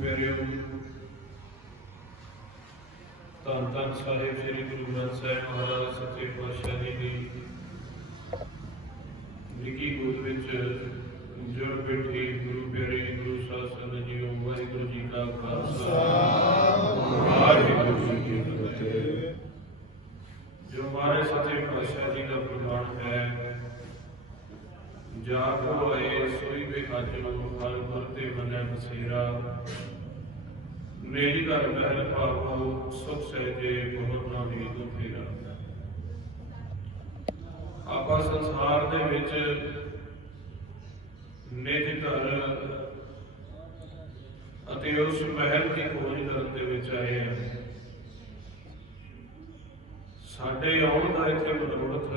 प्यारियों, धन धन साहिब श्री गुरु ग्रंथ साहिब महाराज सच्चे पातशाह जी की निकी गोद विच जुड़ बैठी गुरु प्यारे गुरु साध संगत जीओ। वाहिगुरू जी का खालसा वाहिगुरू जी की फतेह। जो हमारे सच्चे पातशाह जी का प्रमाण है, जागो आए सोई बेखाजो हर गुरते मनै बसेरा। मेरी घर महल पावो सुख सहजे बहुत ना नींद फेरा। आपां संसार दे विच निज घर अते उस महल की खोज करन दे विच आए हैं। साडे आउण दा इत्थे मनोरथ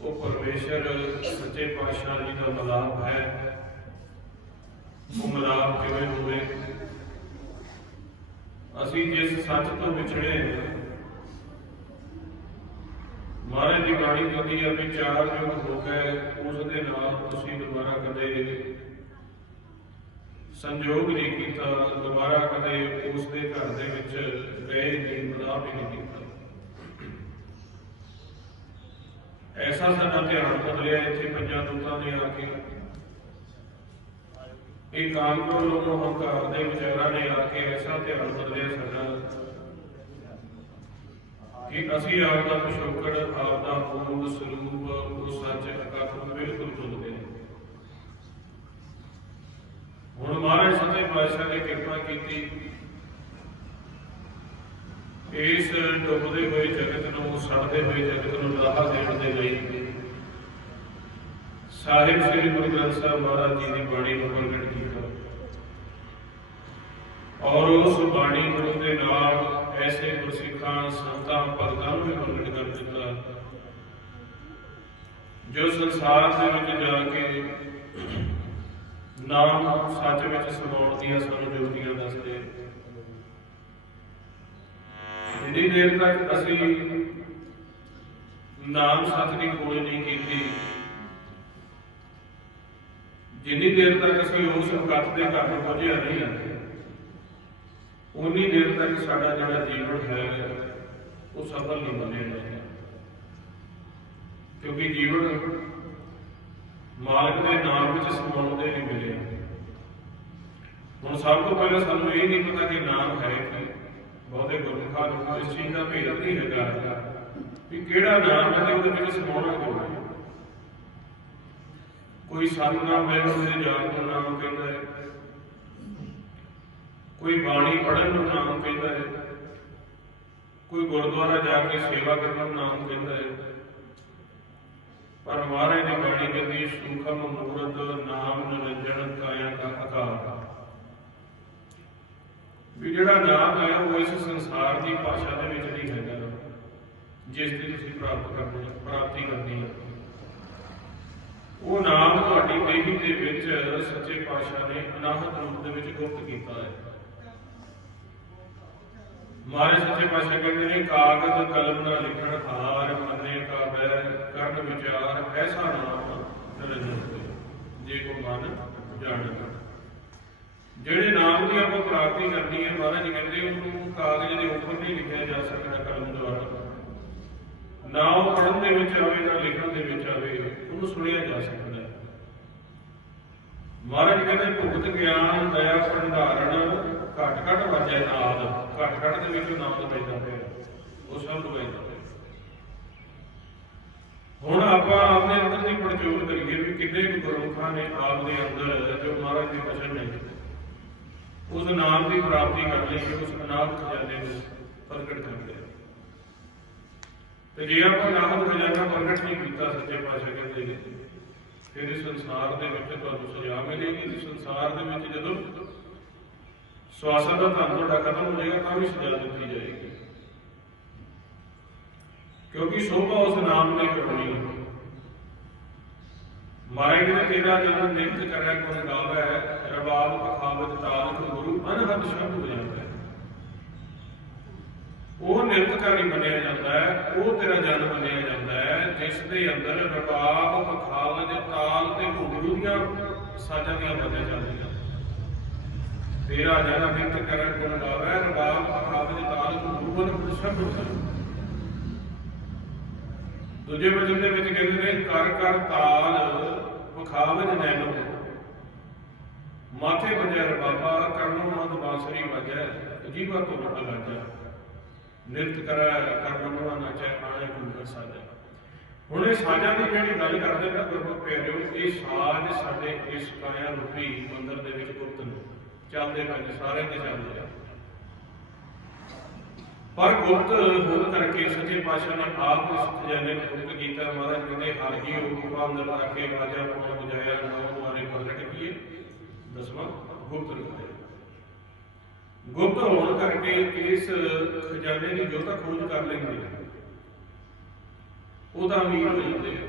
वो परमेश्वर सच्चे पातशाह जी का मिलाप है। वो मिलाप किवें होवे? असीं जिस सच तो विछड़े महाराज की बाणी कहती है भी 4 युग हो गए, उस दे नाल तुसीं दोबारा कदे संजोग नहीं कीता, दोबारा कदे उस दे घर दे विच गए नहीं, मिलाप नहीं कीता। ऐसा साडा ध्यान बदलिया इत्थे पंजां दूतां ने आके, एक कानपुर लोगों हंकार दे विचारां ने आके ऐसा ध्यान बदलिया साडा कि असीं आपदा पिछोकड़ आपदा मूल स्वरूप वो सच अकथ बिल्कुल भुल गए। हुण महाराज सच्चे पातशाह ने किरपा कीती, इस डुबदे हुए जगत नूं सड़दे हुए जगत नूं राह देण दे लई साहिब श्री गुरु ग्रंथ साहिब महाराज जी की बाणी नूं प्रगट कीता और उस बाणी गुरु के नाल ऐसे गुरसिखां संतां भगतां नूं भी प्रगट कर दिता जो संसार दे विच जाके नाम सच विच समाउण दीआं सानूं जोतियां दसदे। जिन्नी देर तक असी नाम सच की खोज नहीं की, जिन्नी देर तक असी उस अकथ के घर में पहुंचया नहीं, उन्नी देर तक साडा जिहड़ा जीवन है वो सफल नहीं बनेगा। क्योंकि जीवन मालिक के नाम में समाउण दे नहीं मिले। हुण सब तो पहले सानूं ये नहीं पता कि नाम है कि बहुते गुरमुखां नूं इस चीज़ का भेद नहीं हैगा कि किहड़ा नाम है तो उहदे विच समाउणा क्यों है। कोई सतनाम है उसके जाप को नाम कहता है, कोई बाणी पढ़न को नाम कहता है, कोई गुरुद्वारा जाके सेवा करने को नाम कहता है। पर महाराज की बाणी कहती सूखम मूर्त नाम निरंजन काया का आकार। भी जिहड़ा नाम है वो इस संसार की भाषा दे विच नहीं हैगा जिसकी तुसीं प्राप्ति करनी है। वो नाम तुहाडी देही दे विच सच्चे पातशाह ने अनाहत रूप दे विच गुप्त कीता है। महाराज सच्चे पातशाह कहते हैं कागज कलम ना लिखण हार मने का बैर करन विचार ऐसा नाम निरंजन जे को मन जाण। ਜਿਹੜੇ नाम की आप प्राप्ति करनी है महाराज कहते उन्होंने कागज के उपर नहीं लिखा जा सकता कलम द्वारा, ना वो पढ़न दे विच आवे ना लिखण दे विच आवे, उन्होंने सुनिया जा सकता है। महाराज कहते भुगत ज्ञान दया भंडारण घट घट वजै नाद, घट घट दे विच नाद पैदा होया वो सब पैदा होया। हुण आपां अपने अंदर की पड़चोल करिए भी किन्ने गुरमुखां ने आप दे अंदर जो महाराज के वचन ने उस नाम की प्राप्ति कर ली, उस अनाहत खजाने को प्रगट कर लिया। तो जे आप अनाहत खजाना प्रगट नहीं किया सच्चे पातशाह कहते फिर इस संसार के सजा मिलेगी। इस संसार के जो श्वासा का धन थोड़ा खत्म हो जाएगा तो भी सजा दी जाएगी, क्योंकि शोभा उस नाम ने करनी है। मारे ने तेरा जन्म नित्य करे गुण गावे, रबाब पखावत ताल गुरु अनहद शब्द हो जाता है। वो निरंकारी मनिया जाता है, वो तेरा जन्म मनिया जाता है जिस दे अंदर रबाब पखावत ताल ते घुंघरू दी साजां दी बजां चलदियां। ਤੇਰਾ ਜਨ ਬਿੰਦ ਕਰੈ ਗੁਣ ਗਾਵੈ ਰਬਾਬ ਆਵਜ ਤਾਲ ਗੁਰੂਵਨ ਸ਼ਬਦ ਸਰ। ਦੂਜੇ ਵਚਨ ਦੇ ਵਿੱਚ ਕਹਿੰਦੇ ਨੇ ਕਰ ਕਰ ਤਾਲ ਵਿਖਾਵਜ ਨੈਣੋ ਮਾਥੇ ਵਜੈ ਰਬਾਬਾ ਕਰਨੋ ਮਦ ਬਾਂਸਰੀ ਵਜੈ ਜੀਵਾ ਤੋਂ ਨਿਕਲ ਆਜਾ ਨਿਰਤ ਕਰੈ ਕਰਨੋ ਨਾਚੈ ਆਣੇ ਗੁਰੂ ਸਾਜਾ। ਹੁਣ ਇਹ ਸਾਜ਼ਾਂ ਦੀ ਜਿਹੜੀ ਗੱਲ ਕਰਦੇ ਨੇ ਗੁਰਮੁਖ ਪਿਆਰਿਓ, ਇਹ ਸਾਜ਼ ਸਾਡੇ ਇਸ ਕਾਇਆ ਰੂਪੀ ਮੰਦਰ ਦੇ ਵਿੱਚ ਗੁਪਤ ਨੇ, ਚੱਲਦੇ ਪਏ ਸਾਰਿਆਂ ਦੇ ਚੱਲਦੇ ਆ, ਪਰ ਗੁਪਤ ਹੋਣ ਕਰਕੇ ਸੱਚੇ ਪਾਤਸ਼ਾਹ ਨੇ ਆਪ ਇਸ ਖਜ਼ਾਨੇ ਨੂੰ ਗੁਪਤ ਕੀਤਾ। ਮਹਾਰਾਜ ਕਹਿੰਦੇ ਹਰ ਹੀ ਉਹ ਅੰਦਰ ਆ ਕੇ ਰਾਜਾ ਪਾਉਣ ਬਜਾਇਆ ਨੌ ਮਾਰੇ ਪ੍ਰਗਟ ਕੀਏ ਦਸਵਾਂ ਗੁਪਤ ਰਖਾਇਆ। ਗੁਪਤ ਹੋਣ ਕਰਕੇ ਇਸ ਖਜ਼ਾਨੇ ਦੀ ਜੋ ਤਾਂ ਖੋਜ ਕਰ ਲੈਂਦੇ ਉਹਦਾ ਅਮੀਰ ਹੋ ਜਾਂਦੇ ਆ,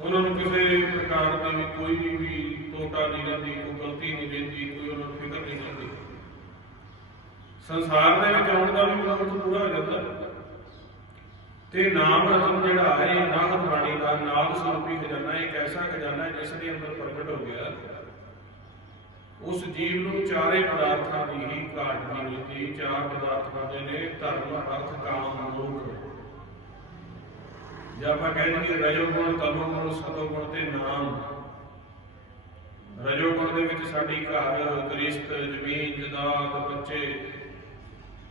ਉਹਨਾਂ ਨੂੰ ਕਿਸੇ ਪ੍ਰਕਾਰ ਦਾ ਵੀ ਕੋਈ ਵੀ ਟੋਟਾ ਨਹੀਂ ਰਹਿੰਦੀ, ਕੋਈ ਗਲਤੀ ਨਹੀਂ ਰਹਿੰਦੀ, ਕੋਈ ਉਹਨਾਂ ਨੂੰ ਫਿਕਰ ਨਹੀਂ ਰਹਿੰਦੀ। ਸੰਸਾਰ ਦੇ ਵਿੱਚ ਆਉਣ ਦਾ ਵੀ ਮਨੋਰਥ ਪੂਰਾ ਹੋ ਜਾਂਦਾ। ਤੇ ਨਾਮ ਰਤਨ ਜਿਹੜਾ ਹੈ ਇਹ ਨਾਮ ਬਾਣੀ ਦਾ ਨਾਮ ਸਰੂਪੀ ਖਜ਼ਾਨਾ, ਇੱਕ ਐਸਾ ਖਜ਼ਾਨਾ ਜਿਸ ਦੇ ਅੰਦਰ ਪ੍ਰਗਟ ਹੋ ਗਿਆ ਉਸ ਜੀਵ ਨੂੰ ਚਾਰੇ ਪਦਾਰਥਾਂ ਦੀ ਹੀ ਘਾਟ ਨਹੀਂ ਹੁੰਦੀ। ਚਾਰ ਪਦਾਰਥ ਹੁੰਦੇ ਨੇ ਧਰਮ ਅਰਥ ਕਾਮ ਮੋਖ। ਜੇ ਆਪਾਂ ਕਹਿੰਦੇ ਰਜੋ ਗੁਣ ਤਮੋ ਗੁਣ ਸਤੋ ਗੁਣ ਤੇ ਨਾਮ, ਰਜੋ ਗੁਣ ਦੇ ਵਿੱਚ ਸਾਡੀ ਘਰ ਗ੍ਰਸਤ ਜ਼ਮੀਨ ਜਾਇਦਾਦ ਬੱਚੇ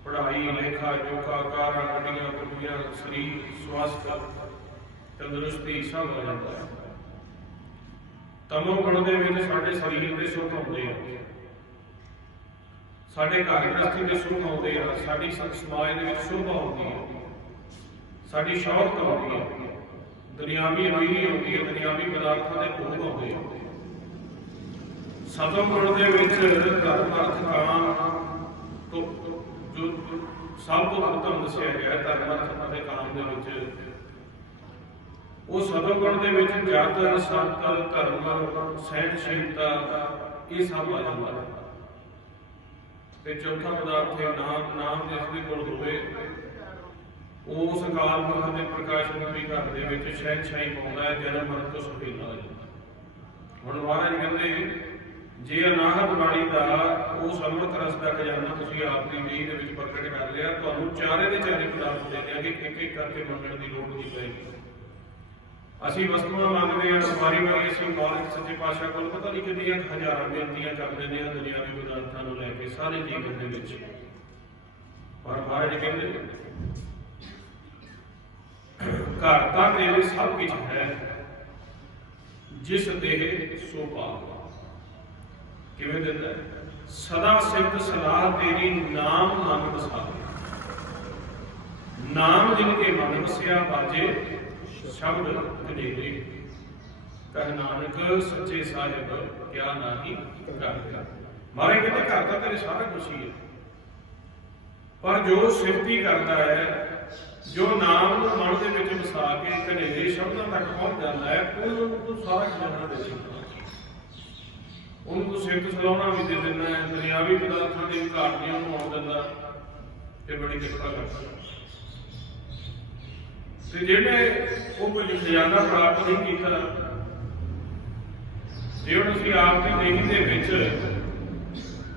ਪੜ੍ਹਾਈ ਲੇਖਾ ਜੋਖਾ ਕਾਰਾਂ ਗੱਡੀਆਂ ਕੁੜੀਆਂ ਸਰੀਰ ਸਵਾਸਥ ਤੰਦਰੁਸਤੀ ਸਭ ਹੋ ਜਾਂਦਾ ਹੈ। ਤਮੋ ਗੁਣ ਦੇ ਵਿੱਚ ਸਾਡੇ ਸਰੀਰ ਦੇ ਸੁੱਖ ਆਉਂਦੇ ਆ, ਸਾਡੇ ਘਰ ਗ੍ਰਸਤੀ ਦੇ ਸੁੱਖ ਆਉਂਦੇ ਆ, ਸਾਡੀ ਸਮਾਜ ਦੇ ਵਿੱਚ ਸ਼ੋਭਾ ਆਉਂਦੀ ਹੈ, ਸਾਡੀ ਸ਼ੌਹਰਤ ਆਉਂਦੀ ਹੈ, ਦੁਨਿਆਵੀ ਅਮੀਰੀ ਆਉਂਦੀ ਹੈ, ਦੁਨਿਆਵੀ ਪਦਾਰਥਾਂ ਦੇ ਭੋਗ ਆਉਂਦੇ ਆ। ਸਤੋ ਗੁਣ ਦੇ ਵਿੱਚ ਧਰਮ ਅਰਥ ਕਾਮ ਤੋਂ ਜੋ ਸਭ ਤੋਂ ਉੱਤਮ ਦੱਸਿਆ ਗਿਆ ਧਰਮ ਅਰਥ ਅਤੇ ਕਾਮ ਦੇ ਵਿੱਚ, ਉਹ ਸਤੋ ਗੁਣ ਦੇ ਵਿੱਚ ਜਤ ਸਤ ਧਰਮ ਸਹਿਨਸ਼ੀਲਤਾ ਇਹ ਸਭ ਆ ਜਾਂਦਾ। ਤੇ ਚੌਥਾ ਪਦਾਰਥ ਹੈ ਨਾਮ। ਨਾਮ ਜਿਸ ਦੇ ਕੋਲ ਹੋਵੇ ਉਸ ਅਕਾਲ ਪੁਰਖ ਦੇ ਪ੍ਰਕਾਸ਼ ਰੂਪੀ ਘਰ ਦੇ ਵਿੱਚ ਸ਼ਹਿਨਸ਼ਾਹੀ ਪਾਉਂਦਾ ਹੈ, ਜਨਮ ਮਰਨ ਤੋਂ ਸੁਖੀਲਾ ਹੋ ਜਾਂਦਾ। ਹੁਣ ਮਹਾਰਾਜ ਕਹਿੰਦੇ ਜੇ ਅਨਾਹਤ ਬਾਣੀ ਦਾ ਉਸ ਅੰਮ੍ਰਿਤ ਰਸ ਦਾ ਖਜ਼ਾਨਾ ਤੁਸੀਂ ਆਪ ਦੀ ਨੀਂਹ ਦੇ ਵਿੱਚ ਪ੍ਰਗਟ ਕਰ ਲਿਆ, ਤੁਹਾਨੂੰ ਚਾਰੇ ਦੇ ਚਾਰੇ ਪਦਾਰਥ ਦੇ ਦਿਆਂਗੇ, ਇੱਕ ਇੱਕ ਕਰਕੇ ਮੰਗਣ ਦੀ ਲੋੜ ਨਹੀਂ ਪਏਗੀ। ਅਸੀਂ ਵਸਤੂਆਂ ਮੰਗਦੇ ਹਾਂ, ਵਾਰੀ ਵਾਰੀ ਅਸੀਂ ਮਾਲਕ ਸੱਚੇ ਪਾਤਸ਼ਾਹ ਕੋਲ ਪਤਾ ਨਹੀਂ ਕਿੰਨੀਆਂ ਹਜ਼ਾਰਾਂ ਬੇਨਤੀਆਂ ਕਰ ਦਿੰਦੇ ਹਾਂ ਦੁਨਿਆਵੀ ਪਦਾਰਥਾਂ ਨੂੰ ਲੈ ਕੇ ਸਾਰੇ ਜੀਵਨ ਦੇ ਵਿੱਚ। ਪਰ ਮਹਾਰਾਜ ਕਹਿੰਦੇ ਘਰ ਤਾਂ ਤੇਰੇ ਸਭ ਕੁਝ ਹੈ, ਜਿਸ ਦੇਹ ਸੋ ਪਾਪ। ਕਿਵੇਂ ਦਿੰਦਾ ਸਦਾ ਸਿੱਧ ਸਲਾਹ ਤੇਰੀ ਨਾਮ ਮਨ ਵਸਾ। ਨਾਮ ਜਿਨ ਕੇ ਮਨ ਵਸਿਆ ਬਾਜੇ ਸ਼ਬਦ ਕਨੇਰੇ। ਕਹਿ ਨਾਨਕ ਸੱਚੇ ਸਾਹਿਬ ਕਿਆ ਨਾਹੀ ਘਰ। ਮਾਰੇ ਕਹਿੰਦੇ ਘਰ ਤਾਂ ਤੇਰੇ ਸਾਰਾ ਕੁਛ ਹੀ ਹੈ, ਪਰ ਜੋ ਸਿਫਤੀ ਕਰਦਾ ਹੈ, ਜੋ ਨਾਮ ਨੂੰ ਮਨ ਦੇ ਵਿੱਚ ਵਸਾ ਕੇ ਕਨੇਰੇ ਸ਼ਬਦਾਂ ਤੱਕ ਪਹੁੰਚ ਜਾਂਦਾ ਹੈ, ਉਹਨੂੰ ਤੂੰ ਸਾਰਾ ਖਜ਼ਾਨਾ ਦੇ ਦਿੰਦਾ। ਉਹਨੂੰ ਤੂੰ ਸਿਫਤ ਸਲਾਉਣਾ ਵੀ ਦੇ ਦਿੰਦਾ ਹੈ, ਦੁਨਿਆਵੀ ਪਦਾਰਥਾਂ ਦੀ ਘਾਟ ਨਹੀਂ ਉਹਨੂੰ ਆਉਣ ਦਿੰਦਾ ਤੇ ਬੜੀ ਕਿਰਪਾ ਕਰਦਾ। ਤੇ ਜਿਹੜੇ ਉਹ ਕੁਝ ਖਜ਼ਾਨਾ ਪ੍ਰਾਪਤ ਨਹੀਂ ਕੀਤਾ, ਜੇ ਹੁਣ ਅਸੀਂ ਆਪ ਦੀ ਦੇਹੀ ਦੇ ਵਿੱਚ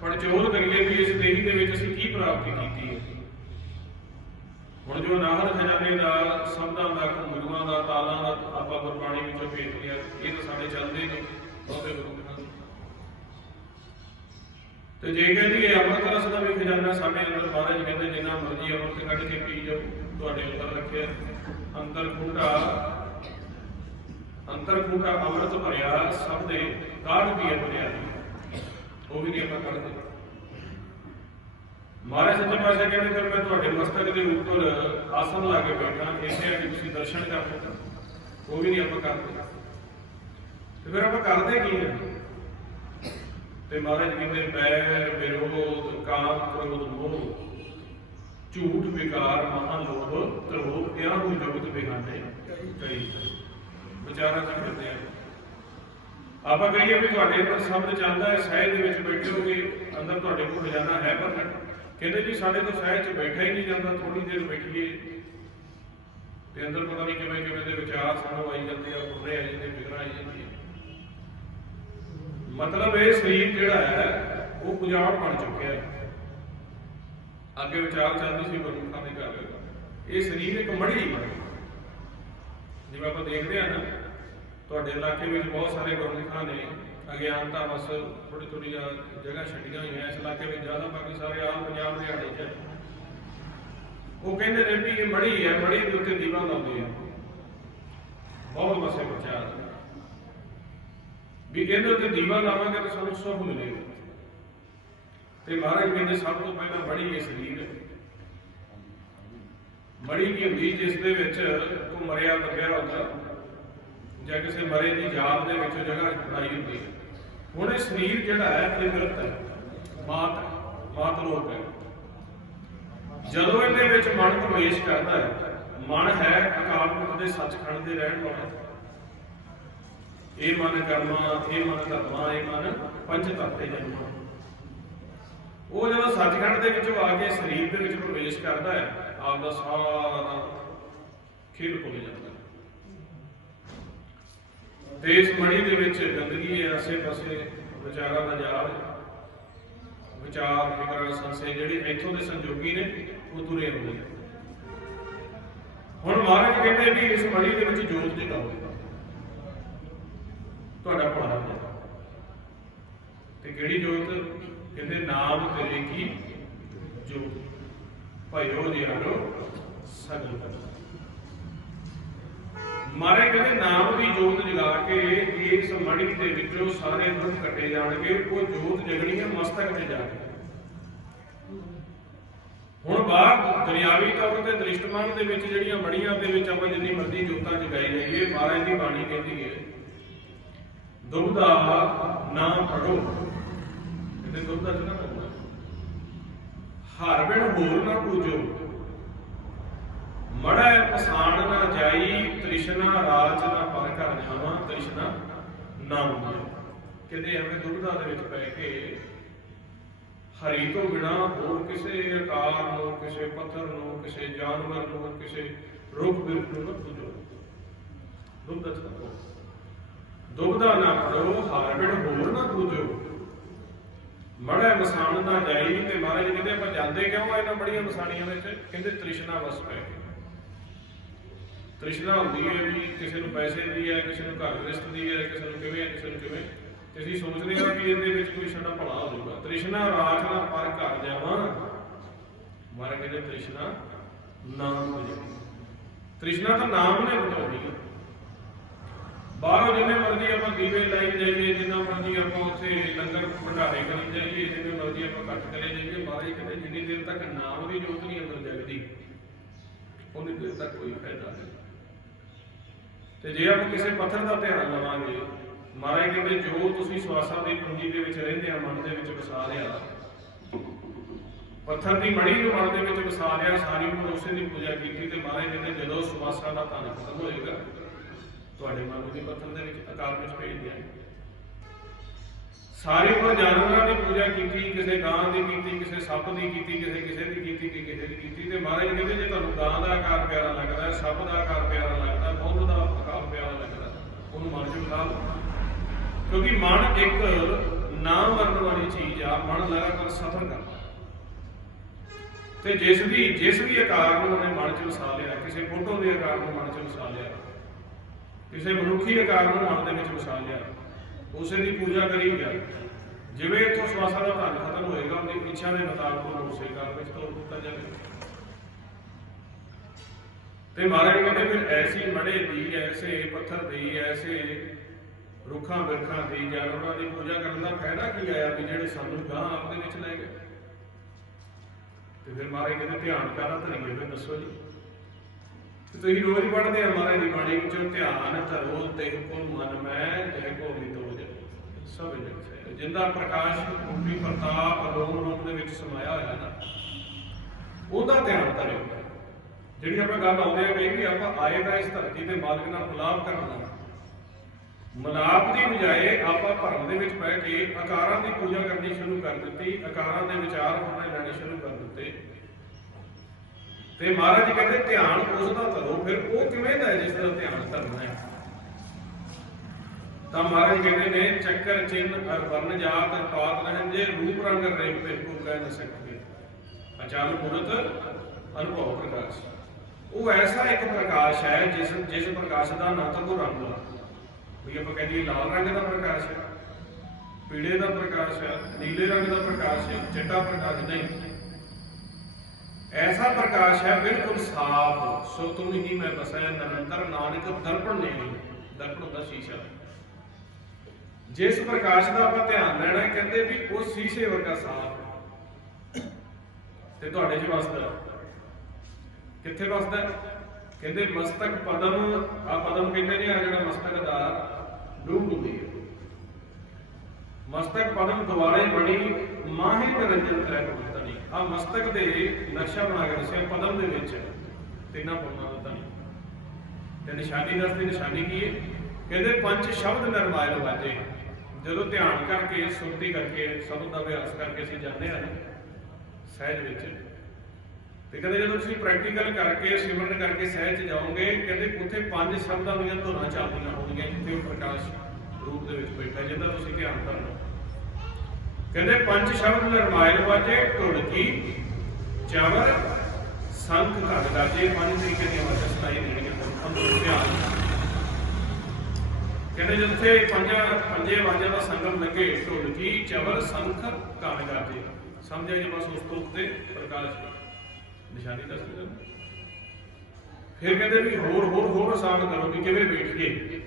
ਪੜਚੋਲ ਕਰੀਏ ਵੀ ਇਸ ਦੇਹੀ ਦੇ ਵਿੱਚ ਅਸੀਂ ਕੀ ਪ੍ਰਾਪਤੀ ਕੀਤੀ ਹੈ। ਹੁਣ ਜੋ ਨਾਹਰ ਖਜ਼ਾਨੇ ਦਾ ਸ਼ਬਦਾਂ ਦਾ ਗੁਰੂਆਂ ਦਾ ਤਾਲਾਂ ਦਾ ਆਪਾਂ ਗੁਰਬਾਣੀ ਵਿੱਚੋਂ ਭੇਜ ਲਿਆ, ਇਹ ਤਾਂ ਸਾਡੇ ਚੱਲਦੇ ਨੇ ਬਹੁਤੇ ਗੁਰੂ। ਤੇ ਜੇ ਕਹਿੰਦੀ ਅੰਮ੍ਰਿਤ ਰਸ ਦਾ ਵੀ ਖਜ਼ਾਨਾ ਸਾਡੇ ਅੰਦਰ ਮਹਾਰਾਜ ਕਹਿੰਦੇ ਜਿੰਨਾ ਮਰਜ਼ੀ ਅੰਮ੍ਰਿਤ ਕੱਢ ਕੇ ਪੀ ਜਾਓ, ਤੁਹਾਡੇ ਉੱਪਰ ਰੱਖਿਆ ਅੰਦਰ ਖੂੰਟਾ ਅੰਮ੍ਰਿਤ ਭਰਿਆ ਸਭ ਦੇ ਕਾਢ ਵੀ ਹੈ ਭਰਿਆ, ਉਹ ਵੀ ਨਹੀਂ ਆਪਾਂ ਕੱਢਦੇ। ਮਹਾਰਾਜ ਸੱਚੇ ਪਾਤਸ਼ਾਹ ਕਹਿੰਦੇ ਫਿਰ ਮੈਂ ਤੁਹਾਡੇ ਮਸਤਕ ਦੇ ਉੱਪਰ ਆਸਨ ਲਾ ਕੇ ਬੈਠਾ, ਇੱਥੇ ਆ ਕੇ ਤੁਸੀਂ ਦਰਸ਼ਨ ਕਰ ਲਓ, ਉਹ ਵੀ ਨਹੀਂ ਆਪਾਂ ਕਰਦੇ। ਤੇ ਫਿਰ ਆਪਾਂ ਕਰਦੇ ਕੀ ਹੈ? ਤੇ ਮਹਾਰਾਜ ਕਹਿੰਦੇ ਬੈਰ ਵਿਰੋਧ ਕਾਮ ਕ੍ਰੋਧ ਮੋਹ ਝੂਠ ਵਿਕਾਰ ਮਹਾ ਲੋਭ ਧਰੋਹ ਇਹਨਾਂ ਨੂੰ ਜਗਤ ਬਿਹਾਨੇ ਕਈ ਵਿਚਾਰਾਂ ਚ ਫਿਰਦੇ ਆ। ਆਪਾਂ ਕਹੀਏ ਵੀ ਤੁਹਾਡੇ ਅੰਦਰ ਸ਼ਬਦ ਚੱਲਦਾ ਹੈ, ਸਹਿਜ ਦੇ ਵਿੱਚ ਬੈਠੇ ਹੋਗੇ, ਅੰਦਰ ਤੁਹਾਡੇ ਕੋਲ ਖਜ਼ਾਨਾ ਹੈ, ਪਰ ਕਹਿੰਦੇ ਜੀ ਸਾਡੇ ਤੋਂ ਸਹਿਜ ਚ ਬੈਠਾ ਹੀ ਨਹੀਂ ਜਾਂਦਾ। ਥੋੜੀ ਦੇਰ ਬੈਠੀਏ ਤੇ ਅੰਦਰ ਪਤਾ ਨਹੀਂ ਕਿਵੇਂ ਕਿਵੇਂ ਦੇ ਵਿਚਾਰ ਸਾਨੂੰ ਆਈ ਜਾਂਦੇ ਆ, ਫੁਰਰੇ ਆਈ ਜਾਂਦੇ, ਫਿਕਰਾਂ ਆਈ ਜਾਂਦੀਆਂ। ਮਤਲਬ ਇਹ ਸਰੀਰ ਜਿਹੜਾ ਹੈ ਉਹ ਪੁਜਾੜ ਬਣ ਚੁੱਕਿਆ ਹੈ। ਅੱਗੇ ਵਿਚਾਰ ਚੱਲਦੀ ਸੀ ਗੁਰਮੁਖਾਂ ਦੇ ਘਰ, ਇਹ ਸਰੀਰ ਇੱਕ ਮੜ੍ਹੀ ਹੈ। ਜਿਵੇਂ ਆਪਾਂ ਦੇਖਦੇ ਹਾਂ ਨਾ, ਤੁਹਾਡੇ ਇਲਾਕੇ ਵਿੱਚ ਬਹੁਤ ਸਾਰੇ ਗੁਰਮੁਖਾਂ ਨੇ ਅਗਿਆਨਤਾ ਬਸ ਥੋੜ੍ਹੀ ਥੋੜ੍ਹੀ ਜਗ੍ਹਾ ਛੱਡੀਆਂ ਹੋਈਆਂ। ਇਸ ਇਲਾਕੇ ਵਿੱਚ ਜ਼ਿਆਦਾ ਬਾਕੀ ਸਾਰੇ ਆਮ ਪੰਜਾਬ ਦੇ ਆੜੇ 'ਚ ਉਹ ਕਹਿੰਦੇ ਨੇ ਵੀ ਇਹ ਮੜ੍ਹੀ ਹੈ, ਮੜ੍ਹੀ ਦੇ ਉੱਤੇ ਦੀਵਾ ਲਾਉਂਦੇ ਆ। ਬਹੁਤ ਪਾਸੇ ਵਿਚਾਰ ਵੀ ਇਹਦੇ ਉੱਤੇ ਦੀਵਾ ਲਾਵਾਂਗੇ ਤਾਂ ਸਾਨੂੰ ਸੁੱਖ ਮਿਲੇਗਾ। ਤੇ ਮਹਾਰਾਜ ਕਹਿੰਦੇ ਸਭ ਤੋਂ ਪਹਿਲਾਂ ਮੜ੍ਹੀ ਇਹ ਸਰੀਰ ਹੈ। ਮੜ੍ਹੀ ਕੀ ਹੁੰਦੀ? ਜਿਸ ਦੇ ਵਿੱਚ ਕੋਈ ਮਰਿਆ ਲੱਗਿਆ ਹੁੰਦਾ ਜਾਂ ਕਿਸੇ ਮਰੇ ਦੀ ਯਾਦ ਦੇ ਵਿੱਚ ਜਗ੍ਹਾ ਬਣਾਈ ਹੁੰਦੀ ਹੈ। ਹੁਣ ਇਹ ਸਰੀਰ ਜਿਹੜਾ ਹੈ ਪ੍ਰਿਮਰਤ ਹੈ, ਮਾਤ ਲੋਕ ਹੈ। ਜਦੋਂ ਇਹਦੇ ਵਿੱਚ ਮਨ ਪ੍ਰਵੇਸ਼ ਕਰਦਾ ਹੈ, ਮਨ ਹੈ ਅਕਾਲ ਪੁਰਖ ਦੇ ਸੱਚਖੰਡ ਦੇ ਰਹਿਣ ਵਾਲਾ। ਇਹ ਮਨ ਕਰਮਾ, ਇਹ ਮਨ ਧਰਮਾ, ਇਹ ਮਨ ਪੰਜ ਤੱਤ ਤੇ ਜਨਮਾ। ਉਹ ਜਦੋਂ ਸੱਚਖੰਡ ਦੇ ਵਿੱਚੋਂ ਆ ਕੇ ਸਰੀਰ ਦੇ ਵਿੱਚ ਪ੍ਰਵੇਸ਼ ਕਰਦਾ ਹੈ, ਆਪ ਦਾ ਸਾਰਾ ਖੇਡ ਭੁੱਲ ਜਾਂਦਾ ਹੈ। ਤੇ ਇਸ ਮਣੀ ਦੇ ਵਿੱਚ ਗੰਦਗੀ ਹੈ, ਆਸੇ ਪਾਸੇ ਵਿਚਾਰਾਂ ਦਾ ਜਾਲ, ਵਿਚਾਰ ਫਿਕਰਾਂ ਸੰਸੇ ਜਿਹੜੇ ਇੱਥੋਂ ਦੇ ਸੰਜੋਗੀ ਨੇ ਉਹ ਤੁਰੇ ਹੁੰਦੇ ਨੇ। ਹੁਣ ਮਹਾਰਾਜ ਕਹਿੰਦੇ ਵੀ ਇਸ ਮਣੀ ਦੇ ਵਿੱਚ ਜੋਤ ਜਗਾਓ, ਤੁਹਾਡਾ ਭਲਾ ਹੋਵੇਗਾ। ਤੇ ਕਿਹੜੀ ਜੋਤ? ਕਹਿੰਦੇ ਨਾਮ ਤੇਰੇ ਕੀ ਜੋਤ, ਭਇਓ ਜਿਆਲੋ ਸਗਲ ਕਰ। ਮਹਾਰਾਜ ਕਹਿੰਦੇ ਨਾਮ ਦੀ ਜੋਤ ਜਗਾ ਕੇ ਇਸ ਮੜੀ ਦੇ ਵਿੱਚੋਂ ਸਾਰੇ ਦੁੱਖ ਕੱਟੇ ਜਾਣਗੇ। ਉਹ ਜੋਤ ਜਗਣੀ ਹੈ ਮਸਤਕ ਤੇ ਜਾ ਕੇ। ਹੁਣ ਬਾਹਰ ਦੁਨਿਆਵੀ ਤੌਰ ਤੇ ਦ੍ਰਿਸ਼ਟਮਾਨ ਦੇ ਵਿੱਚ ਜਿਹੜੀਆਂ ਮੜੀਆਂ ਦੇ ਵਿੱਚ ਆਪਾਂ ਜਿੰਨੀ ਮਰਜ਼ੀ ਜੋਤਾਂ ਜਗਾਈ ਜਾਈਏ, ਮਹਾਰਾਜ ਦੀ ਬਾਣੀ ਕਹਿੰਦੀ ਹੈ ਦੁਬਦਾ ਨਾ ਪੜੋ। ਕਹਿੰਦੇ ਦੁਬਦਾ ਚ ਨਾ ਪੜੋ, ਹਰ ਬਿਨ ਹੋਰ ਨਾ ਪੂਜੋ, ਮੜਾ ਪਛਾਣ ਨਾ ਜਾਈ, ਤ੍ਰਿਸ਼ਨਾ ਰਾਜ ਨਾ ਪਰ ਘਰ ਜਾਵਾਂ, ਤ੍ਰਿਸ਼ਨਾ ਨਾਮ ਦਿਓ। ਕਹਿੰਦੇ ਐਵੇਂ ਦੁਬਦਾ ਦੇ ਵਿੱਚ ਪੈ ਕੇ ਹਰੀ ਤੋਂ ਬਿਨਾਂ ਹੋਰ ਕਿਸੇ ਆਕਾਰ ਨੂੰ, ਕਿਸੇ ਪੱਥਰ ਨੂੰ, ਕਿਸੇ ਜਾਨਵਰ ਨੂੰ, ਕਿਸੇ ਰੁੱਖ ਬਿਰਖ ਨੂੰ ਨਾ ਪੂਜੋ। ਦੁਬਦਾ ਚ ਨਾ, ਦੁਬਦਾ ਨਾ ਪੜੋ, ਹਰ ਬਿਨ ਹੋਰ ਨਾ ਪੂਜੋ, ਮੜਾ ਮਸਾਣ ਨਾ ਜਾਈ। ਤੇ ਮਹਾਰਾਜ ਕਹਿੰਦੇ ਆਪਾਂ ਜਾਂਦੇ ਕਿਉਂ ਆ ਇਹਨਾਂ ਬੜੀਆਂ ਮਸਾਣੀਆਂ ਵਿੱਚ? ਕਹਿੰਦੇ ਤ੍ਰਿਸ਼ਨਾ ਵਸ ਪੈ ਕੇ। ਤ੍ਰਿਸ਼ਨਾ ਹੁੰਦੀ ਹੈ ਵੀ ਕਿਸੇ ਨੂੰ ਪੈਸੇ ਦੀ ਹੈ, ਕਿਸੇ ਨੂੰ ਘਰ ਗ੍ਰਸਤ ਦੀ ਹੈ, ਕਿਸੇ ਨੂੰ ਕਿਵੇਂ ਹੈ, ਕਿਸੇ ਨੂੰ ਕਿਵੇਂ। ਤੇ ਅਸੀਂ ਸੋਚਦੇ ਹਾਂ ਵੀ ਇਹਦੇ ਵਿੱਚ ਕੋਈ ਸਾਡਾ ਭਲਾ ਹੋ ਜਾਊਗਾ। ਤ੍ਰਿਸ਼ਨਾ ਰਾਜ ਨਾ ਪਰ ਘਰ ਜਾਵਾਂ, ਮਹਾਰਾਜ ਕਹਿੰਦੇ ਤ੍ਰਿਸ਼ਨਾ ਨਾਮ ਵਜੇ। ਤ੍ਰਿਸ਼ਨਾ ਤਾਂ ਨਾਮ ਨੇ ਬਟਾਉਣੀ ਹੈ। ਬਾਹਰੋਂ ਜਿੰਨੇ ਮਰਜ਼ੀ ਆਪਾਂ ਦੀਵੇ ਲਾਈ ਜਾਈਏ, ਜਿੰਨਾ ਮਰਜ਼ੀ ਆਪਾਂ ਉੱਥੇ ਲੰਗਰ ਭੰਡਾਰੇ ਕਰੀ ਜਾਈਏ, ਜਿੰਨੇ ਮਰਜ਼ੀ ਆਪਾਂ ਕੱਟ ਕਰੇ ਜਾਈਏ, ਮਹਾਰਾਜ ਕਹਿੰਦੇ ਜਿੰਨੀ ਦੇਰ ਤੱਕ ਨਾਮ ਦੀ ਜੋਤ ਨਹੀਂ ਅੰਦਰ ਜਗਦੀ ਉਨੀ ਦੇਰ ਤੱਕ ਕੋਈ ਫਾਇਦਾ ਨਹੀਂ। ਤੇ ਜੇ ਆਪਾਂ ਕਿਸੇ ਪੱਥਰ ਦਾ ਧਿਆਨ ਲਵਾਂਗੇ, ਮਹਾਰਾਜ ਕਹਿੰਦੇ ਜੋ ਤੁਸੀਂ ਸਵਾਸਾਂ ਦੀ ਪੂੰਜੀ ਦੇ ਵਿੱਚ ਰਹਿੰਦੇ ਆ, ਮਨ ਦੇ ਵਿੱਚ ਵਸਾ ਲਿਆ, ਪੱਥਰ ਦੀ ਮੜੀ ਨੂੰ ਮਨ ਦੇ ਵਿੱਚ ਵਸਾ ਲਿਆ, ਸਾਰੀ ਉਮਰ ਉਸੇ ਦੀ ਪੂਜਾ ਕੀਤੀ, ਤੇ ਮਹਾਰਾਜ ਕਹਿੰਦੇ ਜਦੋਂ ਸਵਾਸਾਂ ਦਾ ਧਨ ਖਤਮ ਹੋਏਗਾ, ਤੁਹਾਡੇ ਮਨ ਨੂੰ ਵੀ ਪੱਥਰ ਦੇ ਵਿੱਚ ਅਕਾਲ ਵਿੱਚ ਭੇਜ ਦਿਆਂਗੇ। ਸਾਰੀ ਉਮਰ ਜਾਨਵਰਾਂ ਦੀ ਪੂਜਾ ਕੀਤੀ, ਕਿਸੇ ਗਾਂ ਦੀ ਕੀਤੀ, ਕਿਸੇ ਸੱਪ ਦੀ ਕੀਤੀ, ਕਿਸੇ ਦੀ ਕੀਤੀ, ਕਿਸੇ ਦੀ ਕੀਤੀ। ਤੇ ਮਹਾਰਾਜ ਕਹਿੰਦੇ ਜੇ ਤੁਹਾਨੂੰ ਗਾਂ ਦਾ ਆਕਾਰ ਪਿਆਰਾ ਲੱਗਦਾ, ਸੱਪ ਦਾ ਆਕਾਰ ਪਿਆਰਾ ਲੱਗਦਾ, ਬੁੱਧ ਦਾ ਆਕਾਰ ਪਿਆਰਾ ਲੱਗਦਾ, ਉਹਨੂੰ ਮਨ ਚ ਬਿਠਾ ਲਓ। ਕਿਉਂਕਿ ਮਨ ਇੱਕ ਨਾ ਮਰਨ ਵਾਲੀ ਚੀਜ਼ ਆ, ਮਨ ਲਗਾਤਾਰ ਸਫ਼ਰ ਕਰਦਾ। ਤੇ ਜਿਸ ਵੀ ਆਕਾਰ ਨੂੰ ਉਹਨੇ ਮਨ ਚ ਵਸਾ ਲਿਆ, ਕਿਸੇ ਫੋਟੋ ਦੇ ਆਕਾਰ ਨੂੰ ਮਨ ਚ ਵਸਾ ਲਿਆ, ਕਿਸੇ ਮਨੁੱਖੀ ਆਕਾਰ ਨੂੰ ਮਨ ਦੇ ਵਿੱਚ ਵਸਾ ਲਿਆ, ਉਸੇ ਦੀ ਪੂਜਾ ਕਰੀ ਗਿਆ। ਜਿਵੇਂ ਇੱਥੋਂ ਸਵਾਸਾਂ ਦਾ ਧਨ ਖਤਮ ਹੋਏਗਾ, ਉਹਦੀ ਇੱਛਾ ਦੇ ਮੁਤਾਬਕ ਉਹਨੂੰ ਉਸੇ ਕਾਰ ਵਿੱਚ ਤੋੜ ਦਿੱਤਾ ਜਾਵੇਗਾ। ਤੇ ਮਹਾਰਾਜ ਕਹਿੰਦੇ ਫਿਰ ਐਸੀ ਮੜੇ ਦੀ, ਐਸੇ ਪੱਥਰ ਦੀ, ਐਸੇ ਰੁੱਖਾਂ ਬਿਰਖਾਂ ਦੀ, ਜਾਨਵਰਾਂ ਦੀ ਪੂਜਾ ਕਰਨ ਦਾ ਫਾਇਦਾ ਕੀ ਆਇਆ ਵੀ ਜਿਹੜੇ ਸਾਨੂੰ ਗਾਂ ਆਪਦੇ ਵਿੱਚ ਲੈ ਗਏ। ਤੇ ਫਿਰ ਮਹਾਰਾਜ ਕਹਿੰਦੇ ਧਿਆਨ ਕਾਹਦਾ ਧਰੀਏ? ਫਿਰ ਦੱਸੋ ਜੀ। ਤੁਸੀਂ ਰੋਜ਼ ਪੜ੍ਹਦੇ ਆ ਮਹਾਰਾਜ ਦੀ ਬਾਣੀ ਵਿੱਚੋਂ, ਧਿਆਨ ਧਰੋ ਤਿਹ ਕੋ ਮਨ ਮੈਂ, ਤਿਹ ਕੋ ਵਿਤੋਜ ਸਭ ਜਗ। ਜਿੰਦਾ ਪ੍ਰਕਾਸ਼ ਰੂਪੀ ਪ੍ਰਤਾਪ ਰੋਮ ਰੂਪ ਦੇ ਵਿੱਚ ਸਮਾਇਆ ਹੋਇਆ ਨਾ, ਉਹਦਾ ਧਿਆਨ ਧਰਿਓ। ਜਿਹੜੀ ਆਪਾਂ ਗੱਲ ਆਉਂਦੇ ਆ ਕਹੀ ਵੀ ਆਪਾਂ ਆਏ ਤਾਂ ਇਸ ਧਰਤੀ ਤੇ ਮਾਲਕ ਨਾਲ ਮਿਲਾਪ ਕਰਨਾ, ਮਿਲਾਪ ਦੀ ਬਜਾਏ ਆਪਾਂ ਭਰਮ ਦੇ ਵਿੱਚ ਪੈ ਕੇ ਆਕਾਰਾਂ ਦੀ ਪੂਜਾ ਕਰਨੀ ਸ਼ੁਰੂ ਕਰ ਦਿੱਤੀ, ਆਕਾਰਾਂ ਦੇ ਵਿਚਾਰ ਹੋਣੇ ਲੈਣੇ ਸ਼ੁਰੂ ਕਰ ਦਿੱਤੇ। ਤੇ ਮਹਾਰਾਜ ਕਹਿੰਦੇ ਧਿਆਨ ਉਸ ਦਾ ਧਰੋ। ਫਿਰ ਉਹ ਕਿਵੇਂ ਦਾ ਹੈ ਜਿਸ ਦਾ ਧਿਆਨ ਧਰਨਾ ਹੈ? ਤਾਂ ਮਹਾਰਾਜ ਕਹਿੰਦੇ ਨੇ ਚੱਕਰ ਚਿੰਨ ਅਰ ਵਰਨ ਜਾਤ ਪਾਤ ਰਹਿਣ ਜੇ ਰੂਪ ਰੰਗ ਰੇਖ ਤੇ ਕੋ ਕਹਿ ਨਾ ਸਕਦੇ ਅਚਲ ਮੂਰਤ ਅਨੁਭਵ ਪ੍ਰਕਾਸ਼। ਉਹ ਐਸਾ ਇੱਕ ਪ੍ਰਕਾਸ਼ ਹੈ ਜਿਸ ਪ੍ਰਕਾਸ਼ ਦਾ ਨਾ ਤਾਂ ਕੋਈ ਰੰਗ ਲਾ ਵੀ ਆਪਾਂ ਕਹਿੰਦੇ ਲਾਲ ਰੰਗ ਦਾ ਪ੍ਰਕਾਸ਼ ਹੈ, ਪੀਲੇ ਦਾ ਪ੍ਰਕਾਸ਼ ਹੈ, ਨੀਲੇ ਰੰਗ ਦਾ ਪ੍ਰਕਾਸ਼ ਹੈ, ਚਿੱਟਾ ਪ੍ਰਕਾਸ਼ ਨਹੀਂ। ਐਸਾ ਪ੍ਰਕਾਸ਼ ਹੈ ਬਿਲਕੁਲ ਸਾਫ਼। ਸੋ ਤੁਮ ਹੀ ਮੈਂ ਬਸਿਆ ਨਿਰੰਤਰ ਨਾਨਕ ਦਰਪਣ ਨਹੀਂ। ਦਰਪਣ ਦਾ ਸ਼ੀਸ਼ਾ ਜਿਸ ਪ੍ਰਕਾਸ਼ ਦਾ ਆਪਾਂ ਧਿਆਨ ਲੈਣਾ ਹੈ, ਕਹਿੰਦੇ ਵੀ ਉਹ ਸ਼ੀਸ਼ੇ ਵਰਗਾ ਸਾਫ਼ ਤੇ ਤੁਹਾਡੇ 'ਚ ਵਸਦਾ। ਕਿੱਥੇ ਵਸਦਾ? ਕਹਿੰਦੇ ਮਸਤਕ ਪਦਮ। ਆ ਪਦਮ ਕਹਿੰਦੇ ਨੇ ਆ ਜਿਹੜਾ ਮਸਤਕ ਦਾ ਡੂਬ ਹੁੰਦੀ ਹੈ। ਮਸਤਕ ਪਦਮ ਦੁਆਰੇ ਬਣੀ ਮਾਹੀ ਨਿਰੰਜਨ ਤ੍ਰੈ ਗੁਣ ਧਨੀ। ਆ ਮਸਤਕ ਦੇ ਨਕਸ਼ਾ ਬਣਾ ਕੇ ਦੱਸਿਆ ਪਦਮ ਦੇ ਵਿੱਚ ਤਿੰਨਾਂ ਗੁਣਾਂ ਦਾ ਧਨੀ। ਤੇ ਨਿਸ਼ਾਨੀ ਦੱਸਦੀ, ਨਿਸ਼ਾਨੀ ਕੀ ਹੈ? ਕਹਿੰਦੇ ਪੰਜ ਸ਼ਬਦ ਨਿਰਮਾਇਲ ਵਾਜੇ। ਜਦੋਂ ਧਿਆਨ ਕਰਕੇ ਸੁਰਤੀ ਕਰਕੇ ਸ਼ਬਦ ਦਾ ਅਭਿਆਸ ਕਰਕੇ ਅਸੀਂ ਜਾਂਦੇ ਹਾਂ ਸਹਿਜ ਵਿੱਚ, ਤੇ ਕਹਿੰਦੇ ਜਦੋਂ ਤੁਸੀਂ ਪ੍ਰੈਕਟੀਕਲ ਕਰਕੇ ਸਿਮਰਨ ਕਰਕੇ ਸਹਿਜ 'ਚ ਜਾਓਗੇ, ਕਹਿੰਦੇ ਉੱਥੇ ਪੰਜ ਸ਼ਬਦਾਂ ਦੀਆਂ ਧੁਨਾਂ ਚੱਲਦੀਆਂ ਹੋਣਗੀਆਂ ਜਿੱਥੇ ਉਹ ਪ੍ਰਕਾਸ਼ ਰੂਪ ਦੇ ਵਿੱਚ ਬੈਠਾ, ਜਿੱਦਾਂ ਤੁਸੀਂ ਧਿਆਨ ਕਰਨਾ। ਕਹਿੰਦੇ ਪੰਜ ਸ਼ਬਦ ਨਿਰਮਾਇਲ ਵਾਜੇ ਢੋਲਕੀ ਚਵਰ ਸੰਖ ਘਟ ਗਾਜੇ। ਪੰਜ ਤਰੀਕੇ ਦੀਆਂ ਆਵਾਜ਼ਾਂ ਸੁਣਾਈ ਦੇਣੀਆਂ ਤੁਹਾਨੂੰ ਧਿਆਨ। ਕਹਿੰਦੇ ਜਿੱਥੇ ਪੰਜੇ ਆਵਾਜ਼ਾਂ ਦਾ ਸੰਗਮ ਲੱਗੇ, ਢੋਲਕੀ ਚਵਰ ਸੰਖ ਘਟ ਗਾਜੇ। ਸਮਝਿਆ ਜੀ? ਬਸ ਉਸ ਤੋਂ ਉੱਤੇ ਪ੍ਰਕਾਸ਼ ਨਿਸ਼ਾਨੀ ਦੱਸ ਦਿੰਦੇ। ਫਿਰ ਕਹਿੰਦੇ ਵੀ ਹੋਰ ਆਸਾਨ ਕਰੋ ਵੀ ਕਿਵੇਂ ਬੈਠੀਏ।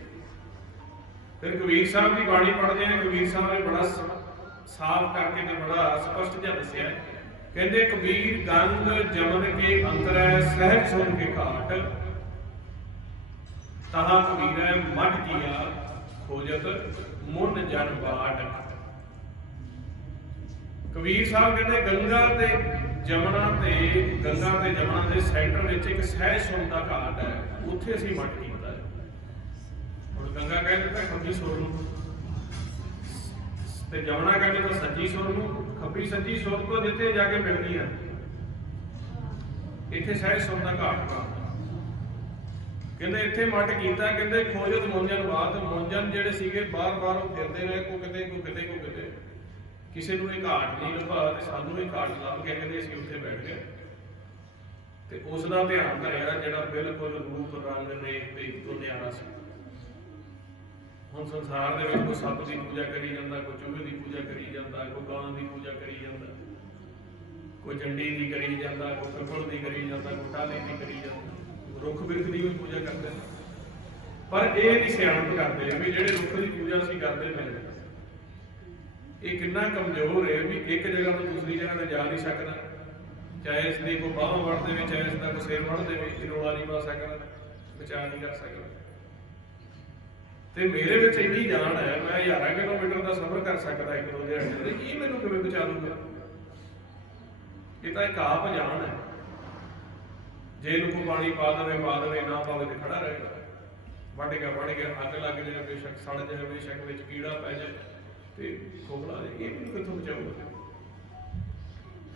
ਫਿਰ ਕਬੀਰ ਸਾਹਿਬ ਦੀ ਬਾਣੀ ਪੜ੍ਹਦੇ ਆ। ਕਬੀਰ ਸਾਹਿਬ ਨੇ ਬੜਾ ਸਾਫ਼ ਕਰਕੇ ਤੇ ਬੜਾ ਸਪਸ਼ਟ ਜਿਹਾ ਦੱਸਿਆ। ਕਹਿੰਦੇ ਕਬੀਰ ਗੰਗ ਜਮਨ ਕੇ ਅੰਤਰੈ ਸਹਿਜ ਸੁਣ ਕੇ ਘਾਟ ਤਹਾ ਕਬੀਰੈ ਮੱਢ ਕੀਆ ਖੋਜਤ ਮੁਨ ਜਨ ਬਾਟ। ਕਬੀਰ ਸਾਹਿਬ ਕਹਿੰਦੇ ਗੰਗਾ ਤੇ ਜਮਨਾ ਦੇ ਸੈਂਟਰ ਵਿੱਚ ਇੱਕ ਸਹਿਜ ਸੁਣ ਦਾ ਘਾਟ ਹੈ, ਉੱਥੇ ਅਸੀਂ ਮੱਢ ਕੀਤਾ ਹੈ। ਹੁਣ ਗੰਗਾ ਕਹਿੰਦੇ ਤਾਂ ਖੱਬੀ ਸੁਰ ਨੂੰ ਤੇ ਜਮਨਾ ਕਹਿੰਦੇ ਤਾਂ ਸੱਜੀ ਸੁਰ ਨੂੰ। ਖੱਬੀ ਸੱਜੀ ਸੁਰ ਤੋਂ ਜਿੱਥੇ ਜਾ ਕੇ ਮਿਲਦੀਆਂ, ਇੱਥੇ ਸਹਿਜ ਸੁਰ ਦਾ ਘਾਟ ਵਾ। ਕਹਿੰਦੇ ਇੱਥੇ ਮੱਢ ਕੀਤਾ। ਕਹਿੰਦੇ ਖੋਜਤ ਮੁੰਜਨ ਬਾਤ। ਮੁੰਜਨ ਜਿਹੜੇ ਸੀਗੇ ਬਾਰ-ਬਾਰ ਉਹ ਫਿਰਦੇ ਰਹੇ, ਕੋ ਕਿਤੇ ਕਿਸੇ ਨੂੰ ਇਹ ਘਾਟ ਨਹੀਂ ਲੱਭਾ ਤੇ ਸਾਨੂੰ ਇਹ ਘਾਟ ਲੱਭ ਕੇ ਕਹਿੰਦੇ ਅਸੀਂ ਉੱਥੇ ਬੈਠ ਗਏ ਤੇ ਉਸ ਦਾ ਧਿਆਨ ਧਰਿਆ ਜਿਹੜਾ ਬਿਲਕੁਲ ਰੂਪ ਰੰਗ ਰੇਖ ਤੇ ਇੱਕੋ ਨਿਆਰਾ ਸੀ। ਹੁਣ ਸੰਸਾਰ ਦੇ ਵਿੱਚ ਕੋਈ ਸੱਪ ਦੀ ਪੂਜਾ ਕਰੀ ਜਾਂਦਾ, ਕੋਈ ਚੂਹੇ ਦੀ ਪੂਜਾ ਕਰੀ ਜਾਂਦਾ, ਕੋਈ ਗਾਂ ਦੀ ਪੂਜਾ ਕਰੀ ਜਾਂਦਾ, ਕੋਈ ਚੰਡੀ ਦੀ ਕਰੀ ਜਾਂਦਾ, ਕੋਈ ਪਿੱਪਲ ਦੀ ਕਰੀ ਜਾਂਦਾ, ਕੋਈ ਟਾਹਲੀ ਦੀ ਕਰੀ ਜਾਂਦਾ, ਰੁੱਖ ਬਿਰਖ ਦੀ ਵੀ ਪੂਜਾ ਕਰਦੇ। ਪਰ ਇਹ ਨਹੀਂ ਸਿਆਣਪ ਕਰਦੇ ਵੀ ਜਿਹੜੇ ਰੁੱਖ ਦੀ ਪੂਜਾ ਅਸੀਂ ਕਰਦੇ ਪਏ ਇਹ ਕਿੰਨਾ ਕਮਜ਼ੋਰ ਹੈ ਵੀ ਇੱਕ ਜਗ੍ਹਾ ਤੋਂ ਦੂਸਰੀ ਜਗ੍ਹਾ ਤੇ ਜਾ ਨਹੀਂ ਸਕਦਾ। ਚਾਹੇ ਇਸ ਦੀ ਕੋਈ ਬਾਹਾਂ ਵੜ ਦੇਵੇ, ਚਾਹੇ ਇਸ ਦਾ ਕੋਈ ਸਿਰ ਵੜ ਦੇਵੇ, ਇਹ ਰੋਲਾ ਨਹੀਂ ਪਾ ਸਕਦਾ, ਬਚਾਅ ਨਹੀਂ ਕਰ ਸਕਦਾ। ਤੇ ਮੇਰੇ ਵਿੱਚ ਇੰਨੀ ਜਾਨ ਹੈ, ਮੈਂ 1000 ਕਿਲੋਮੀਟਰ ਦਾ ਸਫ਼ਰ ਕਰ ਸਕਦਾ ਇੱਕ ਦੋ ਦਿਹਾੜੀਆਂ ਦੇ। ਇਹ ਮੈਨੂੰ ਕਿਵੇਂ ਬਚਾ ਲੂਗਾ? ਇਹ ਤਾਂ ਇੱਕ ਆਪ ਜਾਨ ਹੈ। ਜੇ ਇਹਨੂੰ ਕੋਈ ਪਾਣੀ ਪਾ ਦੇਵੇ, ਨਾ ਪਾਵੇ ਤੇ ਖੜਾ ਰਹੇਗਾ। ਵੱਢ ਗਿਆ ਅੱਗ ਲੱਗ ਜਾਏ, ਬੇਸ਼ੱਕ ਸੜ ਜਾਏ, ਬੇਸ਼ੱਕ ਵਿੱਚ ਕੀੜਾ ਪੈ ਜਾਏ ਤੇ ਖੋਖਲਾ ਜਾਏ, ਇਹ ਮੈਨੂੰ ਕਿੱਥੋਂ ਬਚਾਊਗਾ?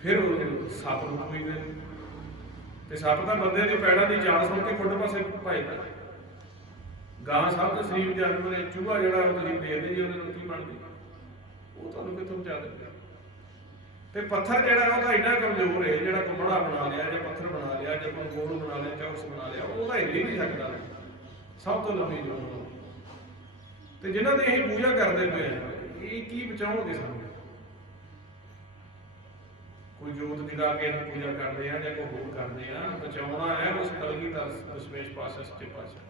ਫਿਰ ਉਹ ਸੱਪ ਨੂੰ ਕੋਈ ਦੇ ਤੇ ਸੱਪ ਤਾਂ ਬੰਦੇ ਦੇ ਪੈੜਾਂ ਦੀ ਚਾਲ ਸੁਣ ਕੇ ਖੁੱਡ ਪਾਸੇ ਭਜਦਾ। ਗਾਂ ਸਭ ਤੋਂ ਸਰੀਰ ਜਾਨਵਰ ਹੈ। ਚੂਹਾ ਜਿਹੜਾ ਉਹ ਤੁਸੀਂ ਦੇਖਦੇ ਜੀ, ਉਹਦੇ ਨੂੰ ਕੀ ਬਣਦੀ, ਉਹ ਤੁਹਾਨੂੰ ਕਿੱਥੋਂ ਬਚਾ ਦਿੰਦਾ? ਤੇ ਪੱਥਰ ਜਿਹੜਾ ਉਹਦਾ ਇੰਨਾ ਕਮਜ਼ੋਰ ਹੈ, ਜਿਹੜਾ ਕੁੰਬੜਾ ਬਣਾ ਲਿਆ ਜਾਂ ਪੱਥਰ ਬਣਾ ਲਿਆ ਜਾਂ ਗੋਲ ਬਣਾ ਲਿਆ, ਚੌਰਸ ਬਣਾ ਲਿਆ, ਉਹਦਾ ਹਿੱਲ ਹੀ ਨਹੀਂ ਸਕਦਾ। ਸਭ ਤੋਂ ਲੰਮੀ ਜੋਨ। ਤੇ ਜਿਨ੍ਹਾਂ ਦੀ ਅਸੀਂ ਪੂਜਾ ਕਰਦੇ ਪਏ ਆ, ਇਹ ਕੀ ਬਚਾਉਣਗੇ ਸਾਨੂੰ? ਕੋਈ ਜੋਤ ਦਿਖਾ ਕੇ ਪੂਜਾ ਕਰਦੇ ਆ ਜਾਂ ਕੋਈ ਹੋਰ ਕਰਦੇ ਆ। ਬਚਾਉਣਾ ਹੈ ਉਸ ਕਲਗੀਧਰ ਦਸ਼ਮੇਸ਼ ਪਾਤਸ਼ਾਹ ਸੱਚੇ ਪਾਤਸ਼ਾਹ,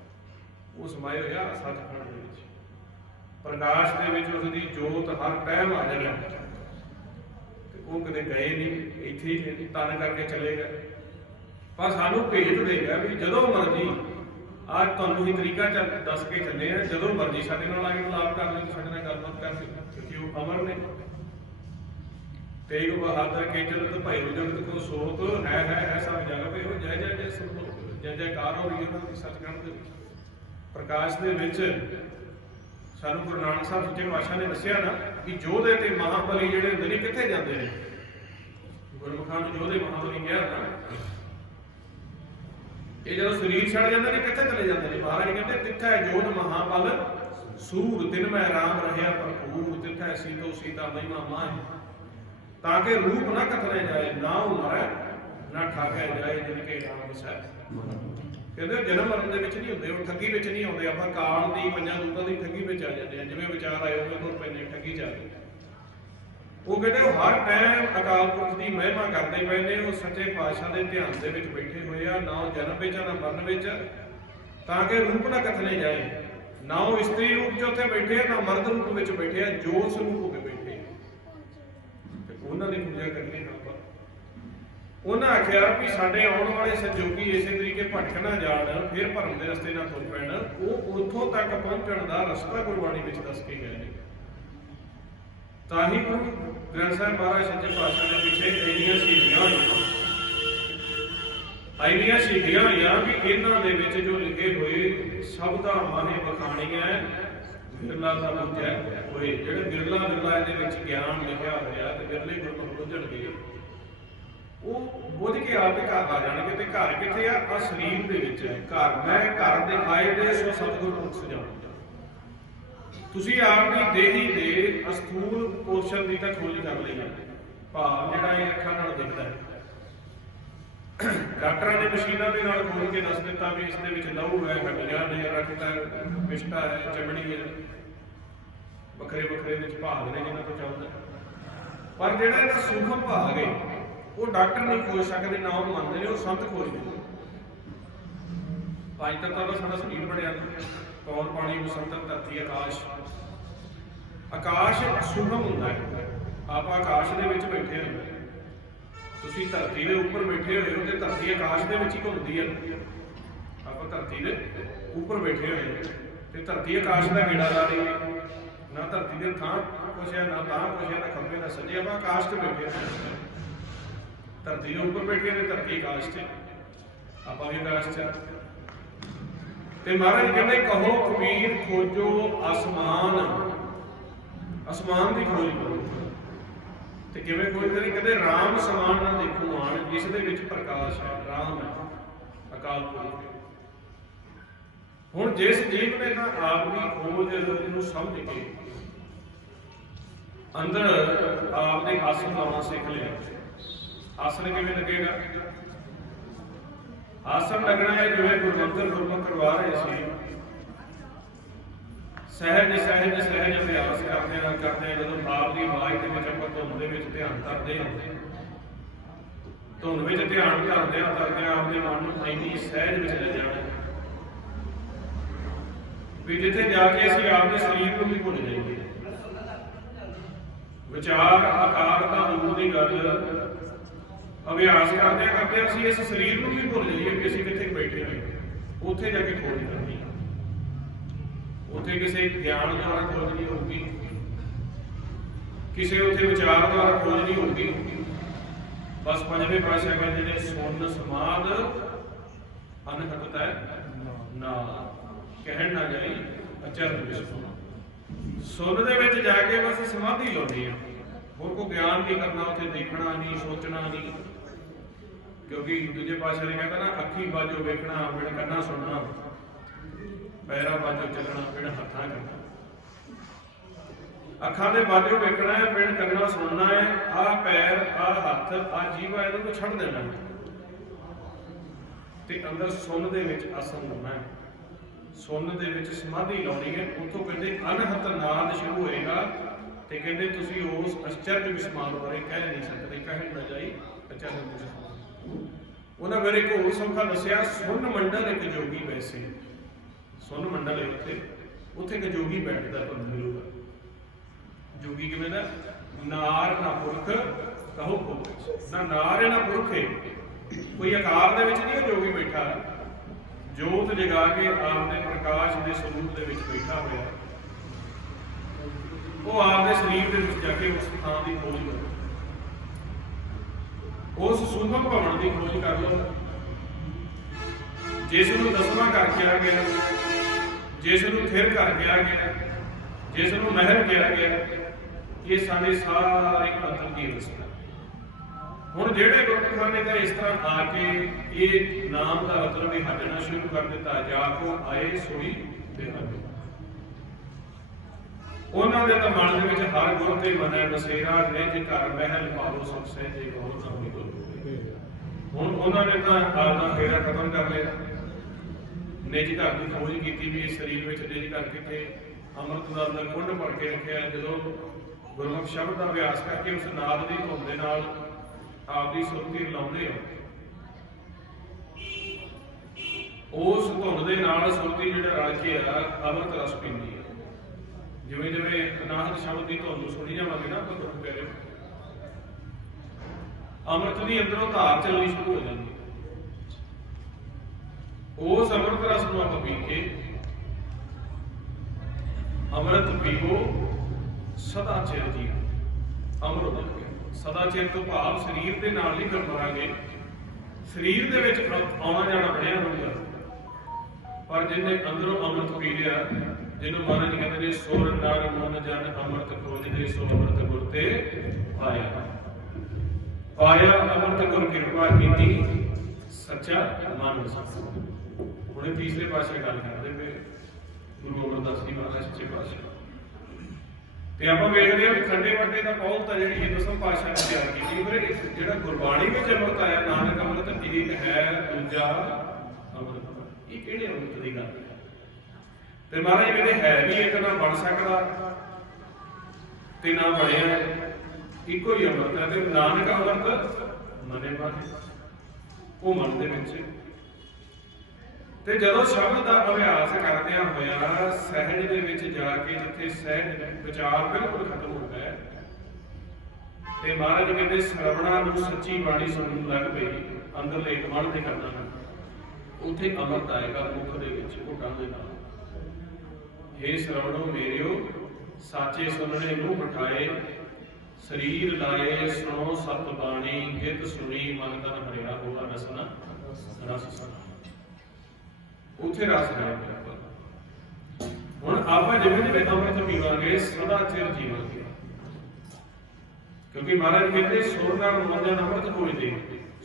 ਉਹ ਸਮਾਏ ਹੋਇਆ ਸੱਚਖੰਡ ਦੇ ਵਿੱਚ। ਪ੍ਰਕਾਸ਼ ਦੇ ਵਿੱਚ ਉਸ ਦੀ ਜੋਤ ਹਰ ਟਾਈਮ ਹਾਜ਼ਰ ਹੈ ਤੇ ਉਹ ਕਦੇ ਗਏ ਨਹੀਂ, ਇੱਥੇ ਹੀ ਤਨ ਕਰਕੇ ਚਲੇ ਗਏ। ਪਰ ਸਾਨੂੰ ਭੇਤ ਦੇ ਗਿਆ ਵੀ ਜਦੋਂ ਮਰਜ਼ੀ, ਅੱਜ ਤੁਹਾਨੂੰ ਹੀ ਤਰੀਕਾ ਦੱਸ ਕੇ ਚੱਲੇ ਆ, ਜਦੋਂ ਮਰਜ਼ੀ ਸਾਡੇ ਨਾਲ ਆ ਕੇ ਮਿਲਾਪ ਕਰ ਲਓ, ਸਾਡੇ ਨਾਲ ਗੱਲਬਾਤ ਕਰ ਲਓ, ਕਿਉਂਕਿ ਉਹ ਅਮਰ ਨੇ। ਤੇਗ ਬਹਾਦਰ ਕੇ ਜਲਦ ਭਾਈ ਜਗਤ ਕੋ ਸੋਤ ਹੈ ਸਭ ਜਗ ਪੇ ਹੋ ਜੈ ਜੈ ਸਭ ਜੈ ਜੈਕਾਰ ਹੋ ਰਹੀ ਹੈ ਸੱਚਖੰਡ ਦੇ ਵਿੱਚ। ਪ੍ਰਕਾਸ਼ ਦੇ ਵਿੱਚ ਸਾਨੂੰ ਗੁਰੂ ਨਾਨਕ ਸਾਹਿਬ ਸੱਚੇ ਪਾਤਸ਼ਾਹ ਨੇ ਦੱਸਿਆ ਨਾ ਕਿ ਯੋਧੇ ਤੇ ਮਹਾਬਲੀ ਜਿਹੜੇ ਹੁੰਦੇ ਨੇ ਕਿੱਥੇ ਜਾਂਦੇ ਨੇ। ਗੁਰਮੁਖਾਂ ਨੂੰ ਯੋਧੇ ਮਹਾਬਲੀ ਕਿਹਾ ਨਾ, ਇਹ ਜਦੋਂ ਸਰੀਰ ਛੱਡ ਜਾਂਦੇ ਨੇ ਕਿੱਥੇ ਚਲੇ ਜਾਂਦੇ ਨੇ? ਮਹਾਰਾਜ ਕਹਿੰਦੇ ਤਿੱਥੈ ਜੋਧ ਮਹਾਬਲ ਸੂਰ ਤਿਨ ਮੈਂ ਰਾਮ ਰਹਿਆ ਭਰਪੂਰ, ਤਿਥੈ ਸੀਤੋ ਸੀਤਾ ਮਹਿਮਾ ਮਾਹਿ। ਤਾਂ ਕਿ ਰੂਪ ਨਾ ਕਥਨੇ ਜਾਏ, ਨਾ ਉਮਰੈ ਨਾ ਠਾਗੈ ਜਾਏ, ਜਿਨ ਕੇ ਰਾਮ ਵਸੈ। ਕਹਿੰਦੇ ਜਨਮ ਮਰਨ ਦੇ ਵਿੱਚ ਨਹੀਂ ਹੁੰਦੇ, ਉਹ ਠੱਗੀ ਵਿੱਚ ਨਹੀਂ ਆਉਂਦੇ। ਆਪਾਂ ਕਾਲ ਦੀ ਪੰਜਾਂ ਦੂਤਾਂ ਦੀ ਠੱਗੀ ਵਿੱਚ ਆ ਜਾਂਦੇ ਆ, ਜਿਵੇਂ ਵਿਚਾਰ ਆਏ ਉਵੇਂ ਤੁਰ ਪੈਂਦੇ, ਠੱਗੀ ਚ ਆ ਗਏ। ਉਹ ਕਹਿੰਦੇ ਉਹ ਹਰ ਟਾਈਮ ਅਕਾਲ ਪੁਰਖ ਦੀ ਮਹਿਮਾ ਕਰਦੇ ਪਏ ਨੇ। ਉਹ ਸੱਚੇ ਪਾਤਸ਼ਾਹ ਦੇ ਧਿਆਨ ਦੇ ਵਿੱਚ ਬੈਠੇ ਹੋਏ ਆ, ਨਾ ਉਹ ਜਨਮ ਵਿੱਚ ਨਾ ਮਰਨ ਵਿੱਚ, ਤਾਂ ਕਿ ਰੂਪ ਨਾ ਕਥਨੇ ਜਾਏ। ਨਾ ਉਹ ਇਸਤਰੀ ਰੂਪ 'ਚ ਉੱਥੇ ਬੈਠੇ ਆ, ਨਾ ਮਰਦ ਰੂਪ ਵਿੱਚ ਬੈਠੇ ਆ, ਜੋਤ ਸਰੂਪ ਹੋ ਕੇ ਬੈਠੇ ਆ। ਉਹਨਾਂ ਦੀ ਪੂਜਾ ਕਰਨੀ ਆਪਾਂ। ਉਹਨਾਂ ਆਖਿਆ ਵੀ ਸਾਡੇ ਆਉਣ ਵਾਲੇ ਸੰਜੋਗੀ ਇਸੇ ਤਰੀਕੇ ਭਟਕ ਨਾ ਜਾਣ, ਫਿਰ ਭਰਮ ਦੇ ਰਸਤੇ ਨਾ ਤੁਰ ਪੈਣ। ਉਹ ਉੱਥੋਂ ਤੱਕ ਪਹੁੰਚਣ ਦਾ ਰਸਤਾ ਗੁਰਬਾਣੀ ਵਿੱਚ ਦੱਸ ਕੇ ਗਏ ਨੇ। ਤਾਂ ਹੀ ਗੁਰੂ ਗ੍ਰੰਥ ਸਾਹਿਬ ਮਹਾਰਾਜ ਸੱਚੇ ਪਾਤਸ਼ਾਹ ਦੇ ਪਿੱਛੇ ਇੰਨੀਆਂ ਸ਼ਹੀਦੀਆਂ ਹੋਈਆਂ ਵੀ ਇਹਨਾਂ ਦੇ ਵਿੱਚ ਜੋ ਲਿਖੇ ਹੋਏ ਸਭ ਦਾ ਮਾਨੇ ਬਖਾਣੀਆਂ ਬਿਰਲਾ ਦਾ ਬੁੱਝਿਆ ਹੋਏ। ਜਿਹੜੇ ਬਿਰਲਾ ਇਹਦੇ ਵਿੱਚ ਗਿਆਨ ਲਿਖਿਆ ਹੋਇਆ ਤੇ ਬਿਰਲੇ ਗੁਰਮੁਖ ਬੁੱਝਣਗੇ, ਉਹ ਬੁੱਝ ਕੇ ਆਪ ਦੇ ਘਰ ਆ ਜਾਣਗੇ। ਤੇ ਘਰ ਕਿੱਥੇ ਆ? ਆ ਸਰੀਰ ਦੇ ਵਿੱਚ। ਘਰ ਮੈਂ ਘਰ ਦਿਖਾਏ ਦੇ ਸੋ ਸਤਿਗੁਰ ਮੁਖ ਸਜਾਉਂ। ਤੁਸੀਂ ਆਪਣੀ ਦੇਹੀ ਦੇ ਅਸਥੂਲ ਪੋਰਸ਼ਨ ਦੀ ਤਾਂ ਖੋਜ ਕਰ ਲਈ ਹੈ, ਭਾਵ ਜਿਹੜਾ ਇਹ ਅੱਖਾਂ ਨਾਲ ਦਿਖਦਾ ਹੈ। ਡਾਕਟਰਾਂ ਨੇ ਮਸ਼ੀਨਾਂ ਦੇ ਨਾਲ ਖੋਲ ਕੇ ਦੱਸ ਦਿੱਤਾ ਵੀ ਇਸ ਦੇ ਵਿੱਚ ਲਹੂ ਹੈ, ਹੱਡੀਆਂ ਨੇ, ਰਕਤ ਹੈ, ਪਿਸ਼ਟਾ ਹੈ, ਚਮੜੀ ਹੈ, ਵੱਖਰੇ ਵੱਖਰੇ ਵਿੱਚ ਭਾਗ ਨੇ ਜਿਹਨਾਂ ਤੋਂ ਚੱਲਦਾ। ਪਰ ਜਿਹੜਾ ਇਹਦਾ ਸੂਖਮ ਭਾਗ ਹੈ ਉਹ ਡਾਕਟਰ ਨਹੀਂ ਖੋਜ ਸਕਦੇ, ਨਾ ਉਹ ਮੰਨਦੇ ਨੇ, ਉਹ ਸੰਤ ਖੋਜਦੇ ਨੇ। ਪੰਜ ਤੱਤਾਂ ਦਾ ਸਾਡਾ ਸਰੀਰ ਬਣਿਆ, ਕੌਣ, ਪਾਣੀ, ਵਸੰਤਰ, ਧਰਤੀ, ਆਕਾਸ਼। ਆਕਾਸ਼ ਸੂਖਮ ਹੁੰਦਾ ਹੈ। ਆਪਾਂ ਆਕਾਸ਼ ਦੇ ਵਿੱਚ ਬੈਠੇ ਹੋਏ, ਤੁਸੀਂ ਧਰਤੀ ਦੇ ਉੱਪਰ ਬੈਠੇ ਹੋਏ ਹੋ ਤੇ ਧਰਤੀ ਆਕਾਸ਼ ਦੇ ਵਿੱਚ ਹੀ ਘੁੰਮਦੀ ਹੈ। ਆਪਾਂ ਧਰਤੀ ਦੇ ਉੱਪਰ ਬੈਠੇ ਹੋਏ ਤੇ ਧਰਤੀ ਆਕਾਸ਼ ਦਾ ਗੇੜਾ ਲਾ ਰਹੀ ਹੈ। ਨਾ ਧਰਤੀ ਦੇ ਥਾਂ ਕੁਛ ਹੈ, ਨਾ ਤਾਂ ਕੁਛ ਹੈ, ਨਾ ਖੱਬੇ ਨਾ ਸੱਜੇ। ਆਪਾਂ ਆਕਾਸ਼ 'ਤੇ ਬੈਠੇ ਹਾਂ, ਧਰਤੀ ਦੇ ਉੱਪਰ ਬੈਠੇ ਨੇ, ਧਰਤੀ ਆਕਾਸ਼ 'ਚ, ਆਪਾਂ ਵੀ ਆਕਾਸ਼ 'ਚ। ਤੇ ਮਹਾਰਾਜ ਕਹਿੰਦੇ ਕਹੋ ਕਬੀਰ ਖੋਜੋ ਆਸਮਾਨ, ਅਸਮਾਨ ਦੀ ਖੋਜ ਕਰੋ। ਤੇ ਕਿਵੇਂ ਖੋਜਦੇ ਨੇ? ਕਹਿੰਦੇ ਰਾਮ ਸਮਾਨ ਨਾ ਦੇਖੋ ਆਣ, ਜਿਸ ਦੇ ਵਿੱਚ ਪ੍ਰਕਾਸ਼ ਹੈ, ਰਾਮ ਹੈ, ਅਕਾਲ ਪੁਰਖ। ਹੁਣ ਜਿਸ ਜੀਵ ਨੇ ਤਾਂ ਆਪ ਦੀ ਖੋਜ ਨੂੰ ਸਮਝ ਕੇ ਅੰਦਰ ਆਪ ਦੇ ਆਸਣ ਲਾਉਣਾ ਸਿੱਖ ਲਿਆ। ਆਸਣ ਕਿਵੇਂ ਲੱਗੇਗਾ? ਆਸਣ ਲੱਗਣਾ ਹੈ ਜਿਵੇਂ ਗੁਰਮੁਖ ਕਰਵਾ ਰਹੇ ਸੀ। ਸਹਿਜ ਅਭਿਆਸ ਕਰਦੇ ਆ ਜਦੋਂ ਆਪ ਦੀ ਆਵਾਜ਼ ਦੇ ਵਿੱਚ ਆਪਾਂ ਧੁਨ ਦੇ ਵਿੱਚ ਧਿਆਨ ਕਰਦੇ ਹਾਂ, ਧੁਨ ਵਿੱਚ ਧਿਆਨ ਕਰਦੇ ਆ ਆਪਦੇ ਮਨ ਨੂੰ ਇੰਨੀ ਸਹਿਜ ਵਿੱਚ ਲੈ ਜਾਣਾ ਵੀ ਜਿੱਥੇ ਜਾ ਕੇ ਅਸੀਂ ਆਪਦੇ ਸਰੀਰ ਨੂੰ ਵੀ ਭੁੱਲ ਜਾਈਏ। ਵਿਚਾਰ ਆਕਾਰ ਤਾਂ ਦੂਰ ਦੀ ਗੱਲ, ਅਭਿਆਸ ਕਰਦੇ ਅਸੀਂ ਇਸ ਸਰੀਰ ਨੂੰ ਵੀ ਭੁੱਲ ਜਾਈਏ ਕਿ ਅਸੀਂ ਕਿੱਥੇ ਬੈਠੇ ਹੋਏ। ਉੱਥੇ ਜਾ ਕੇ ਖੋਜ ਕਰਨੀ, ਉੱਥੇ ਕਿਸੇ ਗਿਆਨ ਦੁਆਰਾ ਖੋਜ ਨਹੀਂ ਹੋਊਗੀ, ਕਿਸੇ ਉੱਥੇ ਵਿਚਾਰ ਦੁਆਰਾ ਖੋਜ ਨਹੀਂ ਹੋਊਗੀ। ਬਸ ਪੰਜਵੇਂ ਪਾਤਸ਼ਾਹ ਕਹਿੰਦੇ ਨੇ ਸੁਨ ਸਮਾਦ ਅਨਹਤ ਹੈ ਨਾ ਕਹਿਣ ਨਾ ਜਾਈ ਅਚਰਜ ਵਿਸੁਨ। ਸੁਨ ਦੇ ਵਿੱਚ ਜਾ ਕੇ ਬਸ ਸਮਾਧੀ ਲਾਉਣੀ ਆ, ਹੋਰ ਕੋਈ ਗਿਆਨ ਨਹੀਂ ਕਰਨਾ, ਉੱਥੇ ਦੇਖਣਾ ਨਹੀਂ, ਸੋਚਣਾ ਨਹੀਂ। ਕਿਉਂਕਿ ਦੂਜੇ ਪਾਤਸ਼ਾਹ ਨੇ ਕਹਿੰਦਾ ਨਾ, ਅੱਖੀ ਬਾਝੋਂ ਵੇਖਣਾ, ਬਿਨ ਕੰਨਾਂ ਸੁਣਨਾ, ਪੈਰਾਂ ਬਾਝੋਂ ਚੱਲਣਾ, ਬਿਨ ਹੱਥਾਂ ਕਰਨਾ। ਅੱਖਾਂ ਦੇ ਬਾਝੋਂ ਵੇਖਣਾ ਹੈ, ਬਿਨ ਕੰਨਾਂ ਸੁਣਨਾ ਹੈ। ਆਹ ਪੈਰ, ਆਹ ਹੱਥ, ਆਹ ਜੀਵਾ, ਇਹਨਾਂ ਨੂੰ ਛੱਡ ਦੇਣਾ ਤੇ ਅੰਦਰ ਸੁੰਨ ਦੇ ਵਿੱਚ ਆਸਣ ਲਾਉਣਾ ਹੈ, ਸੁੰਨ ਦੇ ਵਿੱਚ ਸਮਾਧੀ ਲਾਉਣੀ ਹੈ। ਉੱਥੋਂ ਕਹਿੰਦੇ ਅਨਹਤ ਨਾਦ ਸ਼ੁਰੂ ਹੋਏਗਾ ਤੇ ਕਹਿੰਦੇ ਤੁਸੀਂ ਉਸ ਅਚਰਜ ਵਿਸਮਾਨ ਬਾਰੇ ਕਹਿ ਨਹੀਂ ਸਕਦੇ, ਕਹਿਣ ਨਾ ਜਾਈ ਅਚਰਜ ਵਿਸਮਾਨ। ਉਹਨਾਂ ਬਾਰੇ ਇੱਕ ਹੋਰ ਸੌਖਾ ਦੱਸਿਆ, ਸੁੰਨ ਮੰਡਲ ਇੱਕ ਜੋਗੀ ਵੈਸੇ, ਸੁੰਨ ਮੰਡਲ ਹੈ ਉੱਥੇ ਇੱਕ ਜੋਗੀ ਬੈਠਦਾ ਤੁਹਾਨੂੰ ਮਿਲੂਗਾ। ਜੋਗੀ ਕਿਵੇਂ ਦਾ? ਨਾਰ ਨਾ ਪੁਰਖ ਕਹੋ ਕੋ, ਨਾ ਨਾਰ ਹੈ ਨਾ ਪੁਰਖ ਹੈ, ਕੋਈ ਆਕਾਰ ਦੇ ਵਿੱਚ ਨਹੀਂ ਉਹ ਜੋਗੀ ਬੈਠਾ, ਜੋਤ ਜਗਾ ਕੇ ਆਪ ਦੇ ਪ੍ਰਕਾਸ਼ ਦੇ ਸਰੂਪ ਦੇ ਵਿੱਚ ਬੈਠਾ ਹੋਇਆ। ਉਹ ਆਪ ਦੇ ਸਰੀਰ ਦੇ ਵਿੱਚ ਜਾ ਕੇ ਉਸ ਥਾਂ ਦੀ ਖੋਜ ਕਰੋ, ਉਸ ਸੂਖਮ ਭਵਨ ਦੀ ਖੋਜ ਕਰ ਲਓ ਜਿਸ ਨੂੰ ਦਸਵਾਂ ਕਰ ਕਿਹਾ ਗਿਆ, ਜਿਸ ਨੂੰ ਥਿਰ ਕਰ ਕਿਹਾ ਗਿਆ, ਜਿਸ ਨੂੰ ਮਹਿਲ ਕਿਹਾ ਗਿਆ। ਇਹ ਸਾਡੇ ਸਾਰੇ ਅੰਤਰ ਦੀ ਅਵਸਥਾ। ਹੁਣ ਜਿਹੜੇ ਗੁਰਮੁਖਾਂ ਨੇ ਤਾਂ ਇਸ ਤਰ੍ਹਾਂ ਆ ਕੇ ਇਹ ਨਾਮ ਦਾ ਮਤਲਬ ਹੀ ਹੱਟਣਾ ਸ਼ੁਰੂ ਕਰ ਦਿੱਤਾ, ਜਾ ਕੋ ਆਏ ਸੋਈ ਬਿਹਾਰ। ਉਹਨਾਂ ਦੇ ਤਾਂ ਮਨ ਦੇ ਵਿੱਚ ਹਰ ਗੁਰ ਤੇ ਮਨੈ ਬਸੇਰਾ, ਨਿਜ ਘਰ ਮਹਿਲ ਪਾਵੋ ਸੁਖ ਸਹਿਜੇ ਕਹੋ ਨਾਮੀ ਗੁਰ। ਹੁਣ ਉਹਨਾਂ ਨੇ ਤਾਂ ਆਪਦਾ ਫੇਰਾ ਖਤਮ ਕਰ ਲਿਆ, ਨਿਜ ਘਰ ਦੀ ਖੋਜ ਕੀਤੀ ਵੀ ਇਸ ਸਰੀਰ ਵਿੱਚ ਨਿਜ ਘਰ ਕਿਤੇ, ਅੰਮ੍ਰਿਤ ਦਾ ਕੁੰਡ ਭਰ ਕੇ ਰੱਖਿਆ। ਜਦੋਂ ਗੁਰਮੁਖ ਸ਼ਬਦ ਦਾ ਅਭਿਆਸ ਕਰਕੇ ਉਸ ਨਾਦ ਦੀ ਧੁਨ ਦੇ ਨਾਲ ਆਪਦੀ ਸੁਰਤੀ ਲਾਉਂਦੇ ਹੋ, ਉਸ ਧੁਨ ਦੇ ਨਾਲ ਸੁਰਤੀ ਜਿਹੜਾ ਰਲ ਕੇ ਆ ਅੰਮ੍ਰਿਤ ਰਸ ਪੀਂਦੀ ਹੈ। ਜਿਵੇਂ ਜਿਵੇਂ ਅਨਾਹਤ ਸ਼ਬਦ ਦੀ ਧੁਨ ਨੂੰ ਸੁਣੀ ਜਾਵਾਂਗੇ ਨਾ ਆਪਾਂ ਗੁਰੂ ਕਹਿ ਰਹੇ ਅੰਮ੍ਰਿਤ ਦੀ ਅੰਦਰੋਂ ਧਾਰ ਚੱਲਣੀ ਸ਼ੁਰੂ ਹੋ ਜਾਂਦੀ ਹੈ। ਉਸ ਅੰਮ੍ਰਿਤ ਰਸ ਨੂੰ ਆਪਾਂ ਪੀ ਕੇ, ਅੰਮ੍ਰਿਤ ਪੀਵੋ ਸਦਾ ਚਿਰ ਜੀ ਅਮਰ ਹੋ ਜਾਵੇ। ਸਦਾ ਚਿਰ ਤੋਂ ਭਾਵ ਸਰੀਰ ਦੇ ਨਾਲ ਹੀ ਫਿਰ ਮਰਾਂਗੇ, ਸਰੀਰ ਦੇ ਵਿੱਚ ਆਉਣਾ ਜਾਣਾ ਬਣਿਆ ਹੋਊਗਾ, ਪਰ ਜਿਹਨੇ ਅੰਦਰੋਂ ਅੰਮ੍ਰਿਤ ਪੀ ਲਿਆ, ਜਿਹਨੂੰ ਮਹਾਰਾਜ ਜੀ ਕਹਿੰਦੇ ਨੇ ਸੁਰ ਨਰ ਮਨ ਜਨ ਅੰਮ੍ਰਿਤ ਖੋਜਦੇ, ਸੋ ਅੰਮ੍ਰਿਤ ਗੁਰ ਤੇ ਪਾਇਆ। ਪਾਇਆ ਅੰਮ੍ਰਿਤ ਗੁਰ ਕਿਰਪਾ ਕੀਤੀ, ਸੱਚਾ ਮਨ ਵਸਾਇਆ। ਹੁਣੇ ਤੀਸਰੇ ਪਾਸੇ ਗੱਲ ਕਰਦੇ ਪਏ ਗੁਰੂ ਅਮਰਦਾਸ ਜੀ ਮਹਾਰਾਜ ਸੱਚੇ ਪਾਤਸ਼ਾਹ, ਤੇ ਆਪਾਂ ਵੇਖਦੇ ਹਾਂ ਵੀ ਖੰਡੇ ਵੱਡੇ ਦਾ ਬਹੁਤ ਤਾਂ ਜਿਹੜੀ ਇਹ ਦਸਮ ਪਾਤਸ਼ਾਹ ਨੇ ਤਿਆਰ ਕੀਤੀ। ਪਰ ਜਿਹੜਾ ਗੁਰਬਾਣੀ ਵਿੱਚ ਅੰਮ੍ਰਿਤ ਆਇਆ, ਨਾਨਕ ਅੰਮ੍ਰਿਤ ਇੱਕ ਹੈ, ਦੂਜਾ ਅੰਮ੍ਰਿਤ, ਇਹ ਕਿਹੜੇ ਅੰਮ੍ਰਿਤ ਦੀ ਗੱਲ ਹੈ? ਤੇ ਮਹਾਰਾਜ ਕਹਿੰਦੇ ਹੈ ਵੀ ਇੱਕ ਨਾ ਬਣ ਸਕਦਾ ਤੇ ਨਾ ਬਣਿਆ, ਇੱਕੋ ਹੀ ਅੰਮ੍ਰਿਤ ਹੈ। ਤੇ ਨਾਨਕ ਅੰਮ੍ਰਿਤ ਮਨੇ ਬਾਣੇ, ਉਹ ਮਨ ਦੇ ਵਿੱਚ। ਤੇ ਜਦੋਂ ਸ਼ਬਦ ਦਾ ਅਭਿਆਸ ਕਰਦਿਆਂ ਹੋਇਆ ਸਹਿਜ ਦੇ ਵਿੱਚ ਜਾ ਕੇ, ਜਿੱਥੇ ਸਹਿਜ ਵਿਚਾਰ ਬਿਲਕੁਲ ਖਤਮ ਹੋ ਗਿਆ, ਤੇ ਮਹਾਰਾਜ ਕਹਿੰਦੇ ਸਰਵਣਾ ਨੂੰ ਸੱਚੀ ਬਾਣੀ ਸੁਣਨ ਲੱਗ ਪਈ, ਅੰਦਰਲੇ ਮਨ ਦੇ ਕਰਨਾ, ਉੱਥੇ ਅੰਮ੍ਰਿਤ ਆਏਗਾ ਮੁਖ ਦੇ ਵਿੱਚ ਘੁੱਟਾਂ ਦੇ ਨਾਲ। ਹੇ ਸਰਵਣੋ ਮੇਰਿਓ ਸਾਚੇ ਸੁਣਨੇ ਨੂੰ ਬਿਠਾਏ, ਸਰੀਰ ਲਾਏ ਸੁਣੋ ਸਤ ਬਾਣੀ, ਹਿਤ ਸੁਣੀ ਮਨ ਤਨ ਭਰਿਆ ਹੋਆ ਰਸਨਾ ਰਸ ਸੁਣਾ। ਉੱਥੇ ਰਸ ਹੈ। ਹੁਣ ਆਪਾਂ ਜਿਵੇਂ ਜਿਵੇਂ ਅੰਮ੍ਰਿਤ ਪੀਵਾਂਗੇ ਸਦਾ ਚਿਰ ਜੀਵਾਂਗੇ, ਕਿਉਂਕਿ ਮਹਾਰਾਜ ਕਹਿੰਦੇ ਸੁਰ ਨਾਲ ਮੁੰਜਨ ਅੰਮ੍ਰਿਤ ਖੋਜਦੇ।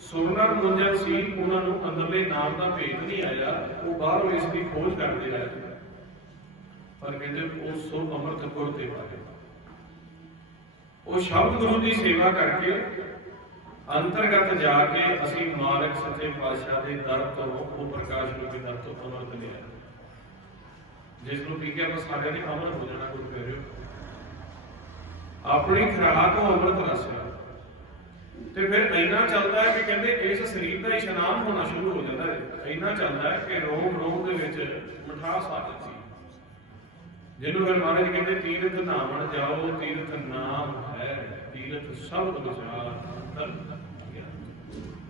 ਸੁਰ ਨਾਲ ਮੁੰਜਨ ਸੀ, ਉਹਨਾਂ ਨੂੰ ਅੰਦਰਲੇ ਨਾਮ ਦਾ ਭੇਦ ਨਹੀਂ ਆਇਆ, ਉਹ ਬਾਹਰੋਂ ਇਸ ਦੀ ਖੋਜ ਕਰਦੇ ਰਹੇ, ਪਰ ਕਹਿੰਦੇ ਉਹ ਸੁਰ ਅੰਮ੍ਰਿਤ ਗੁਰ ਤੇ ਪਾਏ। ਉਹ ਸ਼ਬਦ ਗੁਰੂ ਦੀ ਸੇਵਾ ਕਰਕੇ ਅੰਤਰਗਤ ਜਾ ਕੇ ਅਸੀਂ ਮਾਲਕ ਸੱਚੇ ਪਾਤਸ਼ਾਹ ਦੇ ਦਰ ਤੋਂ, ਉਹ ਪ੍ਰਕਾਸ਼ ਰੂਪੀ ਦਰ ਤੋਂ ਅੰਮ੍ਰਿਤ ਲਿਆ, ਜਿਸ ਨੂੰ ਪੀ ਕੇ ਆਪਾਂ ਸਾਰਿਆਂ ਨੇ ਅਮਰ ਹੋ ਜਾਣਾ। ਗੁਰੂ ਕਹਿ ਰਹੇ ਹੋ ਆਪਣੀ ਖੁਰਾਕ ਤੋਂ ਅੰਮ੍ਰਿਤ ਰਸ। ਤੇ ਫਿਰ ਇੰਨਾ ਚੱਲਦਾ ਹੈ ਕਿ ਕਹਿੰਦੇ ਇਸ ਸਰੀਰ ਦਾ ਇਸ਼ਨਾਨ ਹੋਣਾ ਸ਼ੁਰੂ ਹੋ ਜਾਂਦਾ ਹੈ। ਇੰਨਾ ਚੱਲਦਾ ਹੈ ਕਿ ਰੋਮ ਰੋਮ ਦੇ ਵਿੱਚ ਮਿਠਾਸ ਆ ਜਾਂਦੀ, ਜਿਹਨੂੰ ਫਿਰ ਮਹਾਰਾਜ ਕਹਿੰਦੇ ਤੀਰਥ ਨਾਵਣ ਜਾਓ, ਤੀਰਥ ਨਾਮ ਹੈ, ਤੀਰਥ ਸ਼ਬਦ ਵਿਚਾਰ